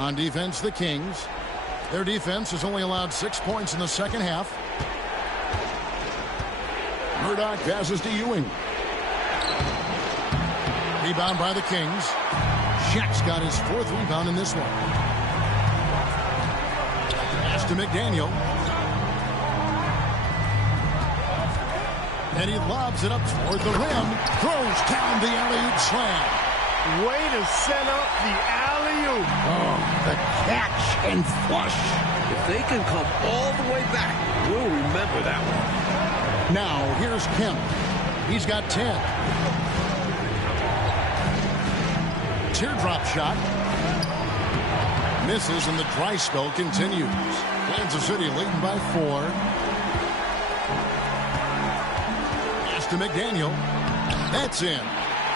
On defense, the Kings. Their defense has only allowed 6 points in the second half. Murdoch passes to Ewing. Rebound by the Kings. Shaq's got his 4th rebound in this one. Pass to McDaniel. And he lobs it up toward the rim. Throws down the alley-oop slam. Way to set up the alley-oop. Oh, the catch and flush. If they can come all the way back, we'll remember that one. Now, here's Kemp. He's got 10. Teardrop shot. Misses, and the dry spell continues. Kansas City leading by 4. Pass to McDaniel. That's in.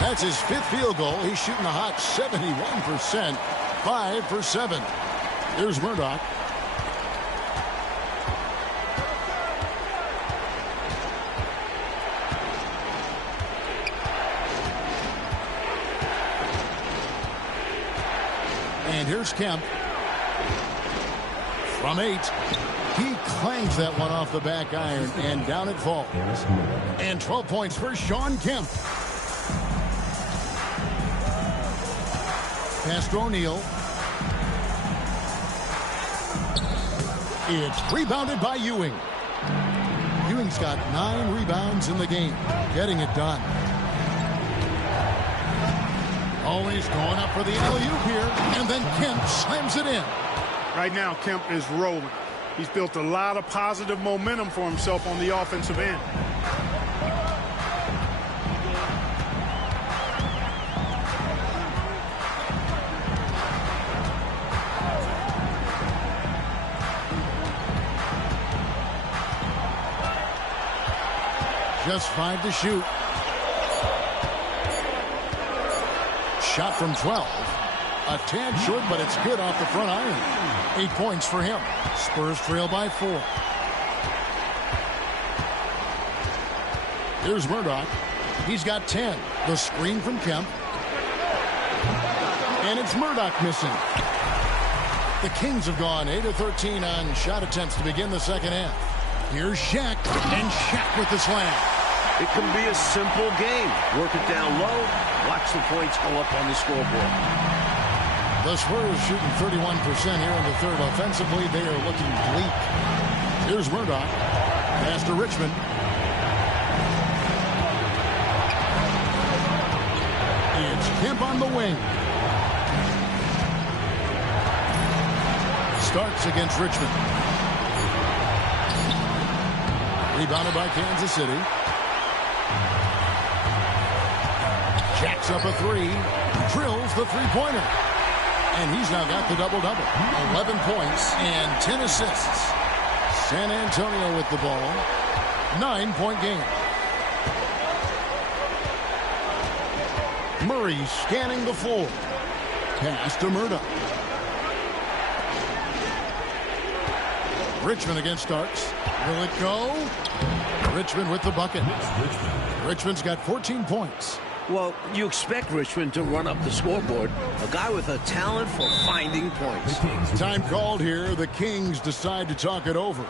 That's his 5th field goal. He's shooting a hot 71%. 5 for 7. Here's Murdoch. And here's Kemp. From 8. He clangs that one off the back iron, and down it falls. And 12 points for Shawn Kemp. Pass to O'Neal. It's rebounded by Ewing. Ewing's got 9 rebounds in the game, getting it done. Oh, he's going up for the alley-oop here, and then Kemp slams it in. Right now, Kemp is rolling. He's built a lot of positive momentum for himself on the offensive end. Just 5 to shoot. Shot from 12. A tad short, but it's good off the front iron. 8 points for him. Spurs trail by 4. Here's Murdoch. He's got 10. The screen from Kemp. And it's Murdoch missing. The Kings have gone 8 of 13 on shot attempts to begin the second half. Here's Shaq, and Shaq with the slam. It can be a simple game. Work it down low, watch the points go up on the scoreboard. The Spurs shooting 31% here in the third. Offensively, they are looking bleak. Here's Murdoch. Pass to Richmond. It's Kemp on the wing. Starks against Richmond. Rebounded by Kansas City. Jacks up a 3. Drills the three-pointer. And he's now got the double-double. 11 points and 10 assists. San Antonio with the ball. 9-point game. Murray scanning the floor. Pass to Murdoch. Richmond against Starks. Will it go? Richmond with the bucket. Richmond's got 14 points. Well, you expect Richmond to run up the scoreboard. A guy with a talent for finding points. Time called here. The Kings decide to talk it over.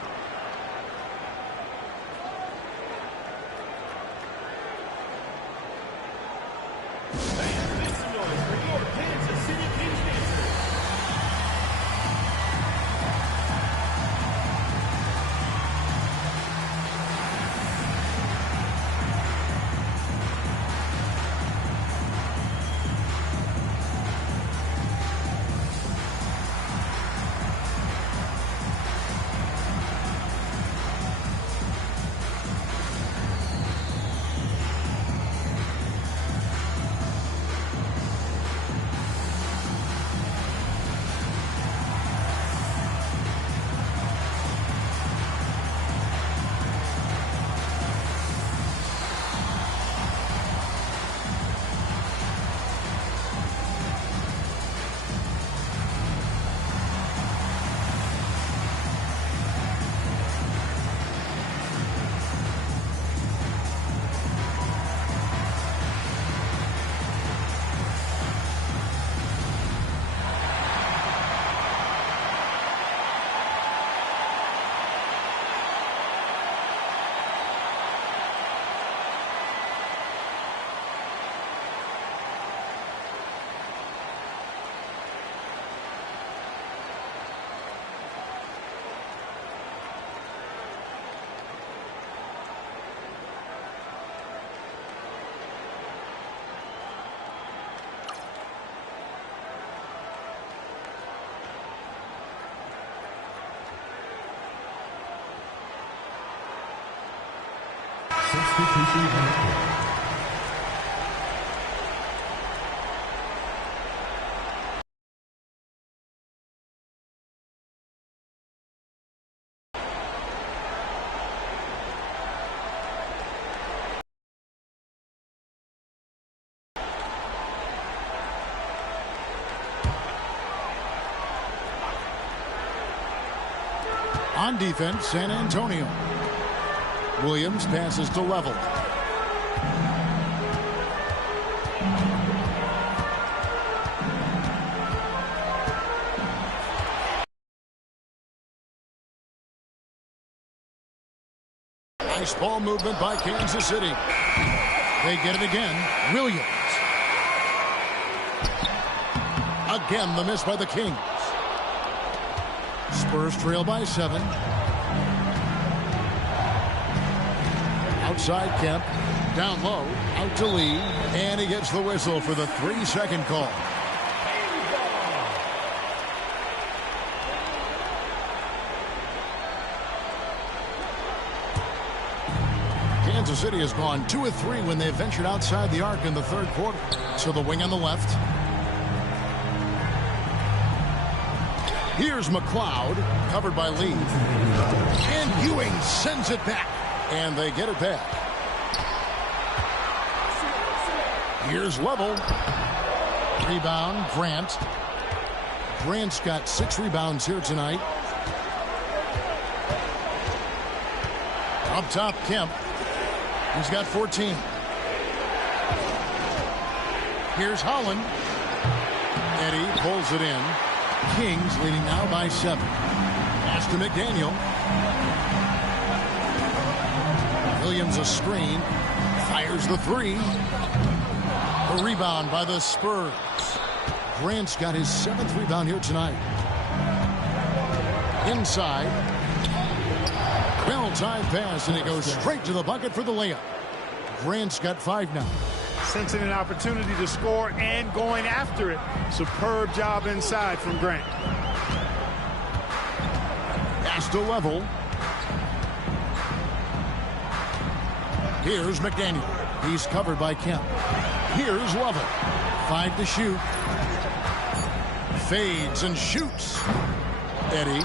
Substitution on the court. On defense, San Antonio. Williams passes to Level. Nice ball movement by Kansas City. They get it again. Williams. Again, the miss by the Kings. Spurs trail by 7. Outside Kemp. Down low, out to Lee, and he gets the whistle for the 3-second call. Kansas City has gone 2 of 3 when they've ventured outside the arc in the third quarter. So the wing on the left. Here's McLeod, covered by Lee. And Ewing sends it back. And they get it back. Here's Level. Rebound, Grant. Grant's got 6 rebounds here tonight. Up top, Kemp. He's got 14. Here's Holland. Eddie pulls it in. Kings leading now by 7. Pass to McDaniel. Williams a screen. Fires the 3. The rebound by the Spurs. Grant's got his 7th rebound here tonight. Inside. Well-timed pass, and it goes straight to the bucket for the layup. Grant's got 5 now. Sensing an opportunity to score and going after it. Superb job inside from Grant. Pass to Level. Here's McDaniel. He's covered by Kemp. Here's Level. 5 to shoot. Fades and shoots. Eddie.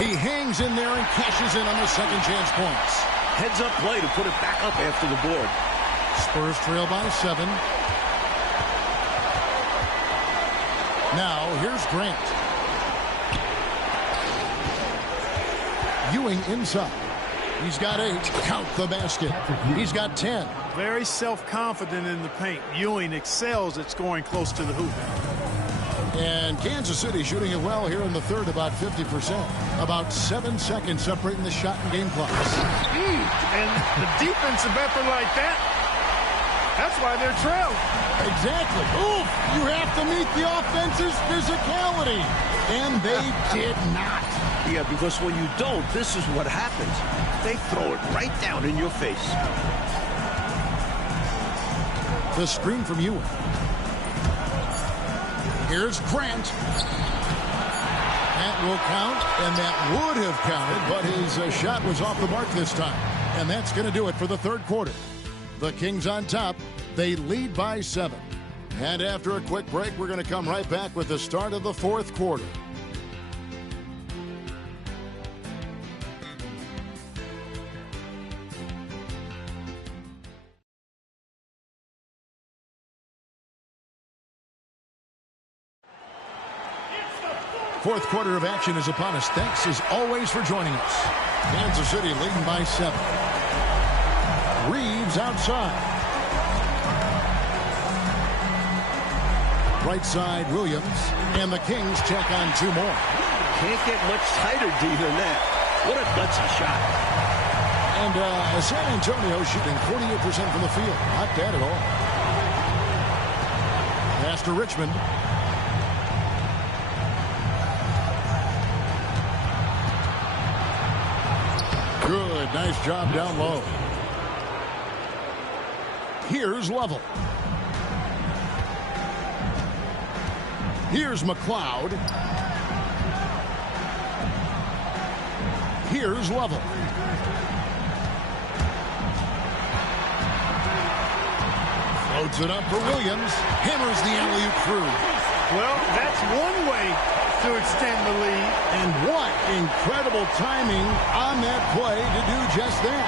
He hangs in there and cashes in on the second chance points. Heads-up play to put it back up after the board. Spurs trail by 7. Now, here's Grant. Ewing inside. He's got 8. Count the basket. He's got 10. Very self-confident in the paint. Ewing excels at scoring close to the hoop. And Kansas City shooting it well here in the third, about 50%. About 7 seconds separating the shot and game clocks. And the defensive effort like that, that's why they're trailing. Exactly. Oof! You have to meet the offense's physicality. And they did not. Yeah, because when you don't, this is what happens. They throw it right down in your face. The screen from Ewing. Here's Grant. That will count, and that would have counted, but his shot was off the mark this time. And that's going to do it for the third quarter. The Kings on top. They lead by 7. And after a quick break, we're going to come right back with the start of the fourth quarter. Fourth quarter of action is upon us. Thanks as always for joining us. Kansas City leading by 7. Reeves outside. Right side, Williams. And the Kings check on 2 more. Can't get much tighter, D, than that. What a gutsy shot. And San Antonio shooting 48% from the field. Not bad at all. Pass to Richmond. Good. Nice job down low. Here's Level. Here's McLeod. Here's Level. Floats it up for Williams. Hammers the alley-oop through. Well, that's one way to extend the lead. And what incredible timing on that play to do just that.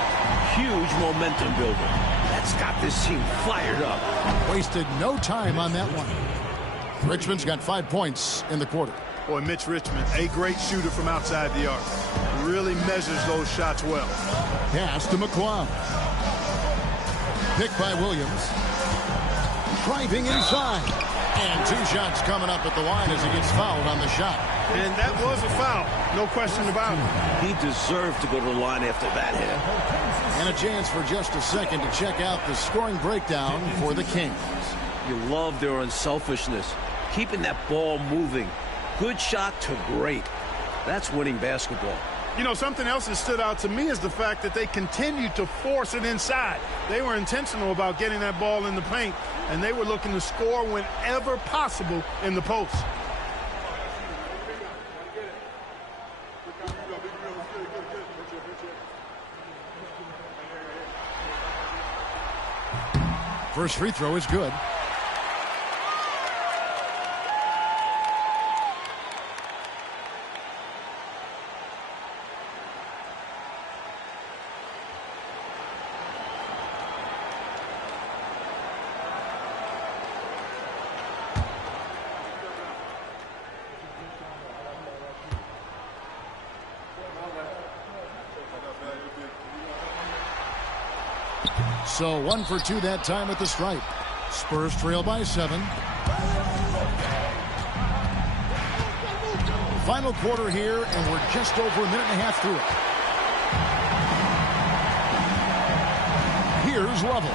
Huge momentum builder. That's got this team fired up. Wasted no time on that one. Richmond's got 5 points in the quarter. Boy, Mitch Richmond, a great shooter from outside the arc. Really measures those shots well. Pass to McLeod. Picked by Williams. Driving inside. And 2 shots coming up at the line as he gets fouled on the shot. And that was a foul. No question about it. He deserved to go to the line after that hit. And a chance for just a second to check out the scoring breakdown for the Kings. You love their unselfishness. Keeping that ball moving. Good shot to great. That's winning basketball. You know, something else that stood out to me is the fact that they continued to force it inside. They were intentional about getting that ball in the paint, and they were looking to score whenever possible in the post. First free throw is good. So 1 for 2 that time at the stripe. Spurs trail by 7. Final quarter here, and we're just over a minute and a half through it. Here's Lovell.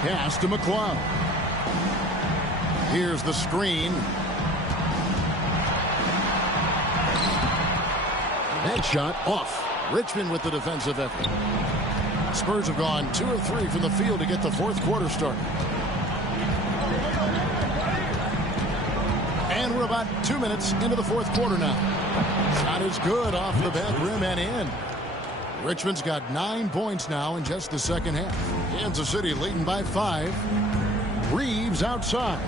Pass to McCloud. Here's the screen. That shot off. Richmond with the defensive effort. Spurs have gone 2 of 3 from the field to get the fourth quarter started. And we're about 2 minutes into the fourth quarter now. Shot is good off the back rim and in. Richmond's got 9 points now in just the second half. Kansas City leading by 5. Reeves outside.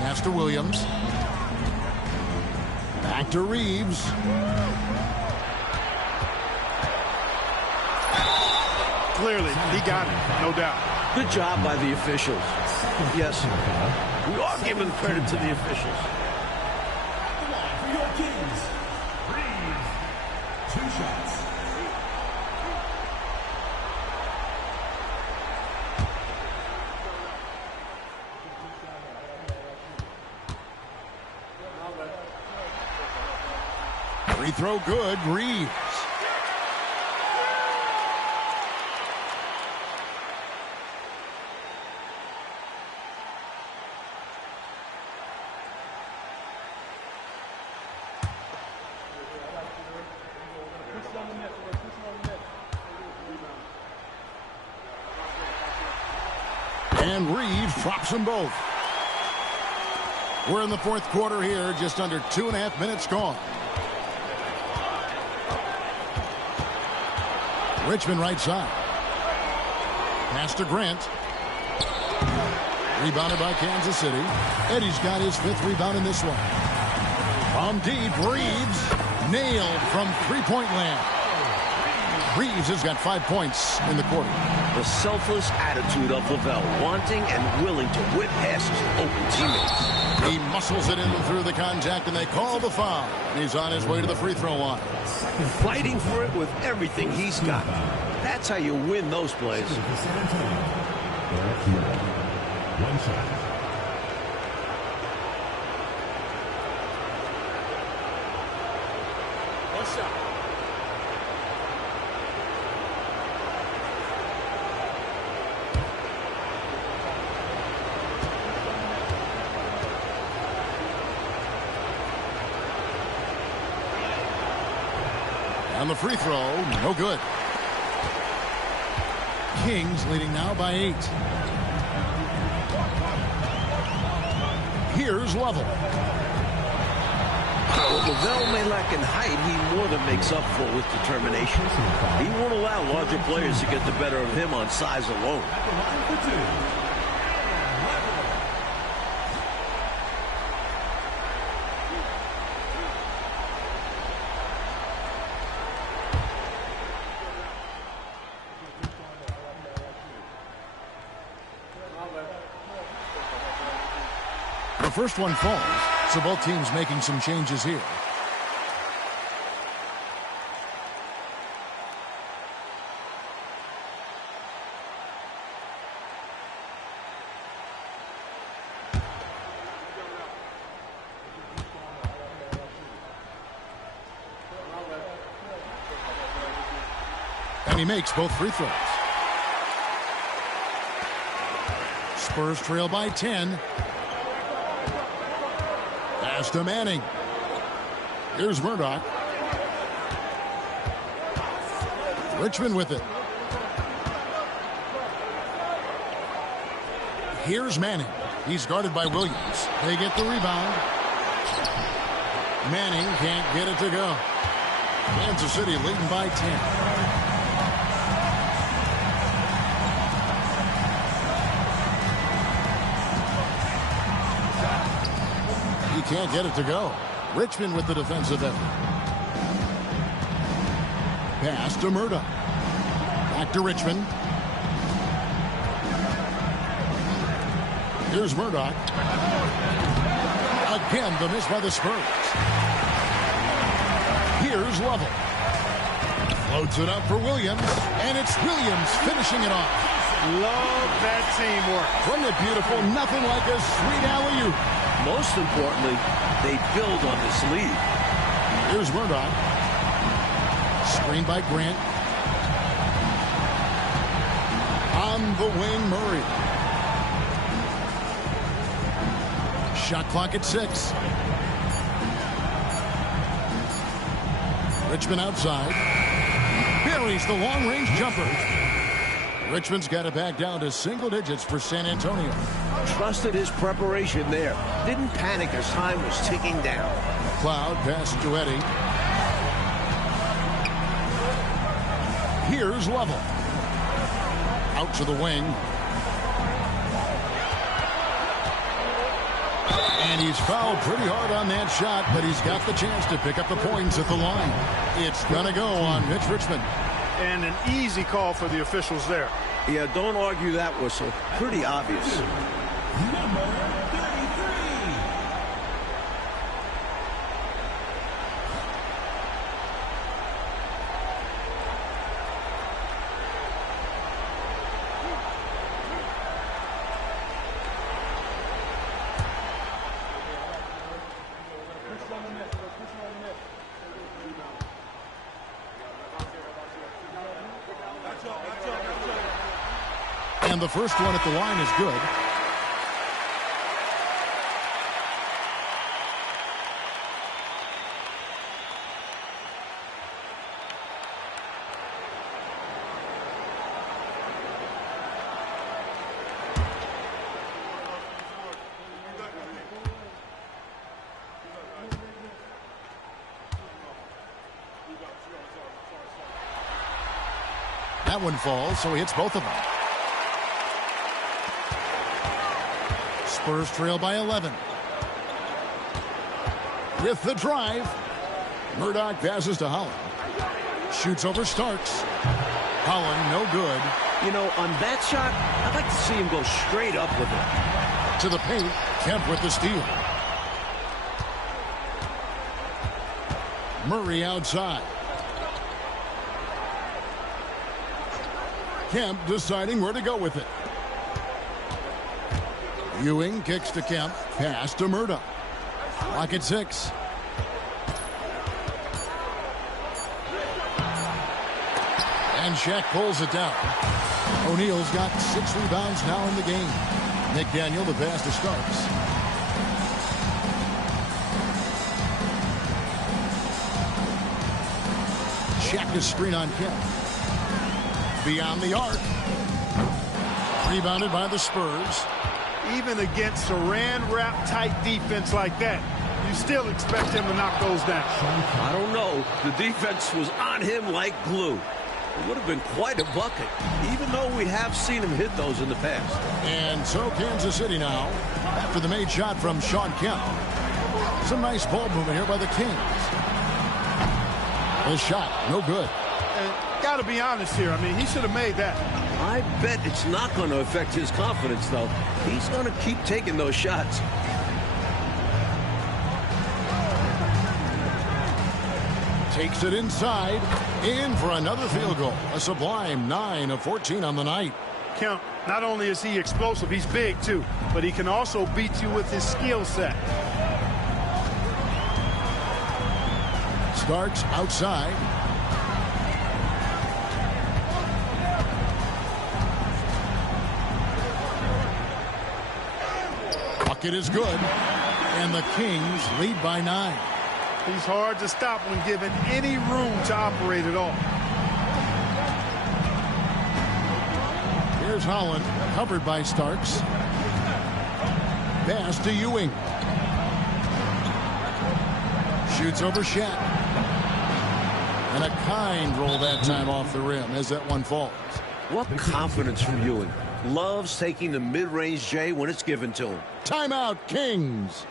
Pass to Williams. Back to Reeves. Clearly, he got it, no doubt. Good job by the officials. Yes, we are giving credit to the officials. For your Kings, Reeves, 2 shots. Free throw good. Reeves. And Reeves drops them both. We're in the fourth quarter here, just under 2.5 minutes gone. Richmond right side. Pass to Grant. Rebounded by Kansas City. Eddie's got his 5th rebound in this one. From deep, Reeves nailed from three-point land. Reeves has got 5 points in the quarter. The selfless attitude of Lavelle, wanting and willing to whip passes to open teammates. He muscles it in through the contact, and they call the foul. And he's on his way to the free throw line. Fighting for it with everything he's got. That's how you win those plays. San Antonio, Eric Miller, 1 shot. One shot. On the free throw, no good. Kings leading now by 8. Here's Lovell. What Lavelle may lack in height, he more than makes up for with determination. He won't allow larger players to get the better of him on size alone. At the line for 2. The first one falls, so both teams making some changes here. And he makes both free throws. Spurs trail by 10. Pass to Manning. Here's Murdoch. Richmond with it. Here's Manning. He's guarded by Williams. They get the rebound. Manning can't get it to go. Kansas City leading by 10. He can't get it to go. Richmond with the defensive effort. Pass to Murdoch. Back to Richmond. Here's Murdoch. Again, the miss by the Spurs. Here's Lovell. Floats it up for Williams, and it's Williams finishing it off. Love that teamwork. Wasn't it beautiful? Nothing like a sweet alley-oop. Most importantly, they build on this lead. Here's Murdoch. Screen by Grant. On the wing, Murray. Shot clock at 6. Richmond outside. Buries the long-range jumper. Richmond's got it back down to single digits for San Antonio. Trusted his preparation there. Didn't panic as time was ticking down. Cloud pass to Eddie. Here's Lovell. Out to the wing. And he's fouled pretty hard on that shot, but he's got the chance to pick up the points at the line. It's going to go on Mitch Richmond. And an easy call for the officials there. Yeah, don't argue that whistle. Pretty obvious. Number 33. And the first one at the line is good. That one falls, so he hits both of them. Spurs trail by 11. With the drive, Murdoch passes to Holland. Shoots over Starks. Holland, no good. You know, on that shot, I'd like to see him go straight up with it. To the paint, Kemp with the steal. Murray outside. Kemp deciding where to go with it. Ewing kicks to Kemp. Pass to Murdoch. Clock at 6. And Shaq pulls it down. O'Neal's got 6 rebounds now in the game. McDaniel the pass to Starks. Shaq is screen on Kemp. Beyond the arc. Rebounded by the Spurs. Even against Saran wrap tight defense like that, you still expect him to knock those down. I don't know. The defense was on him like glue. It would have been quite a bucket, even though we have seen him hit those in the past. And so Kansas City now, after the made shot from Shawn Kemp. Some nice ball movement here by the Kings. The shot, no good. And got to be honest here. I mean, he should have made that. I bet it's not going to affect his confidence, though. He's going to keep taking those shots. Takes it inside. In for another field goal. A sublime 9 of 14 on the night. Kemp, not only is he explosive, he's big, too. But he can also beat you with his skill set. Starks outside. Bucket is good. And the Kings lead by 9. He's hard to stop when given any room to operate at all. Here's Holland, covered by Starks. Pass to Ewing. Shoots over Shaq. And a kind roll that time off the rim as that one falls. What confidence from Ewing. Loves taking the mid-range J when it's given to him. Timeout, Kings.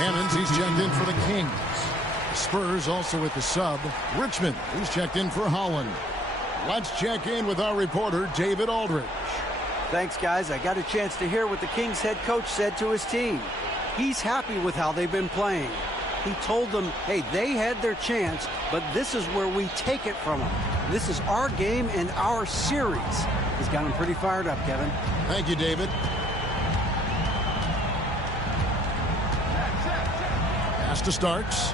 Hammonds, he's checked in for the Kings. Spurs also with the sub. Richmond, who's checked in for Holland. Let's check in with our reporter, David Aldridge. Thanks, guys. I got a chance to hear what the Kings head coach said to his team. He's happy with how they've been playing. He told them, hey, they had their chance, but this is where we take it from them. This is our game and our series. He's got them pretty fired up, Kevin. Thank you, David. Pass to Starks.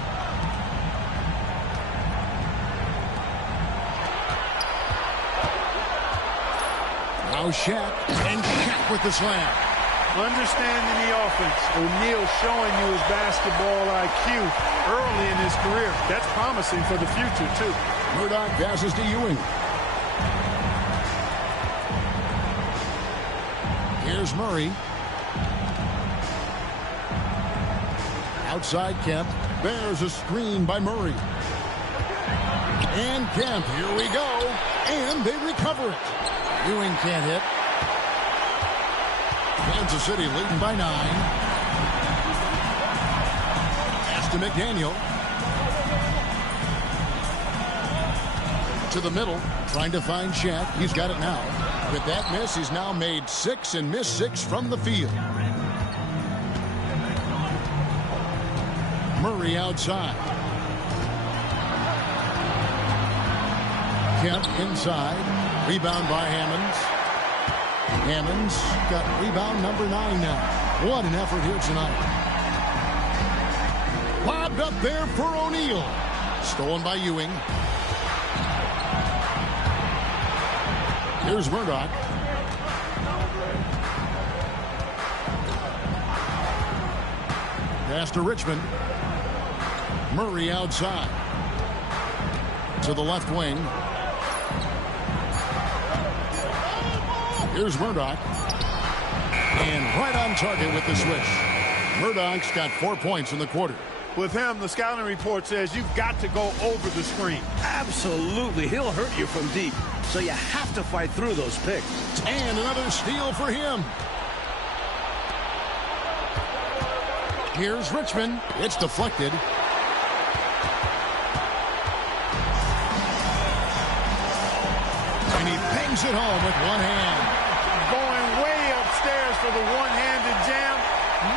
Now Shaq, and Shaq with the slam. Understanding the offense. O'Neal showing you his basketball IQ early in his career. That's promising for the future, too. Murdoch passes to Ewing. Here's Murray. Outside Kemp. There's a screen by Murray. And Kemp, here we go. And they recover it. Ewing can't hit. Kansas City leading by 9. Pass to McDaniel. To the middle, trying to find Shaq. He's got it now. With that miss, he's now made 6 and missed 6 from the field. Murray outside. Kemp inside. Rebound by Hammonds. Hammonds got rebound number 9 now. What an effort here tonight. Lobbed up there for O'Neal. Stolen by Ewing. Here's Murdoch. Pass to Richmond. Murray outside. To the left wing. Here's Murdoch. And right on target with the swish. Murdoch's got 4 points in the quarter. With him, the scouting report says you've got to go over the screen. Absolutely. He'll hurt you from deep. So you have to fight through those picks. And another steal for him. Here's Richmond. It's deflected. And he bangs it home with one hand. Going way upstairs for the one-handed jam.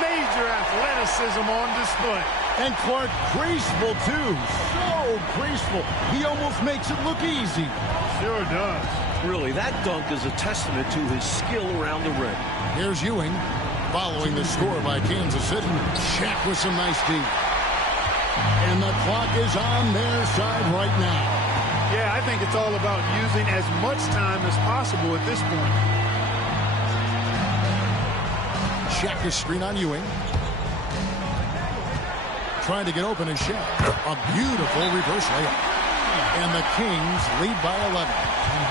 Major athleticism on display. And Clark graceful, too. So graceful. He almost makes it look easy. Sure does. Really, that dunk is a testament to his skill around the rim. Here's Ewing. Following the score by Kansas City. Shaq with some nice deep. And the clock is on their side right now. Yeah, I think it's all about using as much time as possible at this point. Shaq is screen on Ewing. Trying to get open and Shaq. A beautiful reverse layup. And the Kings lead by 11.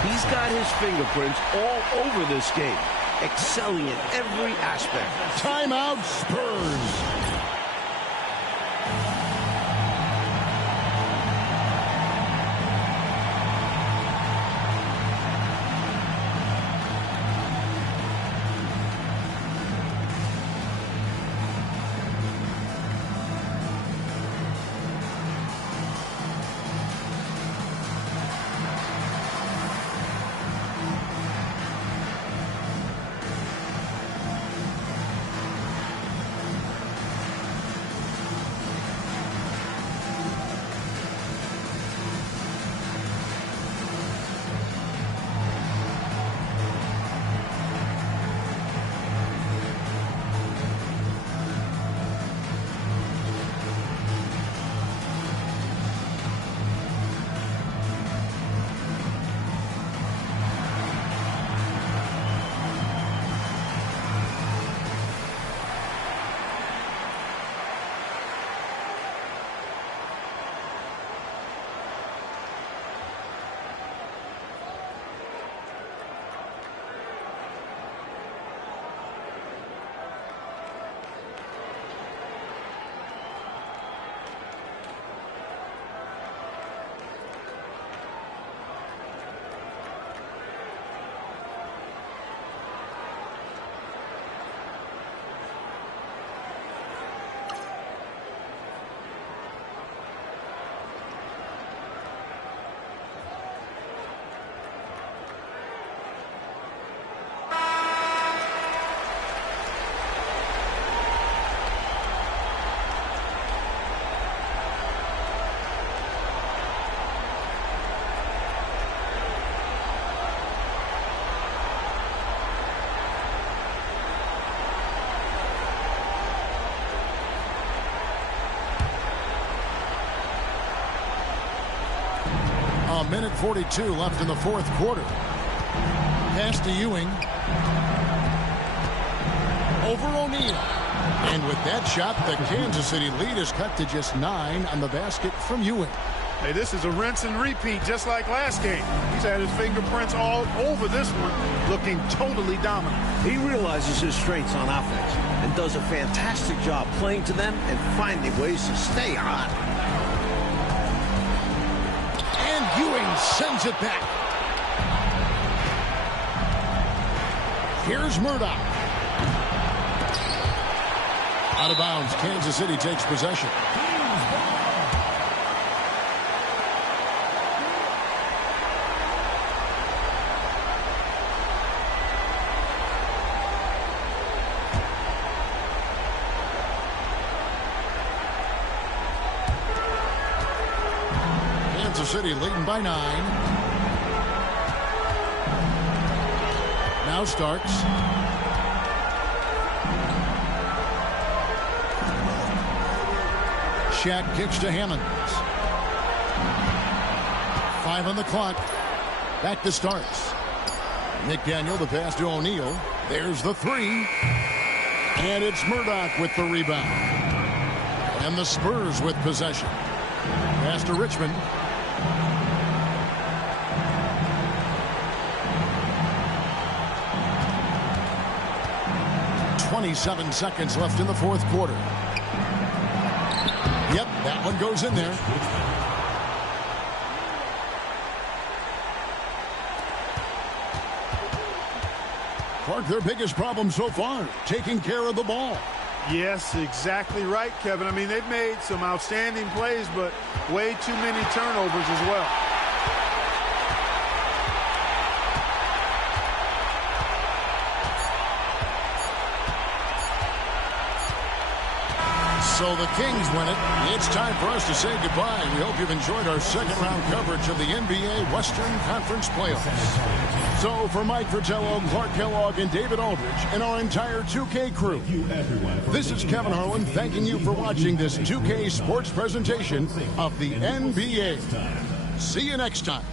He's got his fingerprints all over this game. excelling in every aspect. Timeout, Spurs. A minute 42 left in the fourth quarter. Pass to Ewing. Over O'Neal. And with that shot, the Kansas City lead is cut to just 9 on the basket from Ewing. Hey, this is a rinse and repeat just like last game. He's had his fingerprints all over this one, looking totally dominant. He realizes his strengths on offense and does a fantastic job playing to them and finding ways to stay hot. And Ewing sends it back. Here's Murdoch. Out of bounds. Kansas City takes possession. Kansas City leading by 9. Now Starks. Shaq kicks to Hammonds. 5 on the clock. Back to Starks. McDaniel, the pass to O'Neal. There's the 3. And it's Murdoch with the rebound. And the Spurs with possession. Pass to Richmond. .27 seconds left in the fourth quarter. Yep, that one goes in there. Clark, their biggest problem so far, taking care of the ball. Yes, exactly right, Kevin. I mean, they've made some outstanding plays, but way too many turnovers as well. So the Kings win it. It's time for us to say goodbye. We hope you've enjoyed our second round coverage of the NBA Western Conference Playoffs. So for Mike Fratello, Clark Kellogg, and David Aldridge, and our entire 2K crew, this is Kevin Harlan thanking you for watching this 2K sports presentation of the NBA. See you next time.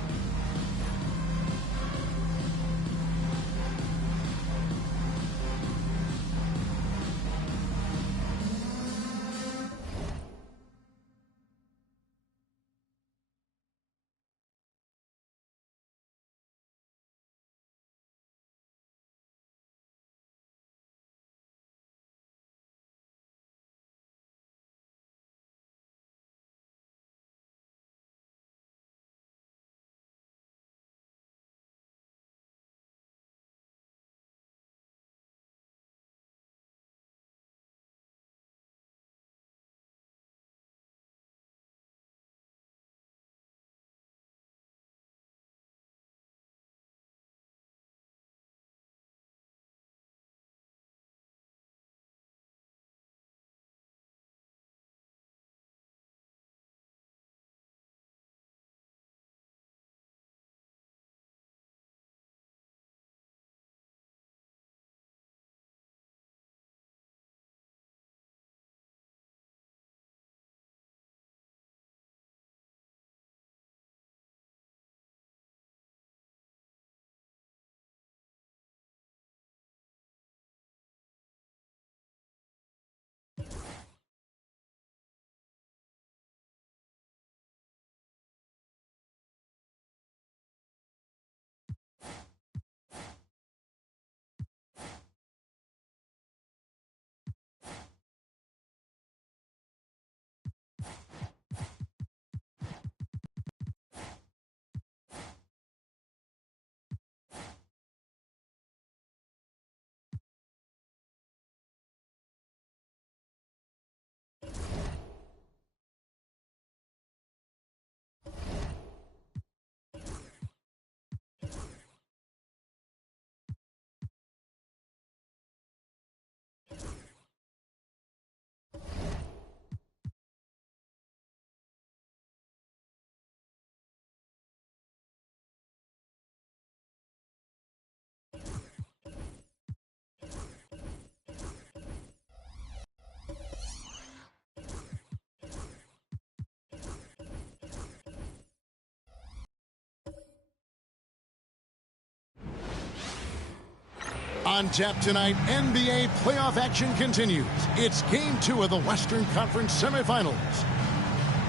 On tap tonight, NBA playoff action continues. It's Game 2 of the Western Conference semifinals.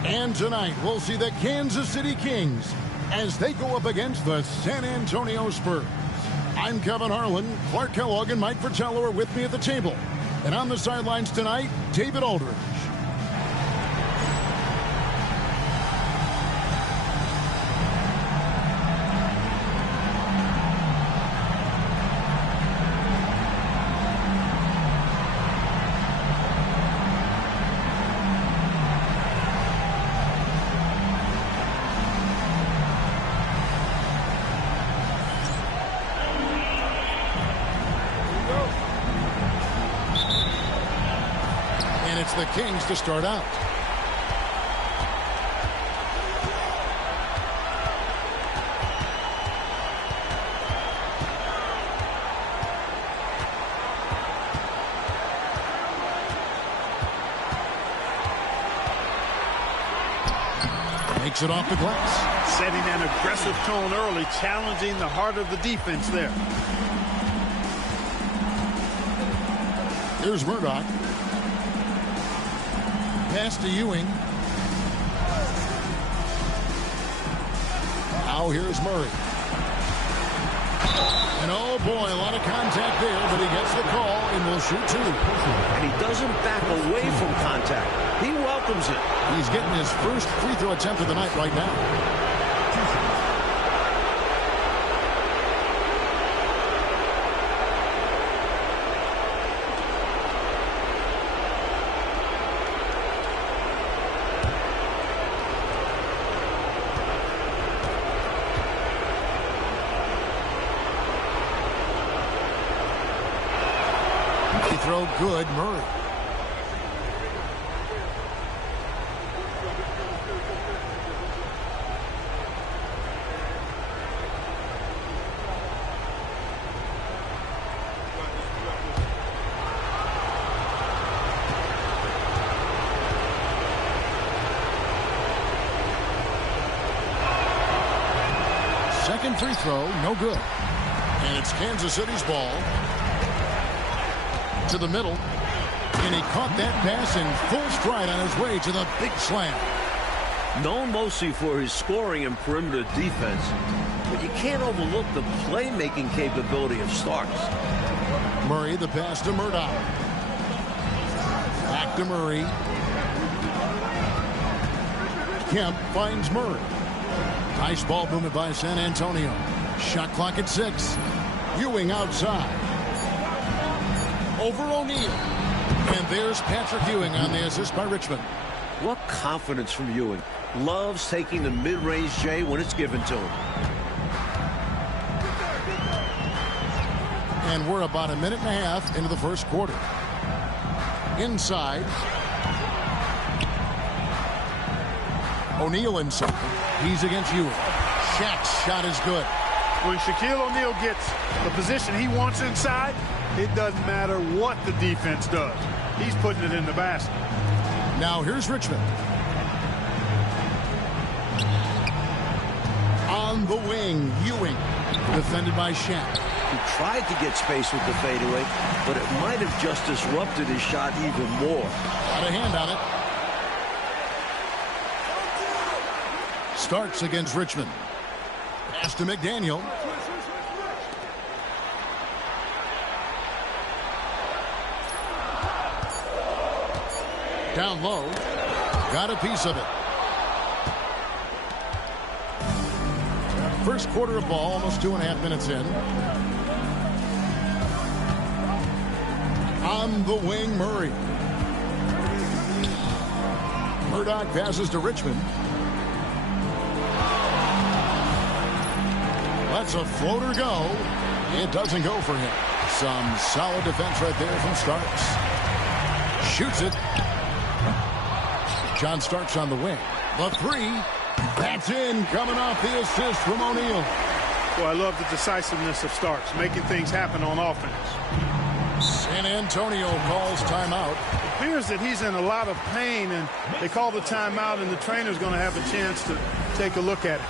And tonight, we'll see the Kansas City Kings as they go up against the San Antonio Spurs. I'm Kevin Harlan. Clark Kellogg and Mike Fratello are with me at the table. And on the sidelines tonight, David Aldridge. The Kings to start out. Makes it off the glass. Setting an aggressive tone early, challenging the heart of the defense there. Here's Murdoch. Pass to Ewing. Now here's Murray. And oh boy, a lot of contact there, but he gets the call and will shoot two. And he doesn't back away from contact. He welcomes it. He's getting his first free throw attempt of the night right now. Throw good, Murray. Second free throw, no good. And it's Kansas City's ball. To the middle, and he caught that pass in full stride on his way to the big slam. Known mostly for his scoring and perimeter defense, but you can't overlook the playmaking capability of Starks. Murray, the pass to Murdoch. Back to Murray. Kemp finds Murray. Nice ball movement by San Antonio. Shot clock at 6. Ewing outside. Over O'Neal. And there's Patrick Ewing on the assist by Richmond. What confidence from Ewing. Loves taking the mid-range J when it's given to him. And we're about a minute and a half into the first quarter. Inside. O'Neal inside. He's against Ewing. Shaq's shot is good. When Shaquille O'Neal gets the position he wants inside, it doesn't matter what the defense does. He's putting it in the basket. Now here's Richmond. On the wing, Ewing. Defended by Shaq. He tried to get space with the fadeaway, but it might have just disrupted his shot even more. Got a hand on it. Starks against Richmond. Pass to McDaniel. Down low. Got a piece of it. First quarter of ball, almost 2.5 minutes in. On the wing, Murray. Murdoch passes to Richmond. Lets a floater go. It doesn't go for him. Some solid defense right there from Starks. Shoots it. John Starks on the wing. The three. That's in, coming off the assist from O'Neal. Well, I love the decisiveness of Starks, making things happen on offense. San Antonio calls timeout. It appears that he's in a lot of pain, and they call the timeout, and the trainer's going to have a chance to take a look at it.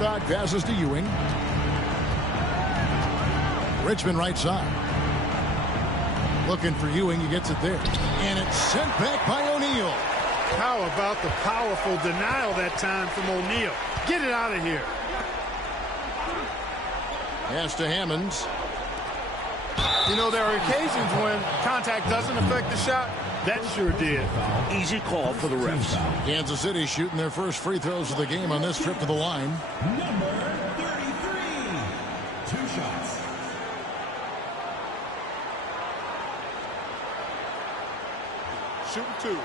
Murdoch passes to Ewing. Richmond right side. Looking for Ewing. He gets it there. And it's sent back by O'Neal. How about the powerful denial that time from O'Neal? Get it out of here. Pass to Hammonds. You know, there are occasions when contact doesn't affect the shot. That sure did. Easy call for the refs. Kansas City shooting their first free throws of the game on this trip to the line. Number 33. 2 shots. Shooting 2.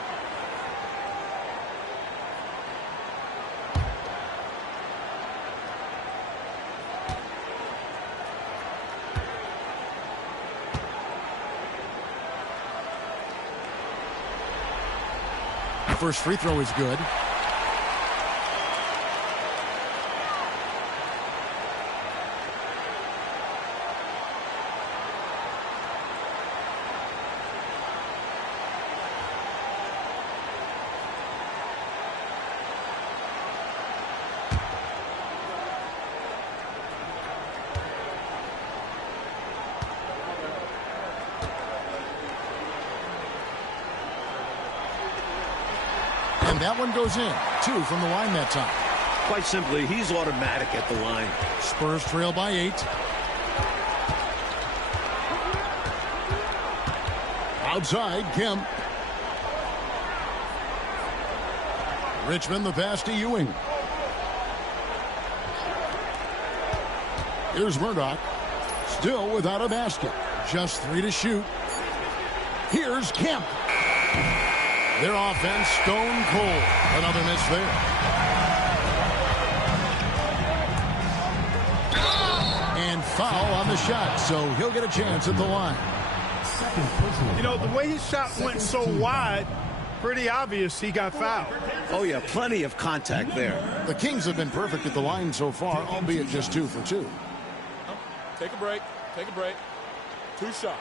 First free throw is good. And that one goes in. 2 from the line that time. Quite simply, he's automatic at the line. Spurs trail by 8. Outside, Kemp. Richmond the pass to Ewing. Here's Murdoch. Still without a basket. Just 3 to shoot. Here's Kemp. Their offense stone cold. Another miss there. And foul on the shot, so he'll get a chance at the line. You know, the way his shot went so wide, pretty obvious he got fouled. Oh, yeah, plenty of contact there. The Kings have been perfect at the line so far, albeit just 2 for 2. Take a break. Take a break. 2 shots.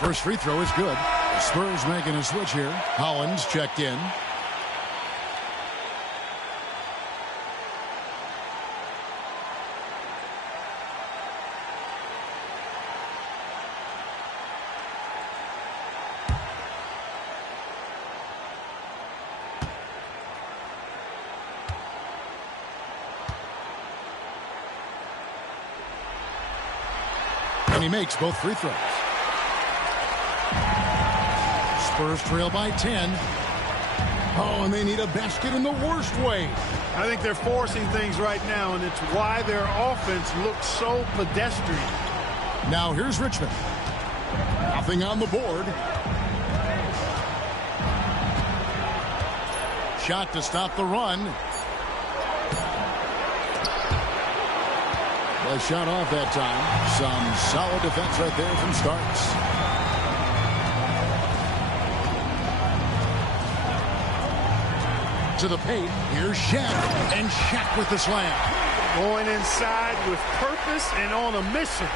First free throw is good. Spurs making a switch here. Hollins checked in. And he makes both free throws. Spurs trail by 10. Oh, and they need a basket in the worst way. I think they're forcing things right now, and it's why their offense looks so pedestrian. Now here's Richmond. Nothing on the board. Shot to stop the run. Well, shot off that time. Some solid defense right there from Starks. To the paint. Here's Shaq. And Shaq with the slam. Going inside with purpose and on a mission.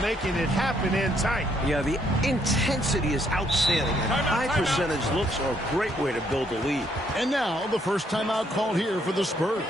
Making it happen in tight. Yeah, the intensity is outstanding. And high percentage looks are a great way to build a lead. And now the first timeout called here for the Spurs.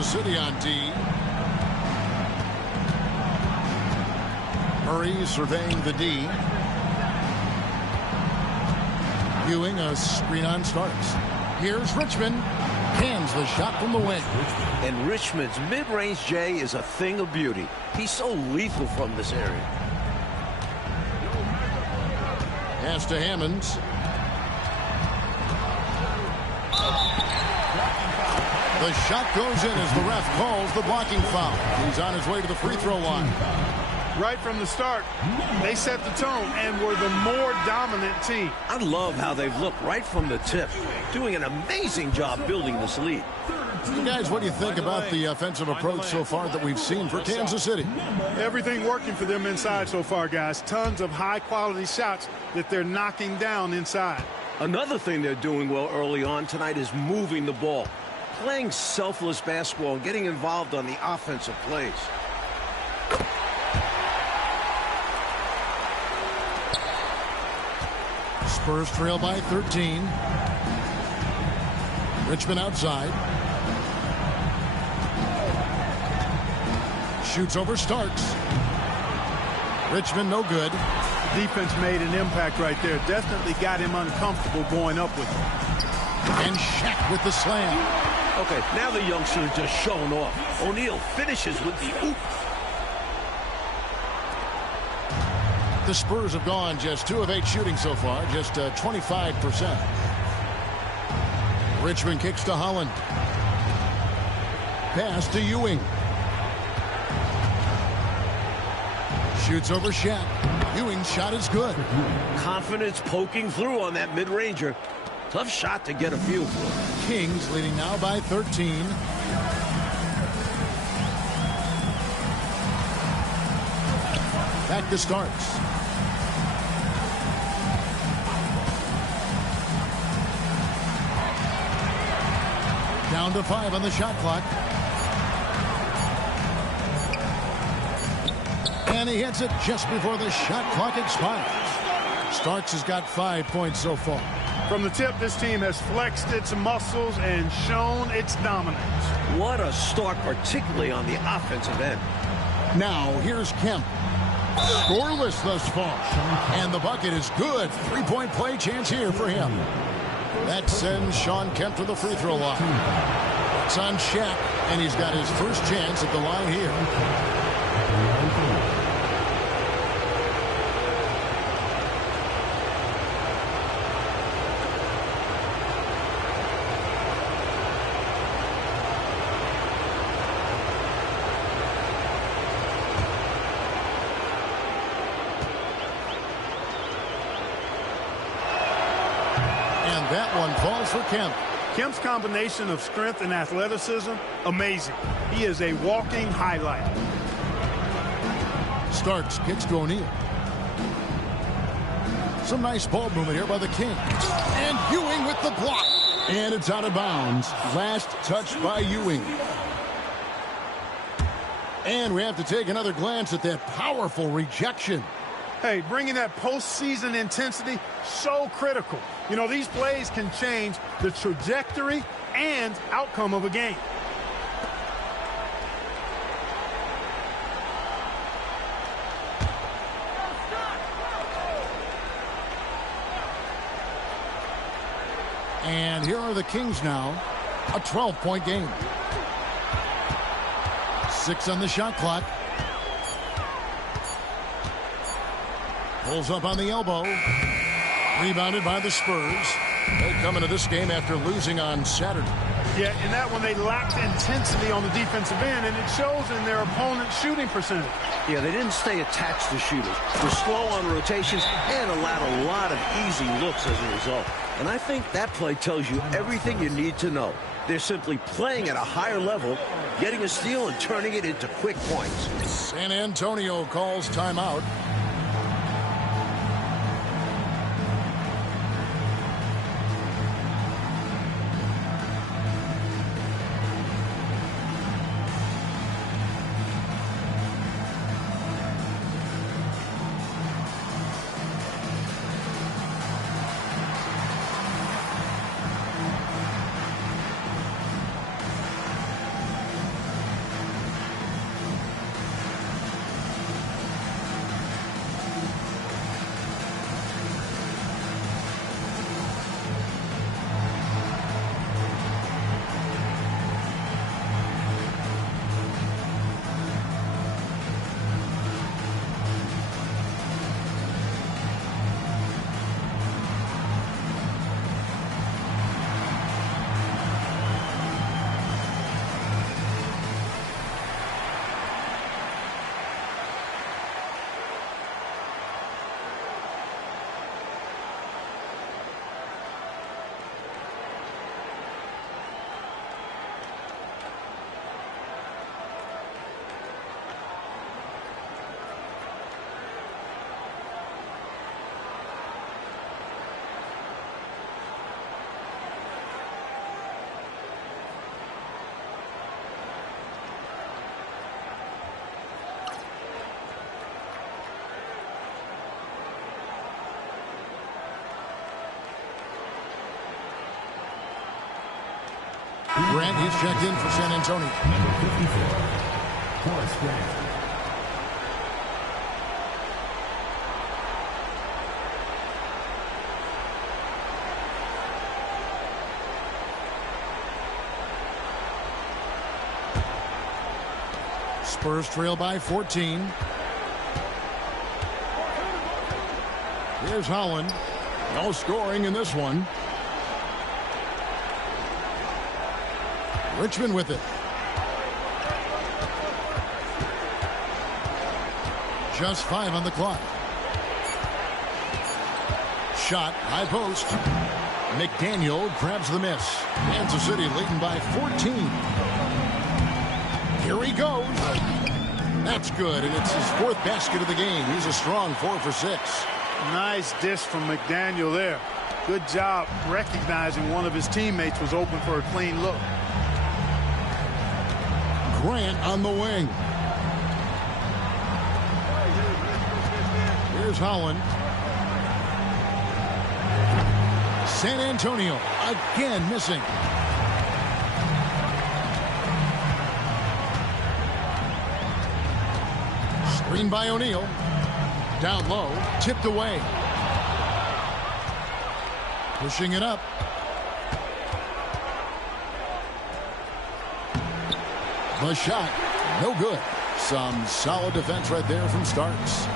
Kansas City on D. Murray surveying the D. Ewing, a screen on starts. Here's Richmond. Hands the shot from the wing. And Richmond's mid-range J is a thing of beauty. He's so lethal from this area. Pass to Hammonds. The shot goes in as the ref calls the blocking foul. He's on his way to the free throw line. Right from the start, they set the tone and were the more dominant team. I love how they've looked right from the tip, doing an amazing job building this lead. You guys, what do you think about the offensive approach so far that we've seen for Kansas City? Everything working for them inside so far, guys. Tons of high-quality shots that they're knocking down inside. Another thing they're doing well early on tonight is moving the ball, playing selfless basketball and getting involved on the offensive plays. Spurs trail by 13. Richmond outside. Shoots over Starks. Richmond no good. Defense made an impact right there. Definitely got him uncomfortable going up with him. And Shaq with the slam. Okay, now the youngster is just showing off. O'Neal finishes with the oop. The Spurs have gone just 2 of 8 shooting so far, just 25%. Richmond kicks to Holland. Pass to Ewing. Shoots over Shaq. Ewing's shot is good. Confidence poking through on that mid-ranger. Tough shot to get a feel for. Kings leading now by 13. Back to Starks. Down to 5 on the shot clock. And he hits it just before the shot clock expires. Starks has got 5 points so far. From the tip, this team has flexed its muscles and shown its dominance. What a start, particularly on the offensive end. Now, here's Kemp. Scoreless thus far. And the bucket is good. 3-point play chance here for him. That sends Shawn Kemp to the free throw line. It's on Shaq, and he's got his first chance at the line here. That one falls for Kemp. Kemp's combination of strength and athleticism, amazing. He is a walking highlight. Starks kicks to O'Neal. Some nice ball movement here by the Kings. And Ewing with the block. And it's out of bounds. Last touch by Ewing. And we have to take another glance at that powerful rejection. Hey, bringing that postseason intensity, so critical. You know, these plays can change the trajectory and outcome of a game. And here are the Kings now. A 12-point game. 6 on the shot clock. Pulls up on the elbow. Rebounded by the Spurs. They come into this game after losing on Saturday. Yeah, in that one they lacked intensity on the defensive end, and it shows in their opponent's shooting percentage. Yeah, they didn't stay attached to shooters. Were slow on rotations and allowed a lot of easy looks as a result. And I think that play tells you everything you need to know. They're simply playing at a higher level, getting a steal and turning it into quick points. San Antonio calls timeout. Grant, he's checked in for San Antonio. Number 54, Horace Grant. Spurs trail by 14. Here's Holland. No scoring in this one. Richmond with it. Just 5 on the clock. Shot, high post. McDaniel grabs the miss. Kansas City leading by 14. Here he goes. That's good, and it's his 4th basket of the game. He's a strong 4 for 6. Nice dish from McDaniel there. Good job recognizing one of his teammates was open for a clean look. Grant on the wing. Here's Holland. San Antonio again missing. Screen by O'Neal. Down low, tipped away. Pushing it up. The shot, no good. Some solid defense right there from Starks.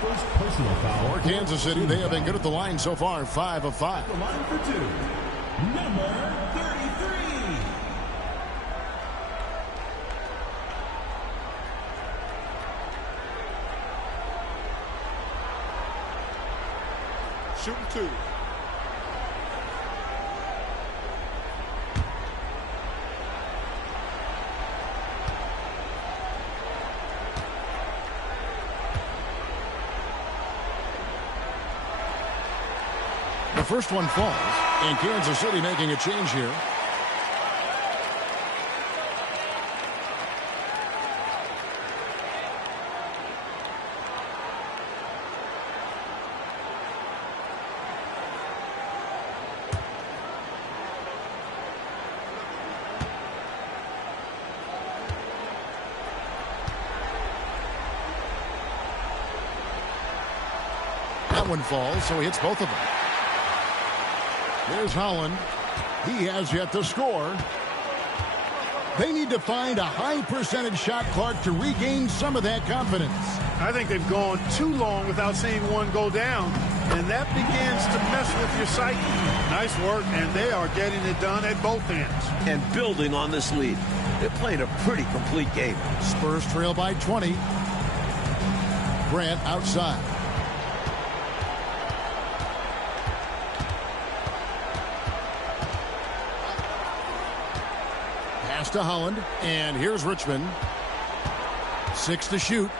First personal foul. For Kansas City, they have been good at the line so far, 5 of 5. The line for 2, number 33. Shooting 2. The first one falls, and Kansas City making a change here. That one falls, so he hits both of them. Here's Holland. He has yet to score. They need to find a high percentage shot, Clark, to regain some of that confidence. I think they've gone too long without seeing one go down, and that begins to mess with your psyche. Nice work, and they are getting it done at both ends. And building on this lead. They're playing a pretty complete game. Spurs trail by 20. Grant outside. Pass to Holland, and here's Richmond. 6 to shoot.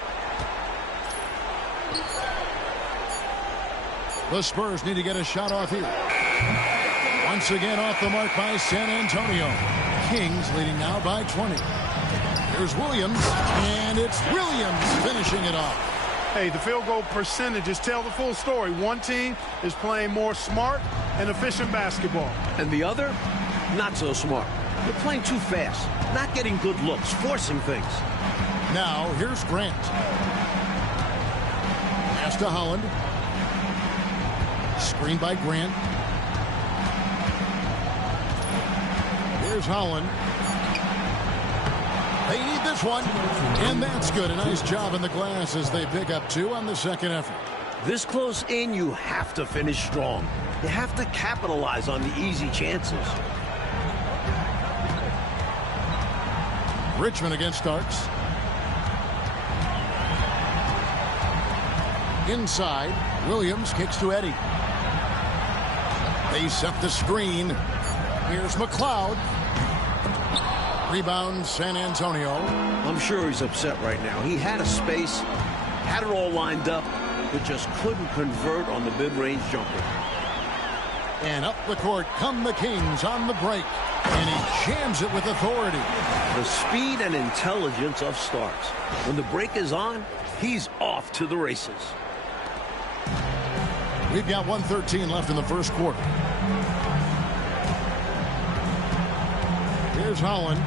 The Spurs need to get a shot off here. Once again off the mark by San Antonio. Kings leading now by 20. Here's Williams, and it's Williams finishing it off. Hey, the field goal percentages tell the full story. One team is playing more smart and efficient basketball. And the other, not so smart. They're playing too fast, not getting good looks, forcing things. Now, here's Grant. Pass to Holland. Screen by Grant. Here's Holland. They need this one, and that's good. A nice job in the glass as they pick up 2 on the second effort. This close in, you have to finish strong. You have to capitalize on the easy chances. Richmond against Starks. Inside, Williams kicks to Eddie. They set the screen. Here's McLeod. Rebound, San Antonio. I'm sure he's upset right now. He had a space, had it all lined up, but just couldn't convert on the mid-range jumper. And up the court come the Kings on the break. And he jams it with authority. The speed and intelligence of Starks. When the break is on, he's off to the races. We've got 1:13 left in the first quarter. Here's Holland.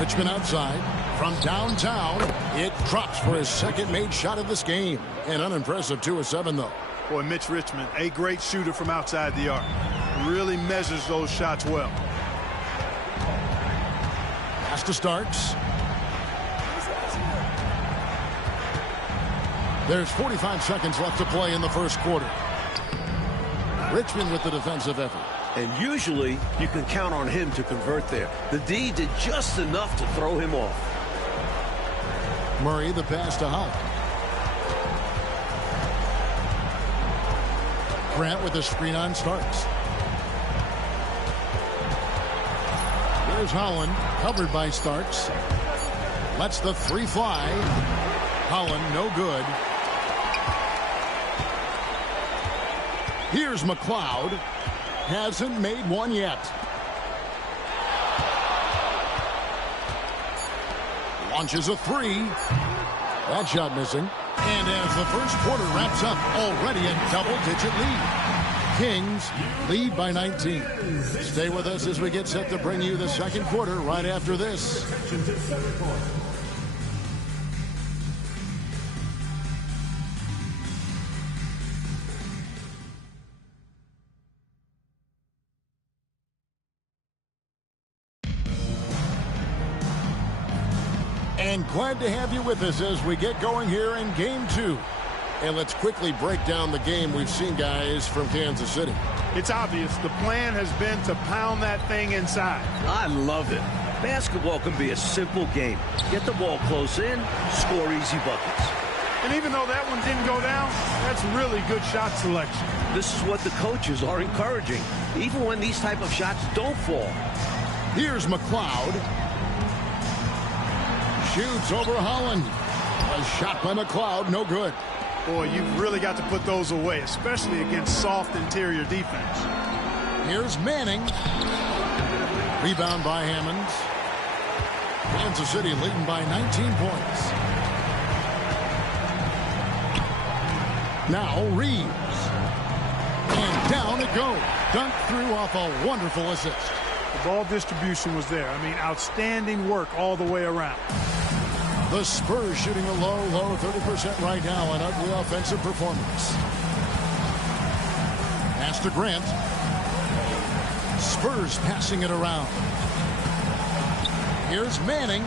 Richmond outside. From downtown, it drops for his second made shot of this game. An unimpressive 2 of 7, though. Boy, Mitch Richmond, a great shooter from outside the arc. Really measures those shots well. Pass to Starks. There's 45 seconds left to play in the first quarter. Richmond with the defensive effort. And usually, you can count on him to convert there. The D did just enough to throw him off. Murray, the pass to Holland. Grant with the screen on Starks. Here's Holland, covered by Starks. Lets the 3 fly. Holland, no good. Here's McLeod. Hasn't made one yet. Launches a 3. That shot missing. And as the first quarter wraps up, already a double-digit lead. Kings lead by 19. Stay with us as we get set to bring you the second quarter right after this. And glad to have you with us as we get going here in Game 2. And let's quickly break down the game we've seen, guys, from Kansas City. It's obvious the plan has been to pound that thing inside. I love it. Basketball can be a simple game. Get the ball close in, score easy buckets. And even though that one didn't go down, that's really good shot selection. This is what the coaches are encouraging, even when these type of shots don't fall. Here's McLeod. Shoots over Holland. A shot by McLeod, no good. Boy, you've really got to put those away, especially against soft interior defense. Here's Manning. Rebound by Hammonds. Kansas City leading by 19 points. Now Reeves. And down it goes. Dunked through off a wonderful assist. The ball distribution was there. I mean, outstanding work all the way around. The Spurs shooting a low 30% right now. An ugly offensive performance. Pass to Grant. Spurs passing it around. Here's Manning.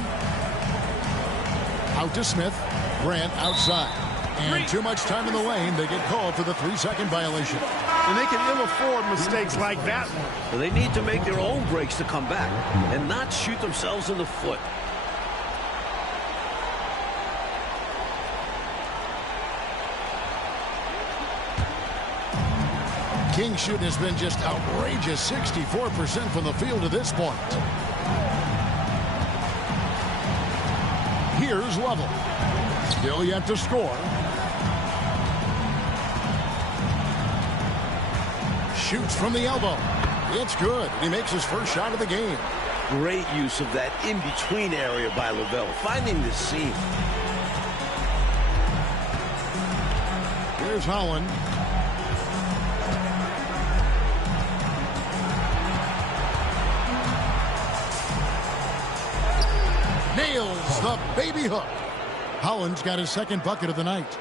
Out to Smith. Grant outside. And too much time in the lane. They get called for the 3-second violation. And they can ill afford mistakes like that one. They need to make their own breaks to come back and not shoot themselves in the foot. King's shooting has been just outrageous. 64% from the field to this point. Here's Lovell. Still yet to score. Shoots from the elbow. It's good. He makes his first shot of the game. Great use of that in-between area by Lovell, finding the seam. Here's Holland. Nails the baby hook. Holland's got his second bucket of the night.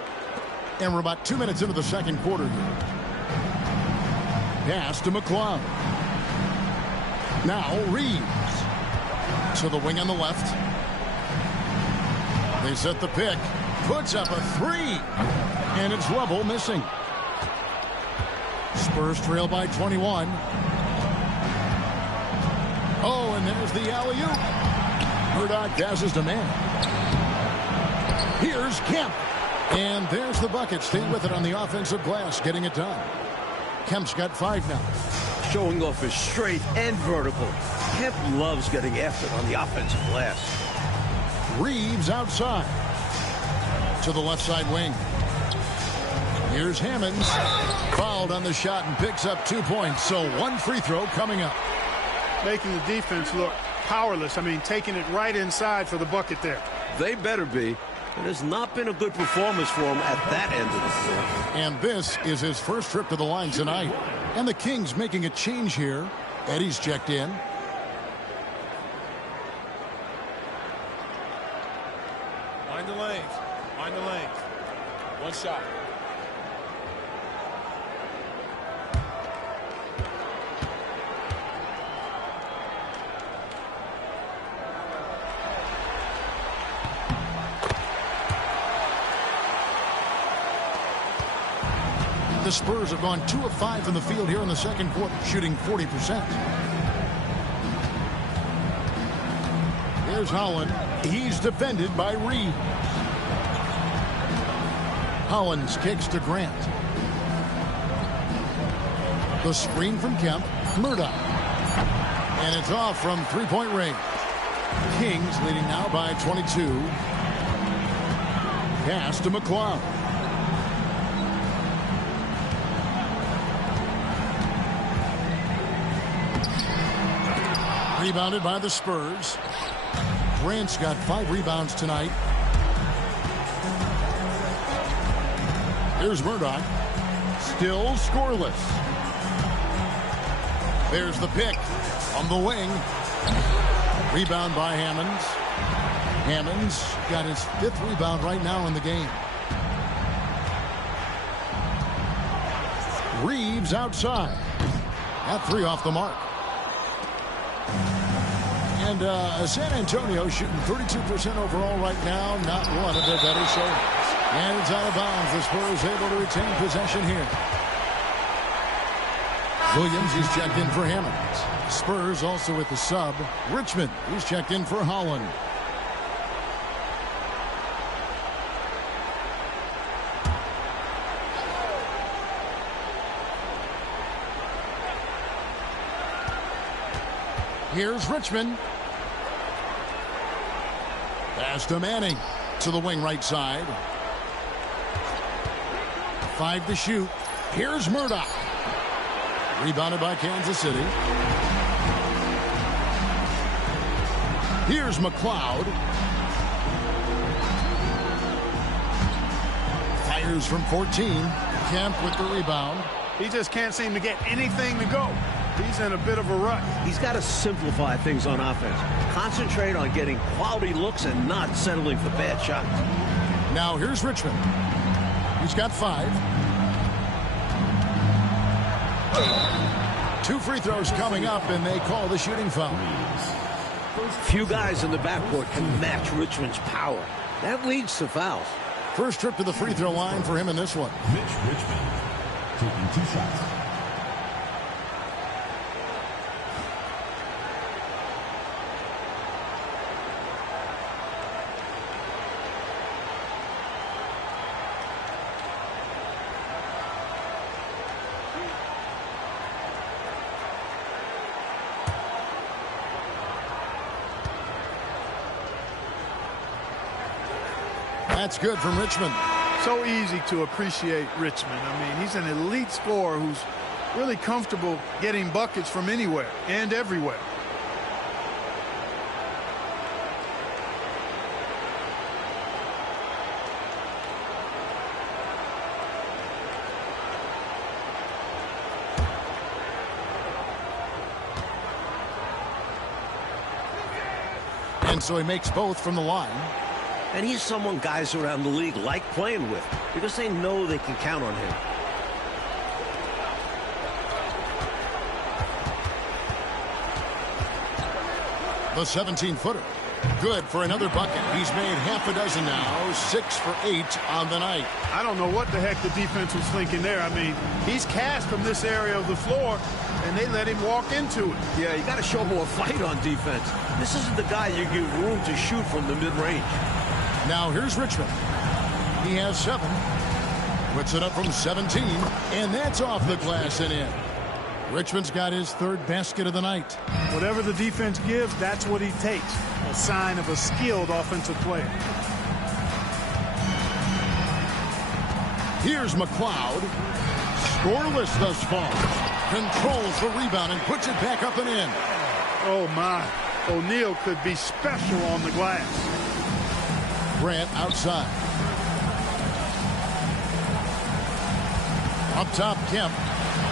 And we're about 2 minutes into the second quarter here. Pass to McLeod. Now Reeves. To the wing on the left. They set the pick. Puts up a 3. And it's Lovell missing. Spurs trail by 21. Oh, and there's the alley-oop. Murdoch passes to Manning. Here's Kemp. And there's the bucket. Stay with it on the offensive glass, getting it done. Kemp's got 5 now. Showing off his straight and vertical. Kemp loves getting after it on the offensive glass. Reeves outside. To the left side wing. Here's Hammonds. Fouled on the shot and picks up 2 points. So 1 free throw coming up. making the defense look powerless. I mean, taking it right inside for the bucket there. They better be. It has not been a good performance for him at that end of the floor. And this is his first trip to the line tonight. And the Kings making a change here. Eddie's checked in. Mind the lanes. Mind the lanes. One shot. The Spurs have gone 2 of 5 from the field here in the second quarter, shooting 40%. Here's Holland. He's defended by Reed. Hollins kicks to Grant. The screen from Kemp. Murdoch. And it's off from three-point range. Kings leading now by 22. Pass to McLeod. Rebounded by the Spurs. Grant's got 5 rebounds tonight. Here's Murdoch. Still scoreless. There's the pick on the wing. Rebound by Hammonds. Hammonds got his 5th rebound right now in the game. Reeves outside. That 3 off the mark. And San Antonio shooting 32% overall right now. Not one of their better showings. And it's out of bounds. The Spurs able to retain possession here. Williams is checked in for Hammonds. Spurs also with the sub. Richmond is checked in for Holland. Here's Richmond. Pass to Manning. To the wing right side. 5 to shoot. Here's Murdoch. Rebounded by Kansas City. Here's McLeod. Fires from 14. Kemp with the rebound. He just can't seem to get anything to go. He's in a bit of a rut. He's got to simplify things on offense. Concentrate on getting quality looks and not settling for bad shots. Now here's Richmond. He's got 5. 2 free throws coming up, and they call the shooting foul. Few guys in the backcourt can match Richmond's power. That leads to fouls. First trip to the free throw line for him in this one. Mitch Richmond taking 2 shots. That's good from Richmond. So easy to appreciate Richmond. I mean, he's an elite scorer who's really comfortable getting buckets from anywhere and everywhere. And so he makes both from the line. And he's someone guys around the league like playing with because they know they can count on him. The 17-footer. Good for another bucket. He's made half a dozen now. 6 for 8 on the night. I don't know what the heck the defense was thinking there. I mean, he's cast from this area of the floor, and they let him walk into it. Yeah, you got to show more fight on defense. This isn't the guy you give room to shoot from the mid-range. Now here's Richmond. He has 7. Puts it up from 17, and that's off the glass and in. Richmond's got his 3rd basket of the night. Whatever the defense gives, that's what he takes. A sign of a skilled offensive player. Here's McLeod. Scoreless thus far. Controls the rebound and puts it back up and in. Oh, my. O'Neal could be special on the glass. Grant outside. Up top, Kemp.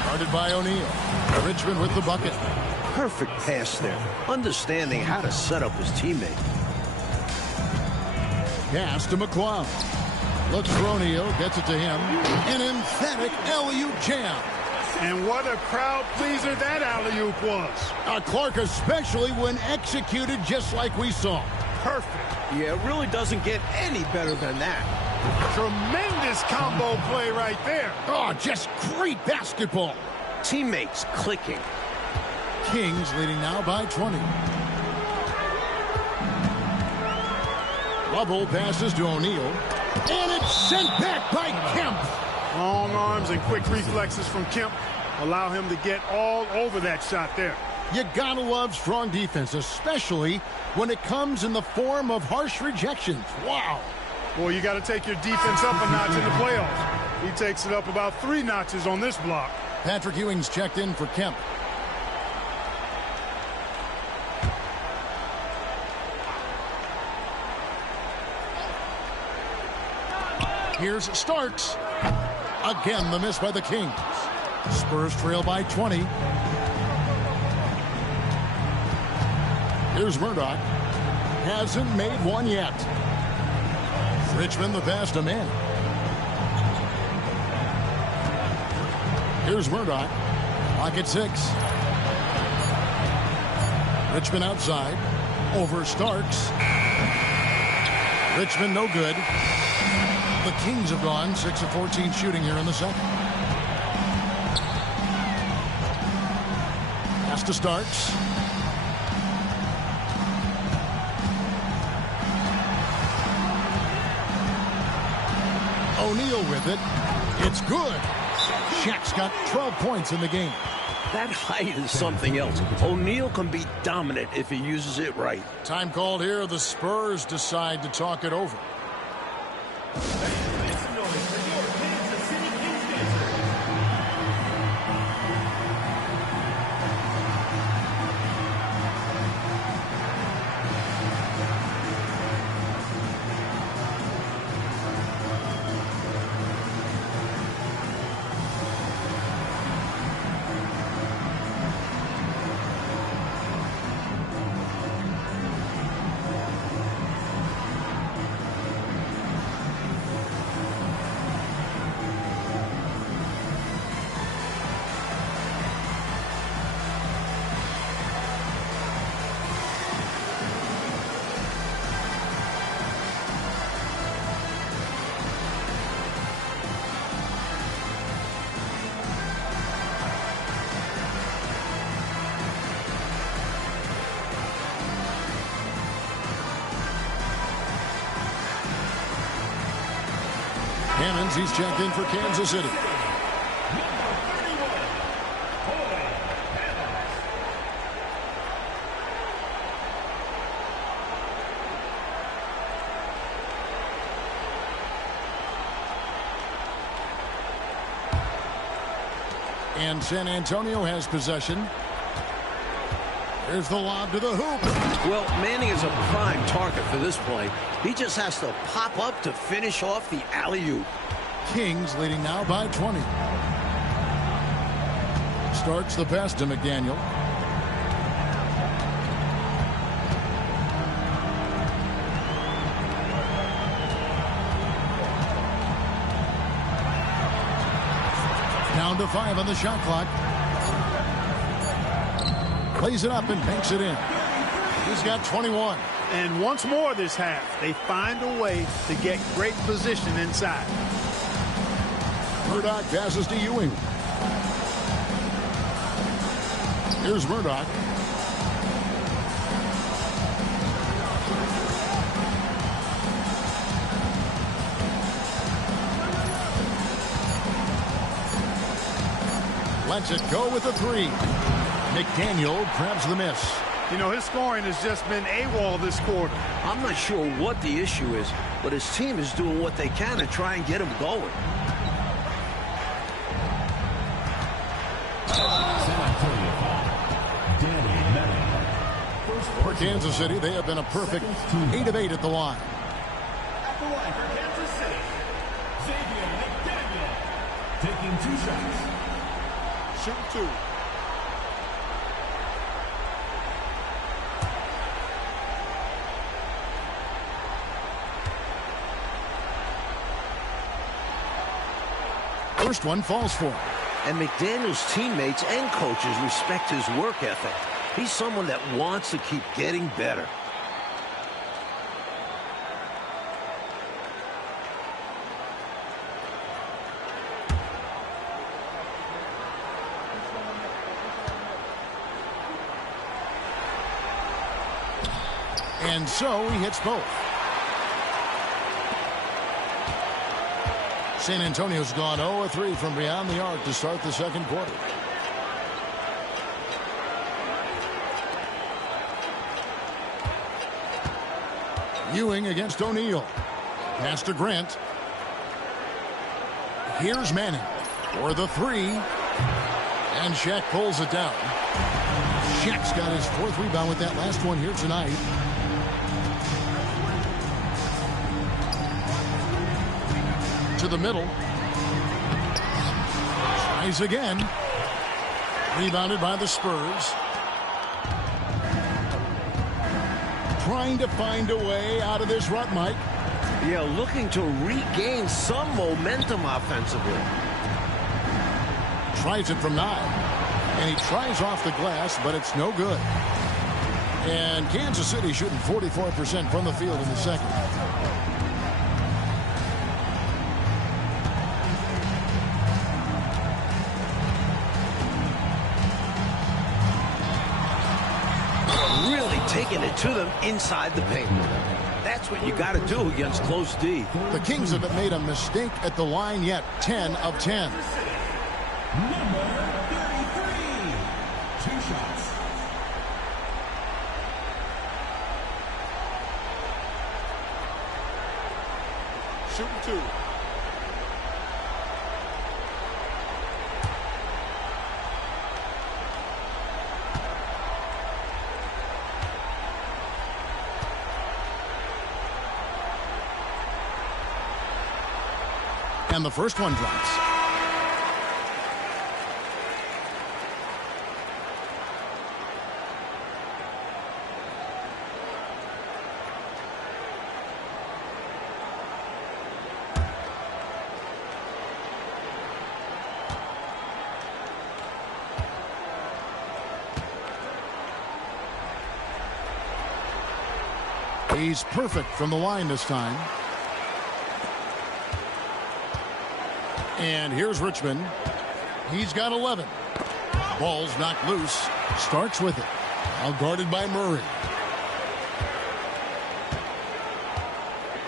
Guarded by O'Neal. Richmond with the bucket. Perfect pass there. Understanding how to set up his teammate. Pass to McClung. Looks for O'Neal. Gets it to him. An emphatic alley-oop jam. And what a crowd pleaser that alley-oop was. Clark, especially when executed just like we saw. Perfect. Yeah, it really doesn't get any better than that. Tremendous combo play right there. Oh, just great basketball. Teammates clicking. Kings leading now by 20. Lovell passes to O'Neal. And it's sent back by Kemp. Long arms and quick reflexes from Kemp allow him to get all over that shot there. You gotta love strong defense, especially when it comes in the form of harsh rejections. Wow. Well, you got to take your defense up a notch in the playoffs. He takes it up about 3 notches on this block. Patrick Ewing's checked in for Kemp. Here's Starks. Again, the miss by the Kings. Spurs trail by 20. Here's Murdoch. Hasn't made one yet. Richmond the pass to man. Here's Murdoch. Clock at 6. Richmond outside. Over Starks. Richmond no good. The Kings have gone 6 of 14 shooting here in the second. Pass to Starks. O'Neal with it. It's good. Shaq's got 12 points in the game. That height is something else. O'Neal can be dominant if he uses it right. Time called here. The Spurs decide to talk it over. Hammonds, he's checked in for Kansas City. And San Antonio has possession. There's the lob to the hoop. Well, Manning is a prime target for this play. He just has to pop up to finish off the alley-oop. Kings leading now by 20. Starts the pass to McDaniel. Down to 5 on the shot clock. Plays it up and banks it in. He's got 21. And once more this half, they find a way to get great position inside. Murdoch passes to Ewing. Here's Murdoch. Lets it go with a 3. McDaniel grabs the miss. You know, his scoring has just been AWOL this quarter. I'm not sure what the issue is, but his team is doing what they can to try and get him going. San Antonio foul. Danny Manning. For Kansas City, they have been a perfect 8 of 8 at the line. At the line for Kansas City, Xavier McDaniel, taking 2 shots. Shooting 2. First one falls for him. And McDaniel's teammates and coaches respect his work ethic. He's someone that wants to keep getting better. And so he hits both. San Antonio's gone 0-3 from beyond the arc to start the second quarter. Ewing against O'Neal. Pass to Grant. Here's Manning for the 3. And Shaq pulls it down. Shaq's got his 4th rebound with that last one here tonight. To the middle. Tries again. Rebounded by the Spurs. Trying to find a way out of this rut, Mike. Yeah, looking to regain some momentum offensively. Tries it from 9. And he tries off the glass, but it's no good. And Kansas City shooting 44% from the field in the second. Taking it to them inside the paint. That's what you got to do against close D. The Kings haven't made a mistake at the line yet. 10 of 10. Number 33, 2 shots. Shooting 2. And the first one drops. He's perfect from the line this time. And here's Richmond. He's got 11. Ball's knocked loose. Starks with it. Now guarded by Murray.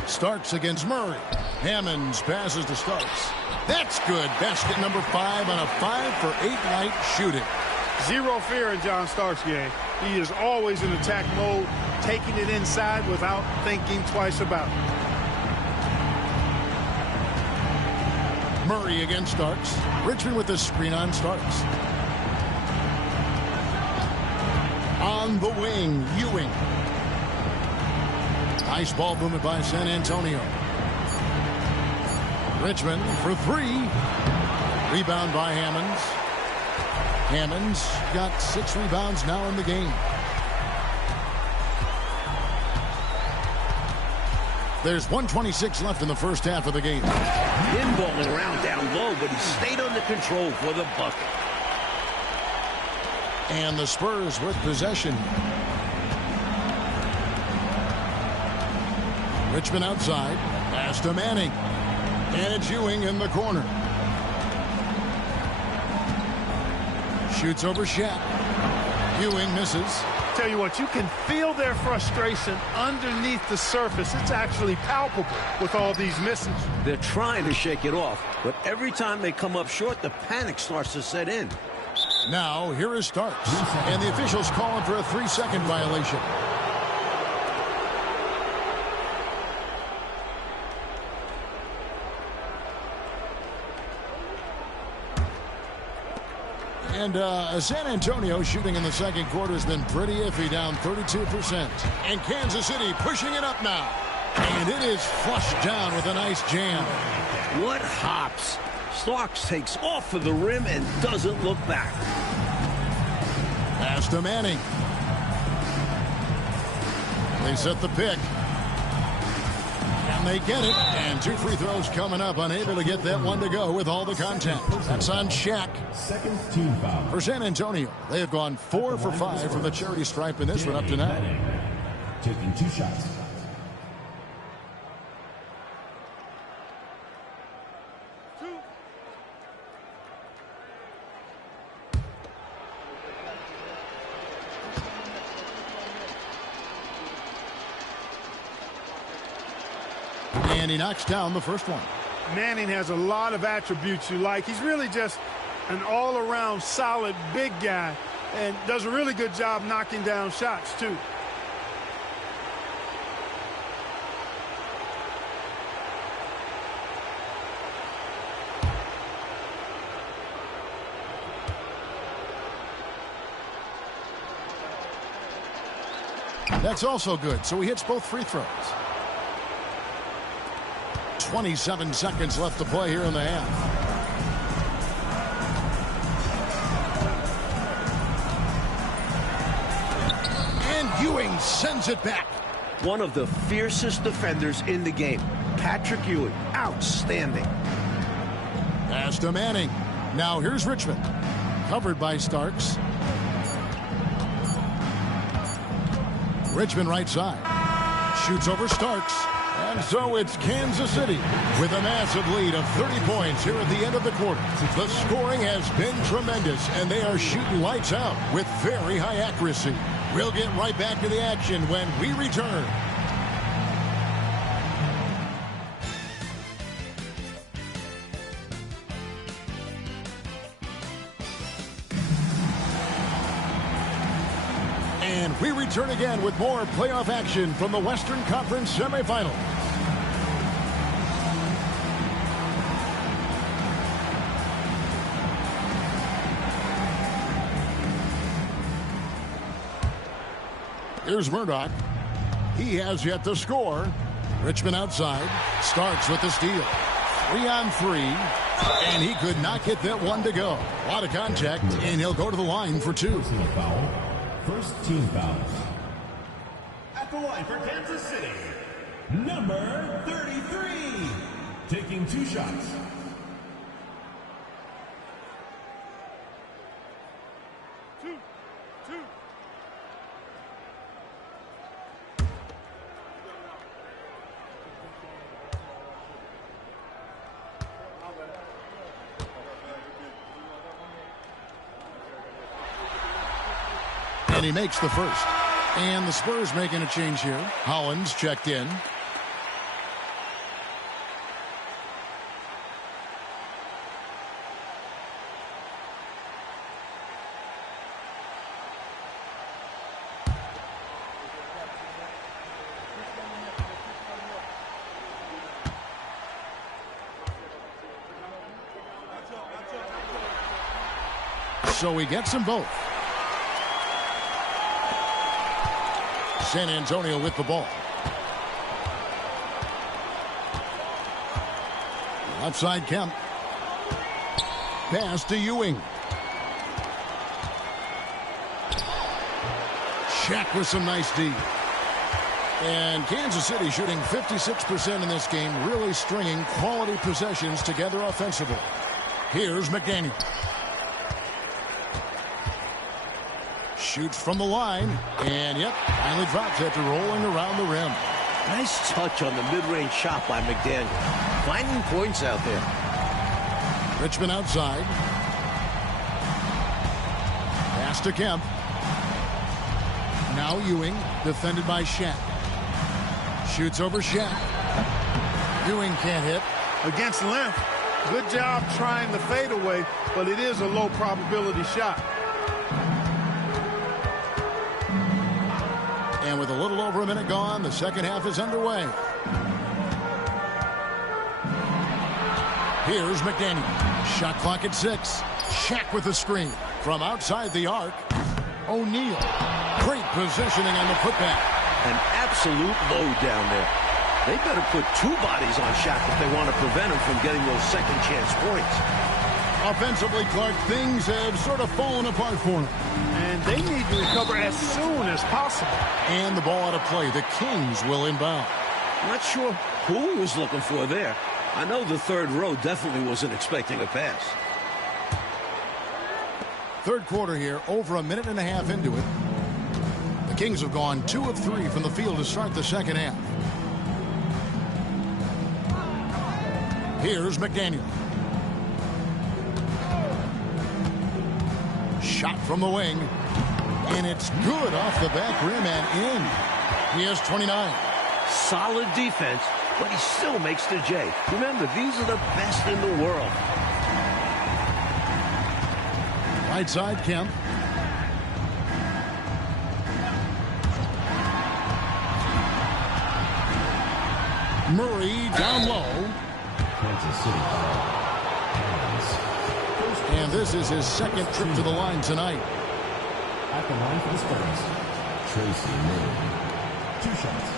Starks against Murray. Hammonds passes to Starks. That's good. Basket number 5 on a 5-for-8 night shooting. Zero fear in John Starks' game. He is always in attack mode, taking it inside without thinking twice about it. Murray against Starks. Richmond with the screen on Starks. On the wing, Ewing. Nice ball movement by San Antonio. Richmond for 3. Rebound by Hammonds. Hammonds got 6 rebounds now in the game. There's 1:26 left in the first half of the game. Pinballing around down low, but he stayed under control for the bucket. And the Spurs with possession. Richmond outside. Pass to Manning. And it's Ewing in the corner. Shoots over Shaq. Ewing misses. Tell you what, you can feel their frustration underneath the surface. It's actually palpable with all these misses. They're trying to shake it off, but every time they come up short, the panic starts to set in. Now, here is Starks. And the officials calling for a 3-second violation. And San Antonio shooting in the second quarter has been pretty iffy, down 32%. And Kansas City pushing it up now. And it is flushed down with a nice jam. What hops. Starks takes off for the rim and doesn't look back. Pass to Manning. They set the pick. And they get it. And 2 free throws coming up. Unable to get that one to go with all the contact. That's on Shaq. Second team foul. For San Antonio, they have gone 4 for 5 from the charity stripe in this one up to now. Taking 2 shots. And he knocks down the first one. Manning has a lot of attributes you like. He's really just an all-around solid big guy and does a really good job knocking down shots, too. That's also good, so he hits both free throws. 27 seconds left to play here in the half. And Ewing sends it back. One of the fiercest defenders in the game. Patrick Ewing, outstanding. Pass to Manning. Now here's Richmond. Covered by Starks. Richmond right side. Shoots over Starks. And so it's Kansas City with a massive lead of 30 points here at the end of the quarter. The scoring has been tremendous, and they are shooting lights out with very high accuracy. We'll get right back to the action when we return. And we return again with more playoff action from the Western Conference semifinals. Here's Murdoch. He has yet to score. Richmond outside. Starks with the steal. 3-on-3. And he could not get that one to go. A lot of contact, and he'll go to the line for 2. Personal foul. First team foul. At the line for Kansas City, number 33. Taking 2 shots. And he makes the first. And the Spurs making a change here. Hollins checked in. So he gets them both. San Antonio with the ball. Outside Kemp. Pass to Ewing. Shaq with some nice D. And Kansas City shooting 56% in this game, really stringing quality possessions together offensively. Here's McDaniel. Shoots from the line, and yep, finally drops after rolling around the rim. Nice touch on the mid-range shot by McDaniel. Finding points out there. Richmond outside. Pass to Kemp. Now Ewing, defended by Shaq. Shoots over Shaq. Ewing can't hit. Against length, good job trying the fadeaway, but it is a low probability shot. And with a little over a minute gone, the second half is underway. Here's McDaniel. Shot clock at 6. Shaq with the screen. From outside the arc, O'Neal. Great positioning on the putback. An absolute load down there. They better put two bodies on Shaq if they want to prevent him from getting those second chance points. Offensively, Clark, things have sort of fallen apart for him. And they need to recover as soon as possible. And the ball out of play. The Kings will inbound. Not sure who he was looking for there. I know the third row definitely wasn't expecting a pass. Third quarter here, over a minute and a half into it. The Kings have gone 2 of 3 from the field to start the second half. Here's McDaniel. Shot from the wing. And it's good off the back rim and in. He has 29. Solid defense, but he still makes the J. Remember, these are the best in the world. Right side, Kemp. Murray down low. Kansas City foul. And this is his second trip to the line tonight. At the line for the Spurs, Tracy Murray. 2 shots.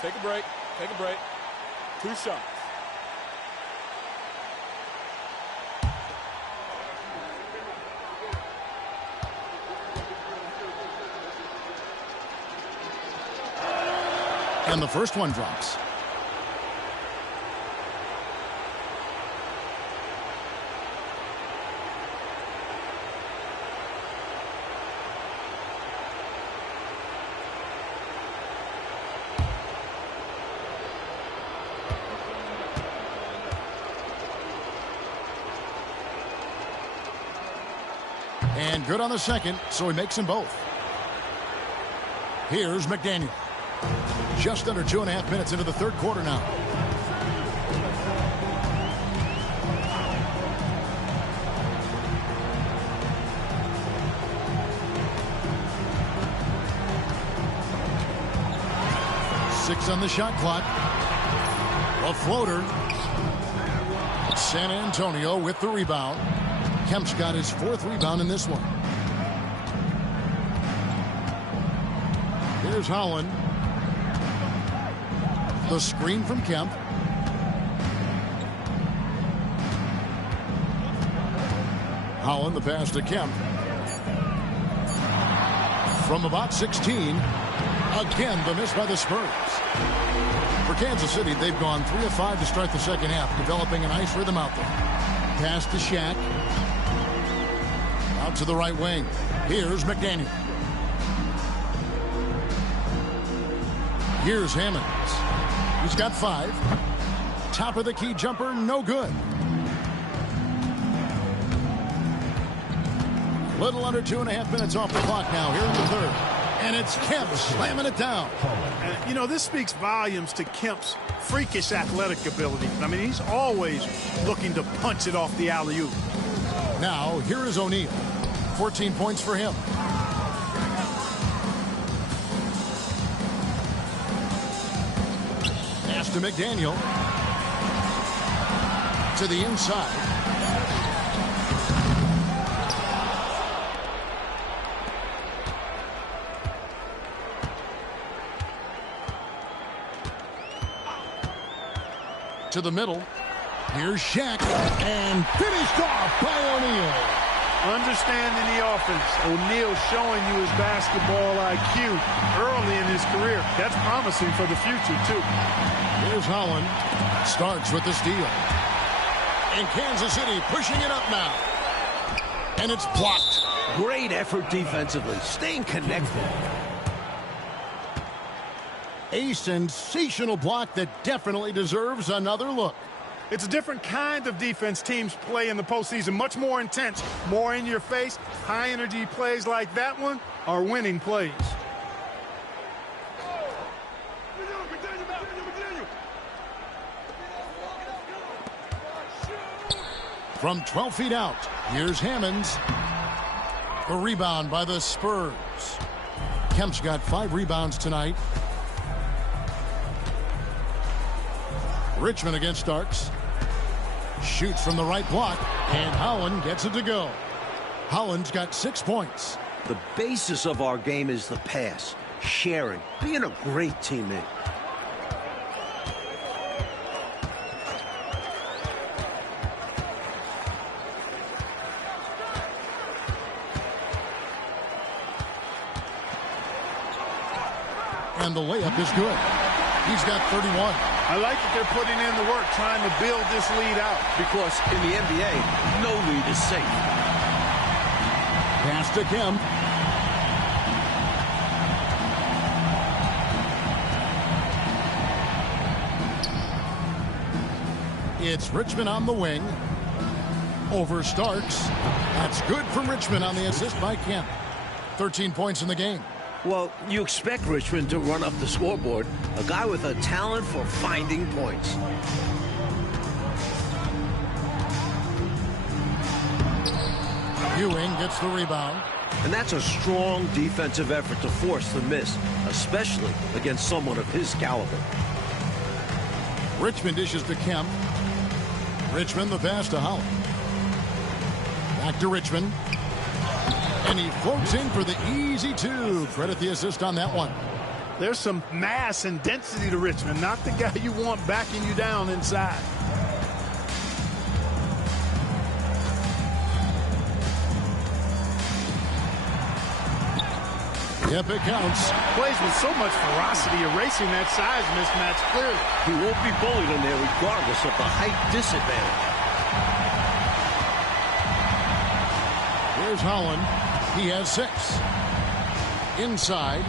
Take a break. Take a break. 2 shots. And the first one drops. And good on the second, so he makes them both. Here's McDaniel. Just under 2.5 minutes into the third quarter now. Six on the shot clock. A floater. San Antonio with the rebound. Kemp's got his 4th rebound in this one. Here's Holland. The screen from Kemp. Holland, the pass to Kemp. From about 16. Again, the miss by the Spurs. For Kansas City, they've gone 3 of 5 to start the second half, developing a nice rhythm out there. Pass to Shaq. Out to the right wing. Here's McDaniel. Here's Hammonds. He's got 5. Top of the key jumper, no good. Little under 2.5 minutes off the clock now here in the third. And it's Kemp slamming it down. You know, this speaks volumes to Kemp's freakish athletic ability. I mean, he's always looking to punch it off the alley-oop. Now, here is O'Neal. 14 points for him. Pass to McDaniel. To the inside. To the middle. Here's Shaq. And finished off by O'Neal. Understanding the offense. O'Neal showing you his basketball IQ early in his career. That's promising for the future, too. Here's Holland. Starts with the steal. And Kansas City pushing it up now. And it's blocked. Great effort defensively. Staying connected. A sensational block that definitely deserves another look. It's a different kind of defense teams play in the postseason. Much more intense, more in your face. High energy plays like that one are winning plays. From 12 feet out, here's Hammonds. The rebound by the Spurs. Kemp's got 5 rebounds tonight. Richmond against Starks. Shoots from the right block, and Holland gets it to go. Holland's got 6 points. The basis of our game is the pass, sharing, being a great teammate. And the layup is good. He's got 31. I like that they're putting in the work, trying to build this lead out. Because in the NBA, no lead is safe. Pass to Kemp. It's Richmond on the wing. Over Starks. That's good for Richmond on the assist by Kemp. 13 points in the game. Well, you expect Richmond to run up the scoreboard. A guy with a talent for finding points. Ewing gets the rebound. And that's a strong defensive effort to force the miss, especially against someone of his caliber. Richmond dishes to Kemp. Richmond the pass to Holland. Back to Richmond. And he floats in for the easy two. Credit the assist on that one. There's some mass and density to Richmond, not the guy you want backing you down inside. Yep, it counts. Plays with so much ferocity, erasing that size mismatch clearly. He won't be bullied in there regardless of the height disadvantage. Here's Holland. He has 6. Inside.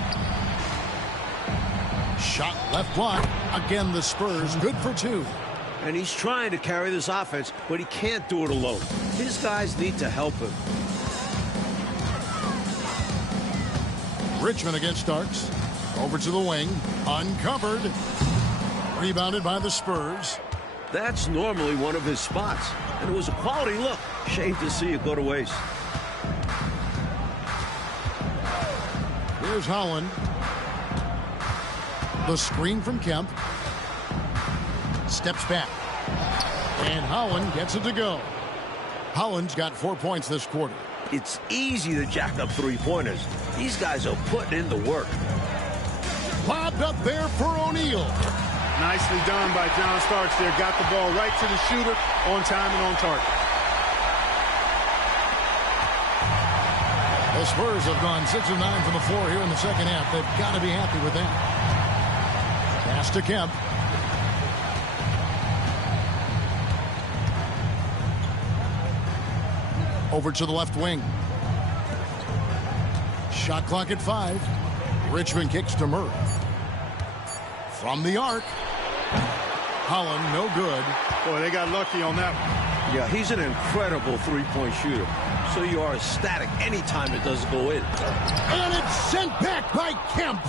Shot left block. Again, the Spurs good for 2. And he's trying to carry this offense, but he can't do it alone. His guys need to help him. Richmond against Starks. Over to the wing. Uncovered. Rebounded by the Spurs. That's normally one of his spots. And it was a quality look. Shame to see it go to waste. Here's Holland. The screen from Kemp. Steps back. And Holland gets it to go. Holland's got 4 points this quarter. It's easy to jack up three-pointers. These guys are putting in the work. Lobbed up there for O'Neal. Nicely done by John Starks there. Got the ball right to the shooter, on time and on target. The Spurs have gone 6 of 9 from the floor here in the second half. They've got to be happy with that. Pass to Kemp. Over to the left wing. Shot clock at 5. Richmond kicks to Murray. From the arc. Holland, no good. Boy, they got lucky on that one. Yeah, he's an incredible three-point shooter. So you are ecstatic anytime it doesn't go in. And it's sent back by Kemp.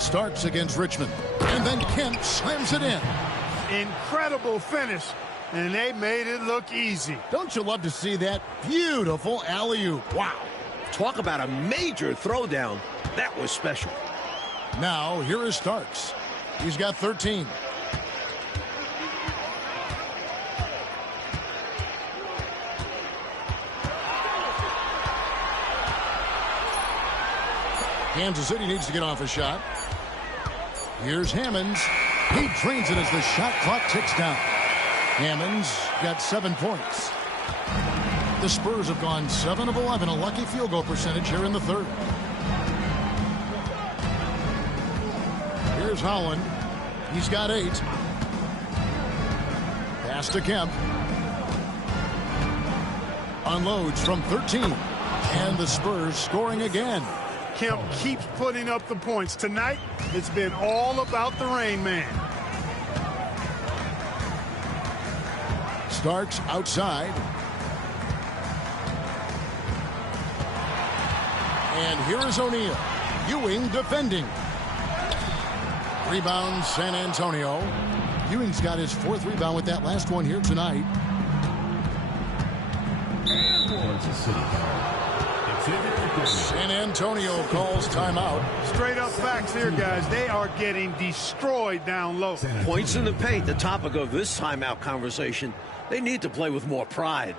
Starks against Richmond. And then Kemp slams it in. Incredible finish. And they made it look easy. Don't you love to see that? Beautiful alley-oop. Wow. Talk about a major throwdown. That was special. Now, here is Starks. He's got 13. Kansas City needs to get off a shot. Here's Hammonds. He drains it as the shot clock ticks down. Hammonds got 7 points. The Spurs have gone 7 of 11, a lucky field goal percentage here in the third. Here's Holland. He's got 8. Pass to Kemp. Unloads from 13. And the Spurs scoring again. Kemp keeps putting up the points. Tonight, it's been all about the rain man. Starks outside. And here is O'Neal. Ewing defending. Rebound San Antonio. Ewing's got his 4th rebound with that last one here tonight. Kansas City. Exhibit San Antonio calls timeout. Straight up facts here, guys. They are getting destroyed down low. Points in the paint, the topic of this timeout conversation. They need to play with more pride.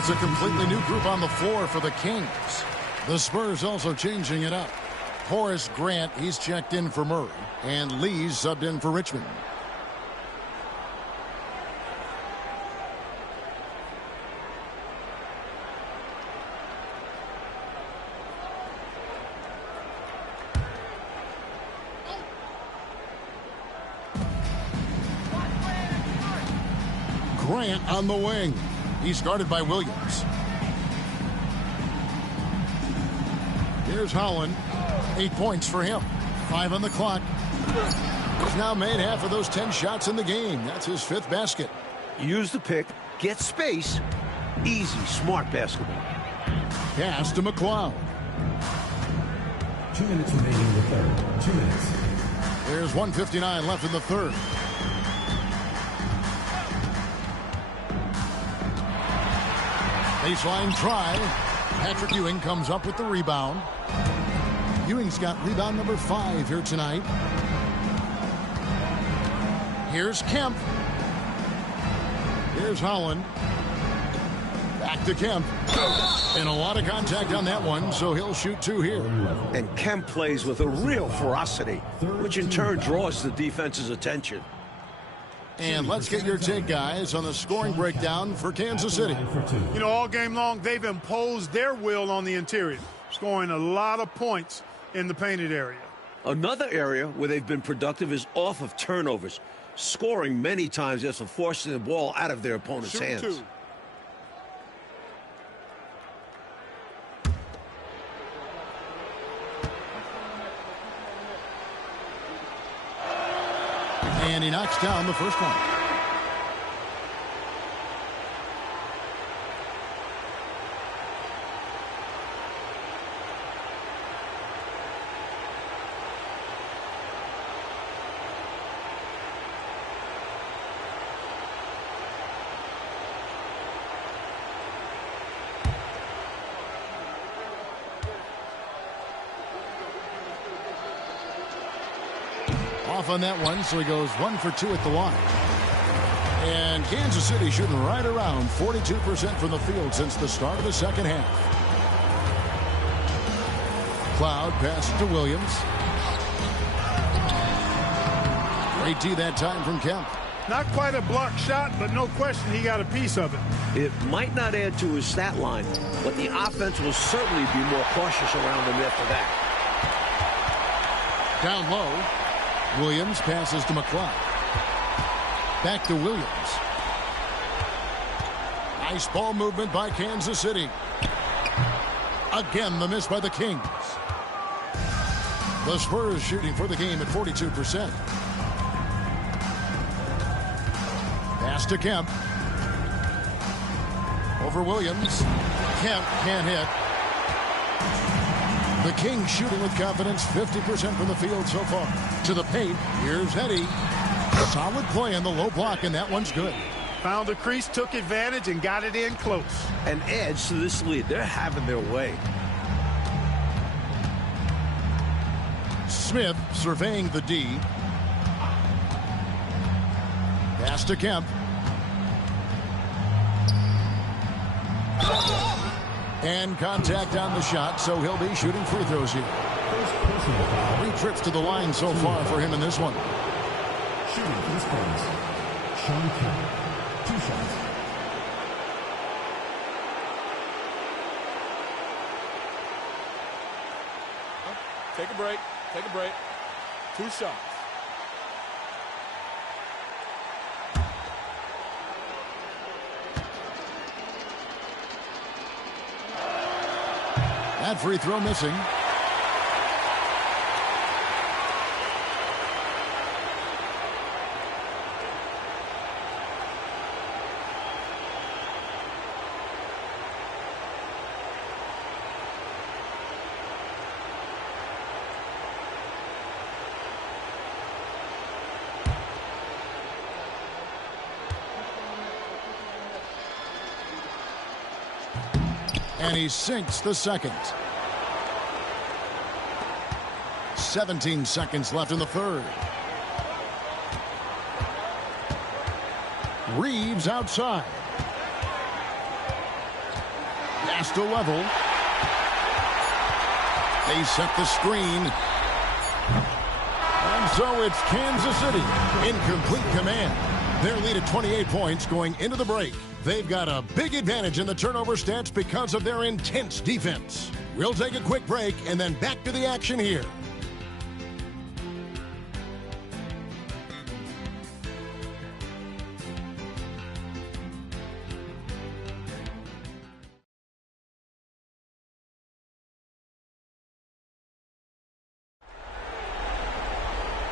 It's a completely new group on the floor for the Kings. The Spurs also changing it up. Horace Grant, he's checked in for Murray, and Lee's subbed in for Richmond. Grant on the wing. He's guarded by Williams. Here's Holland. 8 points for him. 5 on the clock. He's now made half of those 10 shots in the game. That's his 5th basket. Use the pick, get space. Easy, smart basketball. Pass to McLeod. 2 minutes remaining in the third. 2 minutes. There's 1:59 left in the third. Baseline try. Patrick Ewing comes up with the rebound. Ewing's got rebound number 5 here tonight. Here's Kemp. Here's Holland. Back to Kemp. And a lot of contact on that one, so he'll shoot 2 here. And Kemp plays with a real ferocity, which in turn draws the defense's attention. And let's get your take, guys, on the scoring breakdown for Kansas City. You know, all game long, they've imposed their will on the interior, scoring a lot of points in the painted area. Another area where they've been productive is off of turnovers, scoring many times after forcing the ball out of their opponent's hands. 2. And he knocks down the first one. Off on that one, so he goes 1 for 2 at the line. And Kansas City shooting right around 42% from the field since the start of the second half. Cloud passes to Williams. Great D that time from Kemp. Not quite a block shot, but no question he got a piece of it. It might not add to his stat line, but the offense will certainly be more cautious around him after that. Down low. Williams passes to McLeod. Back to Williams. Nice ball movement by Kansas City. Again, the miss by the Kings. The Spurs shooting for the game at 42%. Pass to Kemp. Over Williams. Kemp can't hit. The Kings shooting with confidence, 50% from the field so far. To the paint, here's Eddie. Solid play in the low block, and that one's good. Found the crease, took advantage, and got it in close. And adds to this lead. They're having their way. Smith surveying the D. Pass to Kemp. And contact on the shot, so he'll be shooting free throws here. First personal foul. 3 trips to the line so far for him in this one. Shooting for the Spurs, Sean Kemp. 2 shots. Take a break. Take a break. 2 shots. That free throw missing. And he sinks the second. 17 seconds left in the third. Reeves outside. Pass to level. They set the screen. And so it's Kansas City in complete command. Their lead at 28 points going into the break. They've got a big advantage in the turnover stats because of their intense defense. We'll take a quick break and then back to the action here.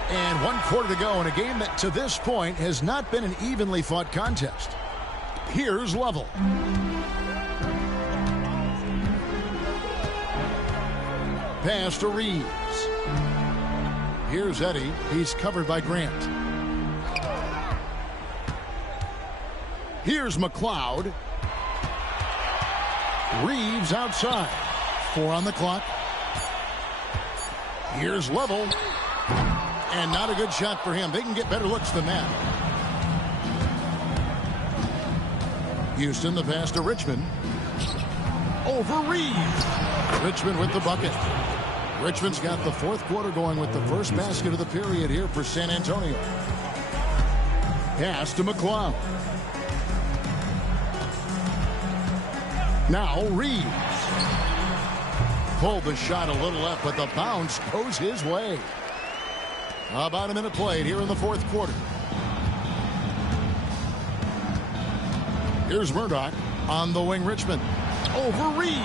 And 1 quarter to go in a game that to this point has not been an evenly fought contest. Here's Level. Pass to Reeves. Here's Eddie. He's covered by Grant. Here's McLeod. Reeves outside. 4 on the clock. Here's Level. And not a good shot for him. They can get better looks than that. Houston, the pass to Richmond. Over Reeves. Richmond with the bucket. Richmond's got the 4th quarter going with the first basket of the period here for San Antonio. Pass to McLeod. Now Reeves. Pulled the shot a little left, but the bounce goes his way. About a minute played here in the 4th quarter. Here's Murdoch on the wing. Richmond over Reeves.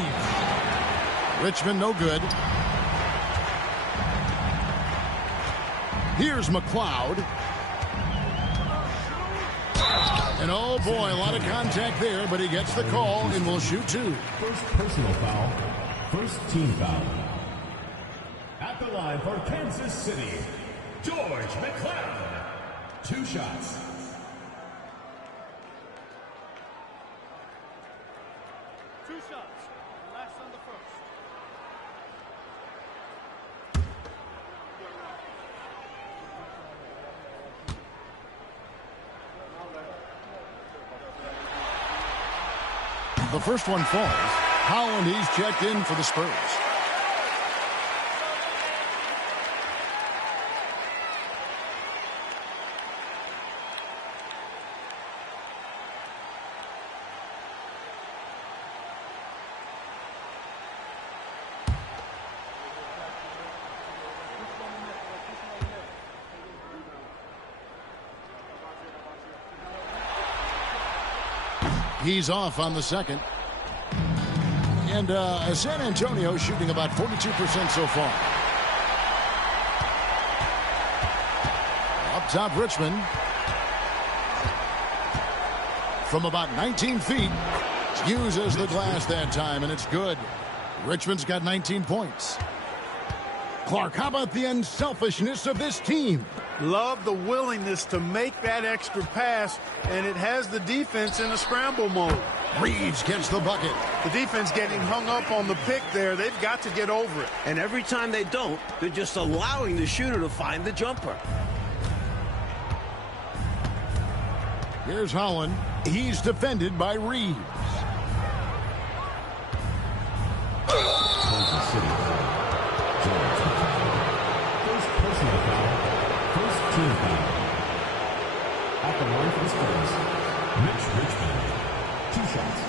Richmond no good. Here's McLeod. And oh boy, a lot of contact there, but he gets the call and will shoot 2. First personal foul. First team foul. At the line for Kansas City, George McLeod. 2 shots. Last on the first. The first one falls. Holland, he's checked in for the Spurs. He's off on the second. And San Antonio shooting about 42% so far. Up top, Richmond. From about 19 feet. Uses the glass that time, and it's good. Richmond's got 19 points. Clark, how about the unselfishness of this team? Love the willingness to make that extra pass, and it has the defense in a scramble mode. Reeves gets the bucket. The defense getting hung up on the pick there. They've got to get over it. And every time they don't, they're just allowing the shooter to find the jumper. Here's Holland. He's defended by Reeves. Whispers, Mitch Richmond. 2 shots.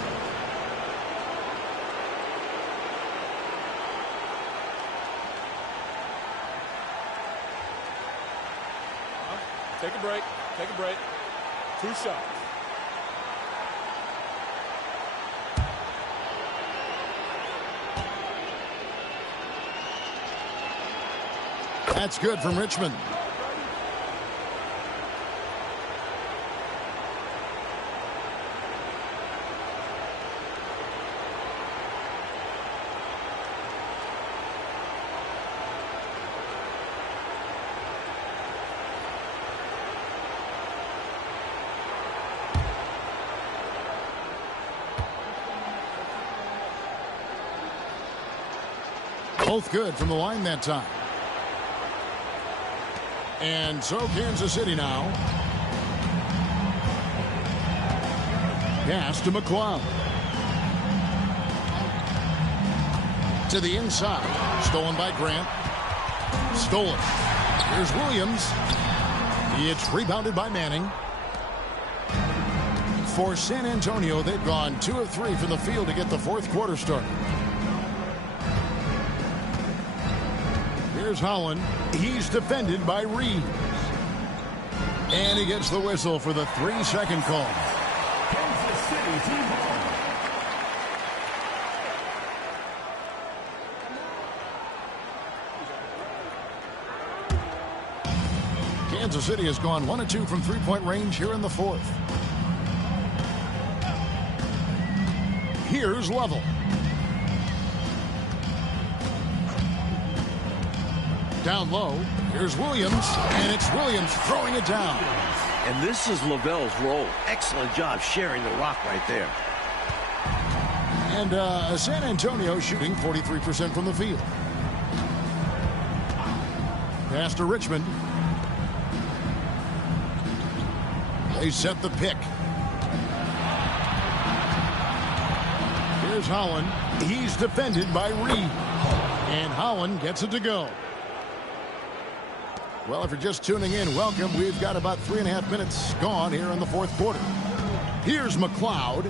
Take a break. Take a break. 2 shots. That's good from Richmond. Both good from the line that time. And so Kansas City now. Pass to McLeod. To the inside. Stolen by Grant. Stolen. Here's Williams. It's rebounded by Manning. For San Antonio, they've gone 2 of 3 from the field to get the fourth quarter started. Here's Holland. He's defended by Reeves. And he gets the whistle for the 3-second call. Kansas City team ball. Kansas City has gone 1 of 2 from three-point range here in the fourth. Here's Lovell. Down low, here's Williams, and it's Williams throwing it down. And this is Lovell's role. Excellent job sharing the rock right there. And San Antonio shooting 43% from the field. Pass to Richmond. They set the pick. Here's Holland. He's defended by Reed. And Holland gets it to go. Well, if you're just tuning in, welcome. We've got about 3.5 minutes gone here in the fourth quarter. Here's McLeod.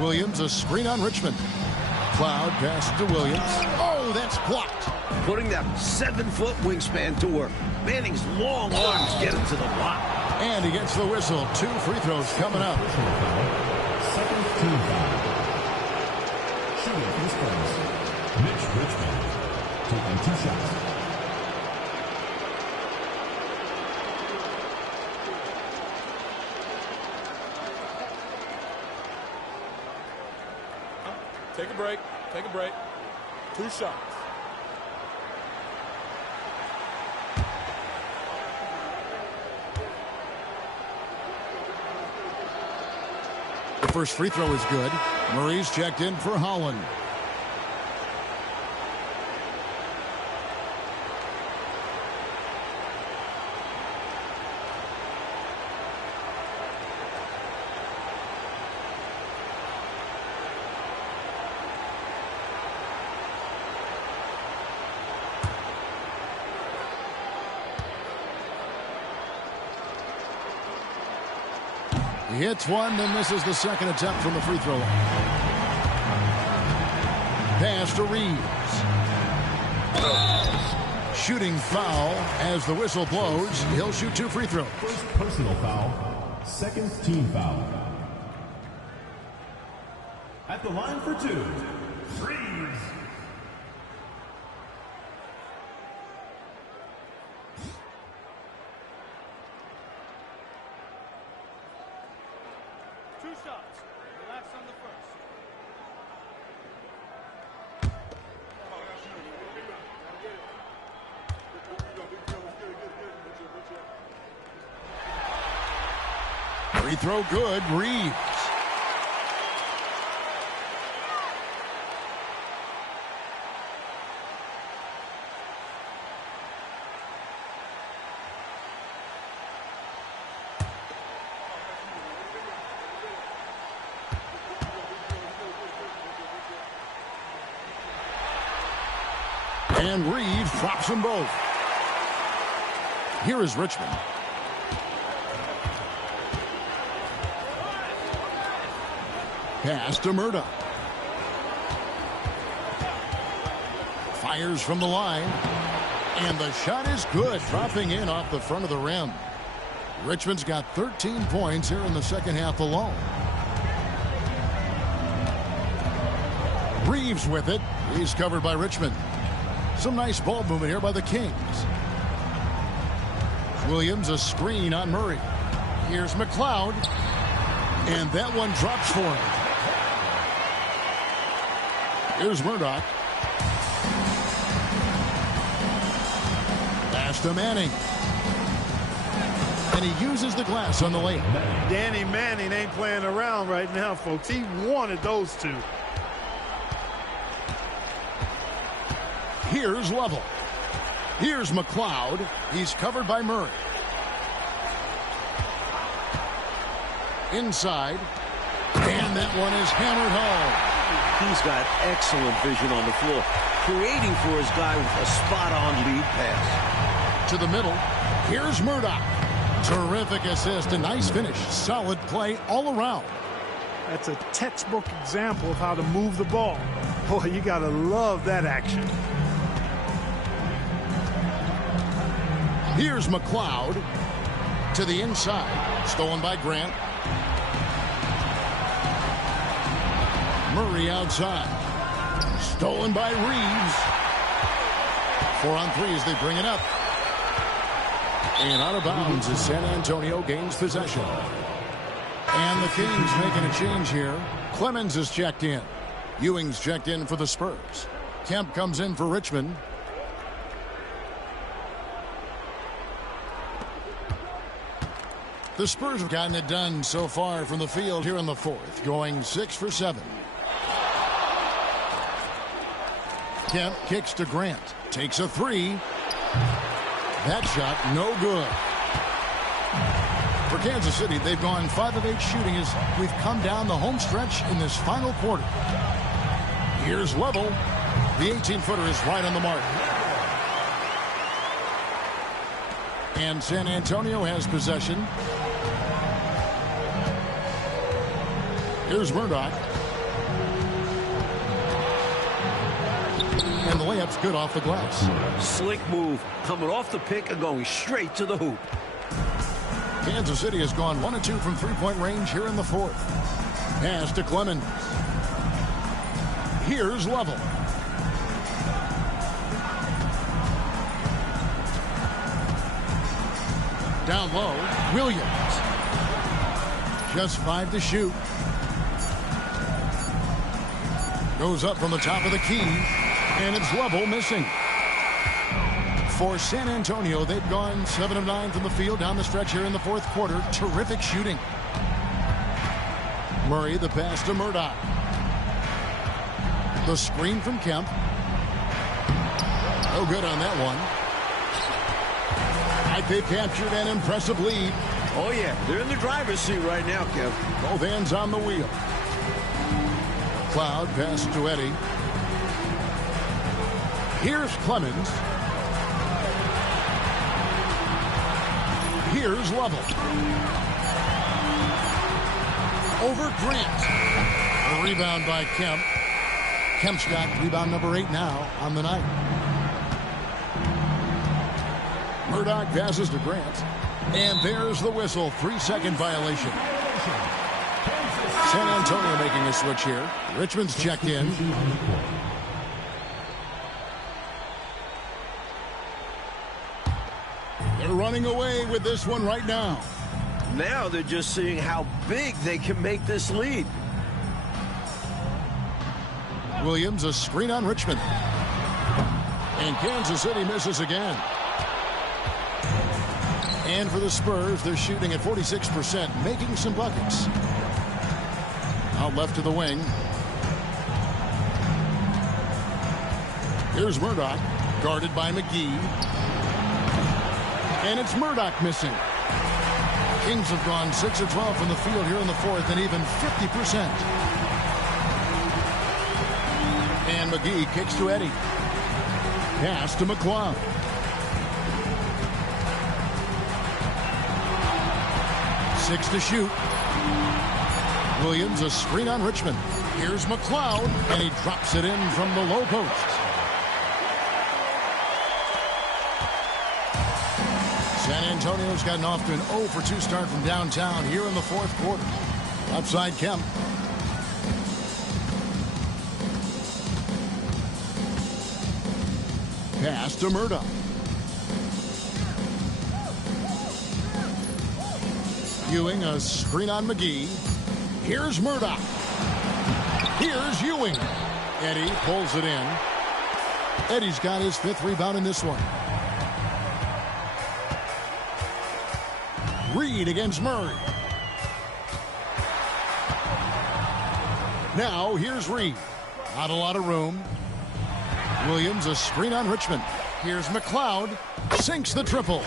Williams, a screen on Richmond. McLeod passes to Williams. Oh, that's blocked. Putting that 7-foot wingspan to work. Manning's long arms get him to the block. And he gets the whistle. 2 free throws coming up. Second team foul. Shooting for the Spurs, Mitch Richmond. Taking 2 shots. Take a break. Take a break. 2 shots. The first free throw is good. Murray's checked in for Holland. He hits one, and this is the second attempt from the free throw line. Pass to Reeves. Shooting foul as the whistle blows. He'll shoot 2 free throws. First personal foul, second team foul. At the line for 2, Reeves. Shots. Relax on the first. Free throw good. Reeves. And Reeves drops them both. Here is Richmond. Pass to Murdoch. Fires from the line. And the shot is good, dropping in off the front of the rim. Richmond's got 13 points here in the second half alone. Reeves with it. He's covered by Richmond. Some nice ball movement here by the Kings. Williams, a screen on Murray. Here's McLeod. And that one drops for him. Here's Murdoch. Pass to Manning. And he uses the glass on the layup. Danny Manning ain't playing around right now, folks. He wanted those two. Here's Level. Here's McLeod. He's covered by Murray. Inside. And that one is hammered home. He's got excellent vision on the floor, creating for his guy with a spot-on lead pass. To the middle. Here's Murdoch. Terrific assist. A nice finish. Solid play all around. That's a textbook example of how to move the ball. Boy, you got to love that action. Here's McLeod to the inside. Stolen by Grant. Murray outside. Stolen by Reeves. 4 on 3 as they bring it up. And out of bounds as San Antonio gains possession. And the Kings making a change here. Clemens is checked in. Ewing's checked in for the Spurs. Kemp comes in for Richmond. The Spurs have gotten it done so far from the field here in the fourth, going 6 for 7. Kemp kicks to Grant. Takes a 3. That shot, no good. For Kansas City, they've gone 5 of 8 shooting as we've come down the home stretch in this final quarter. Here's Level. The 18-footer is right on the mark. And San Antonio has possession. Here's Murdoch. And the layup's good off the glass. Slick move, coming off the pick and going straight to the hoop. Kansas City has gone 1 of 2 from three-point range here in the fourth. Pass to Clemens. Here's Level. Down low, Williams. Just 5 to shoot. Goes up from the top of the key, and it's Level missing. For San Antonio, they've gone 7 of 9 from the field down the stretch here in the fourth quarter. Terrific shooting. Murray, the pass to Murdoch. The screen from Kemp. No good on that one. They've captured an impressive lead. Oh, yeah. They're in the driver's seat right now, Kev. Both hands on the wheel. Cloud pass to Eddie. Here's Clemens. Here's Level. Over Grant. A rebound by Kemp. Kemp's got rebound number 8 now on the night. Murdoch passes to Grant. And there's the whistle. 3-second violation. San Antonio making a switch here. Richmond's checked in. They're running away with this one right now. Now they're just seeing how big they can make this lead. Williams, a screen on Richmond. And Kansas City misses again. And for the Spurs, they're shooting at 46%, making some buckets. Out left to the wing. Here's Murdoch, guarded by McGee. And it's Murdoch missing. Kings have gone 6 of 12 from the field here in the fourth, and even 50%. And McGee kicks to Eddie. Pass to McLeod. Six to shoot. Williams, a screen on Richmond. Here's McLeod, and he drops it in from the low post. San Antonio's gotten off to an 0 for 2 start from downtown here in the fourth quarter. Outside Kemp. Pass to Murdoch. Ewing, a screen on McGee. Here's Murdoch. Here's Ewing. Eddie pulls it in. Eddie's got his 5th rebound in this one. Reed against Murray. Now here's Reed. Not a lot of room. Williams, a screen on Richmond. Here's McLeod. Sinks the triple.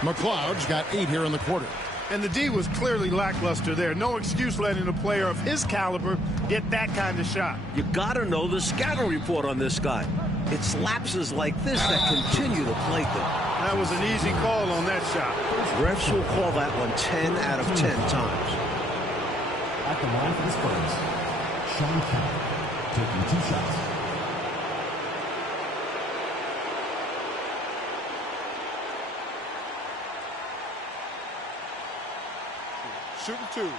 McLeod's got 8 here in the quarter. And the D was clearly lackluster there. No excuse letting a player of his caliber get that kind of shot. You got to know the scouting report on this guy. It's lapses like this that continue to plague them. That was an easy call on that shot. Refs will call that one 10 out of 10 times. At the line for the Spurs, Sean Kemp taking 2 shots. Shooting 2.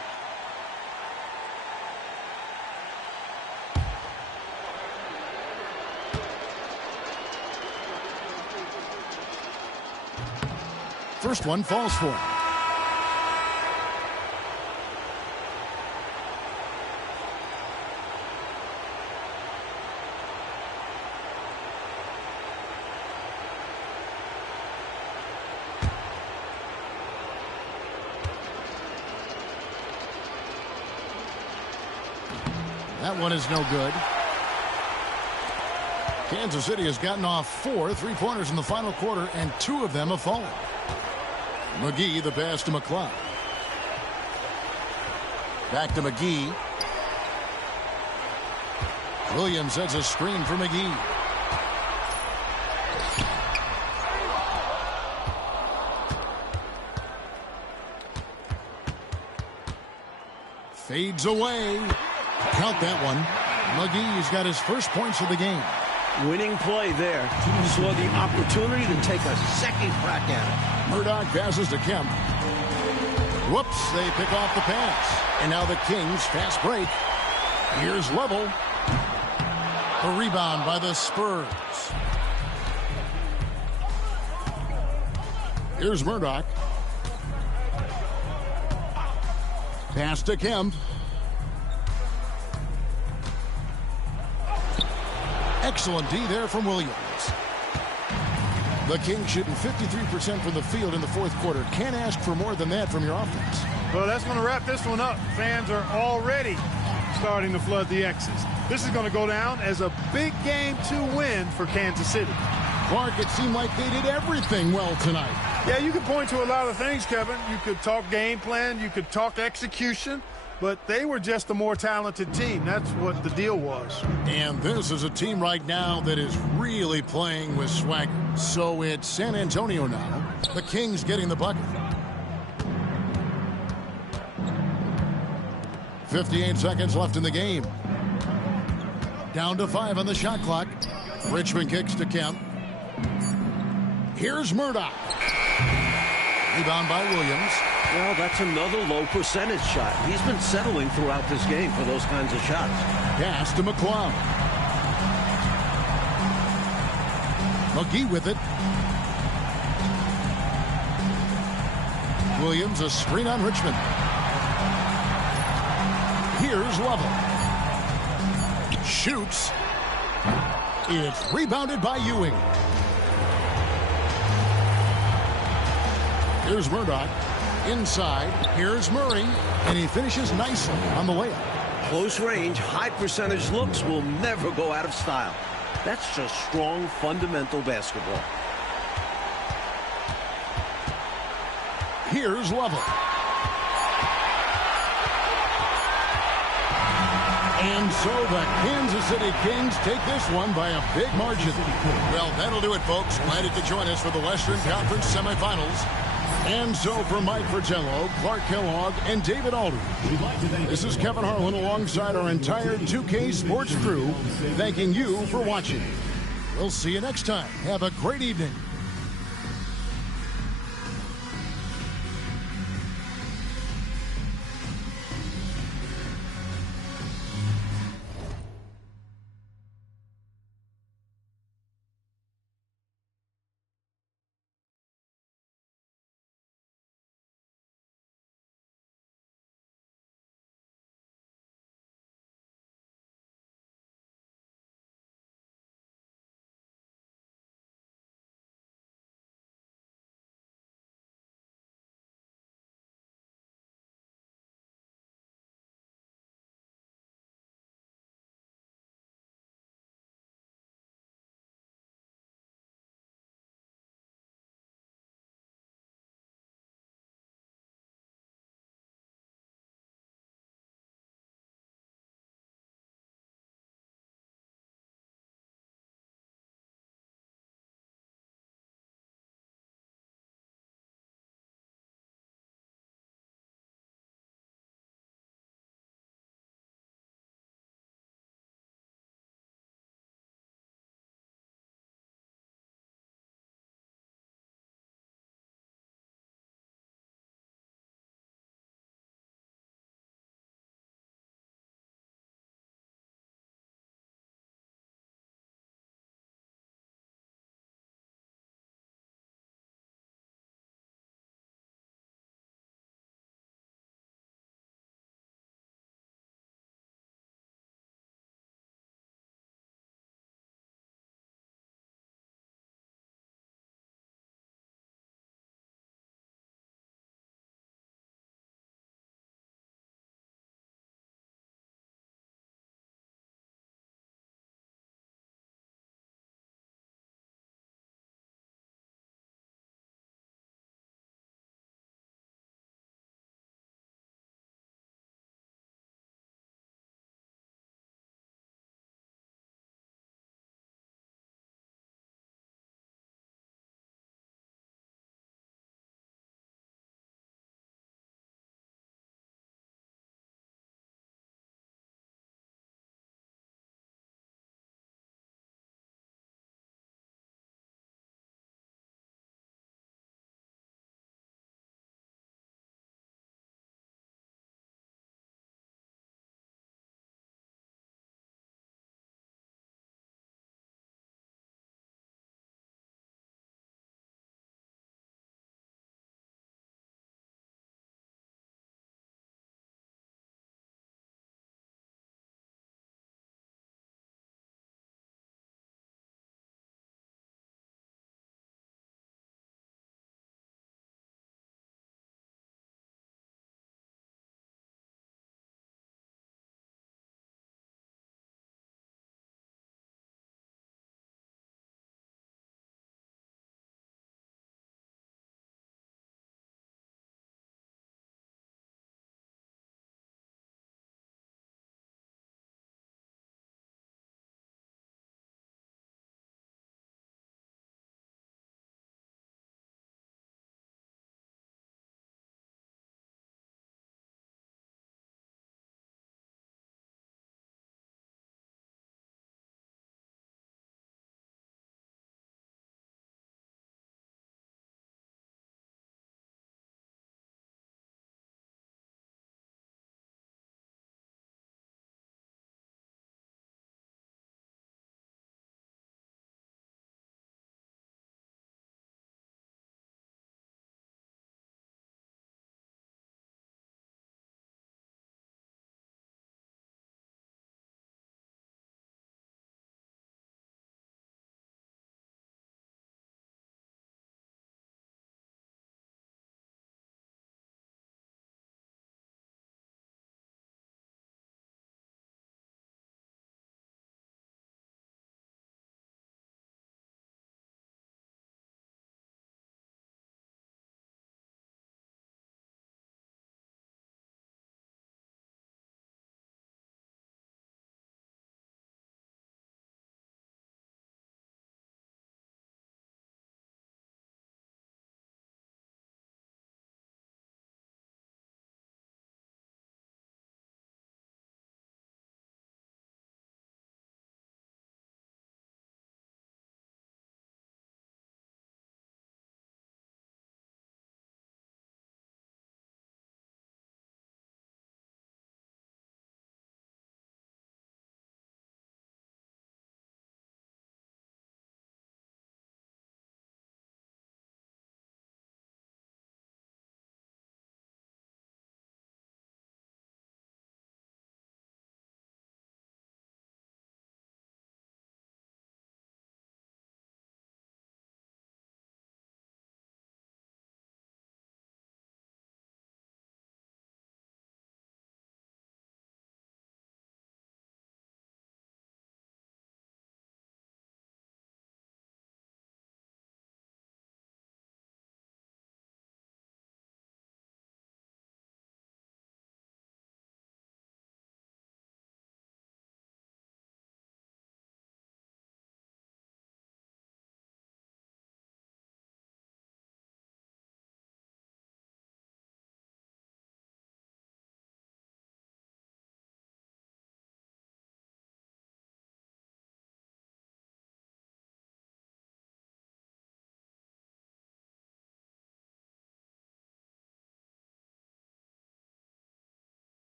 First one falls for him. That one is no good. Kansas City has gotten off 4 3-pointers in the final quarter, and 2 of them have fallen. McGee, the pass to McLeod. Back to McGee. Williams sets a screen for McGee. Fades away. Count that one. McGee's got his first points of the game. Winning play there. Saw the opportunity to take a second crack at it. Murdoch passes to Kemp. Whoops, they pick off the pass. And now the Kings fast break. Here's Level. A rebound by the Spurs. Here's Murdoch. Pass to Kemp. Excellent D there from Williams. The Kings shooting 53% from the field in the fourth quarter. Can't ask for more than that from your offense. Well, that's going to wrap this one up. Fans are already starting to flood the X's. This is going to go down as a big game to win for Kansas City. Clark, it seemed like they did everything well tonight. Yeah, you can point to a lot of things, Kevin. You could talk game plan, you could talk execution, but they were just a more talented team. That's what the deal was. And this is a team right now that is really playing with swagger. So it's San Antonio now. The Kings getting the bucket. 58 seconds left in the game. Down to 5 on the shot clock. Richmond kicks to Kemp. Here's Murdoch. Rebound by Williams. Well, that's another low percentage shot. He's been settling throughout this game for those kinds of shots. Pass to McLeod. McGee with it. Williams, a screen on Richmond. Here's Level. Shoots. It's rebounded by Ewing. Here's Murdoch. Inside. Here's Murray. And he finishes nicely on the layup. Close range, high percentage looks will never go out of style. That's just strong, fundamental basketball. Here's Level. And so the Kansas City Kings take this one by a big margin. Well, that'll do it, folks. Glad you could join us for the Western Conference semifinals. And so for Mike Fratello, Clark Kellogg, and David Aldridge, this is Kevin Harlan alongside our entire 2K Sports crew, thanking you for watching. We'll see you next time. Have a great evening.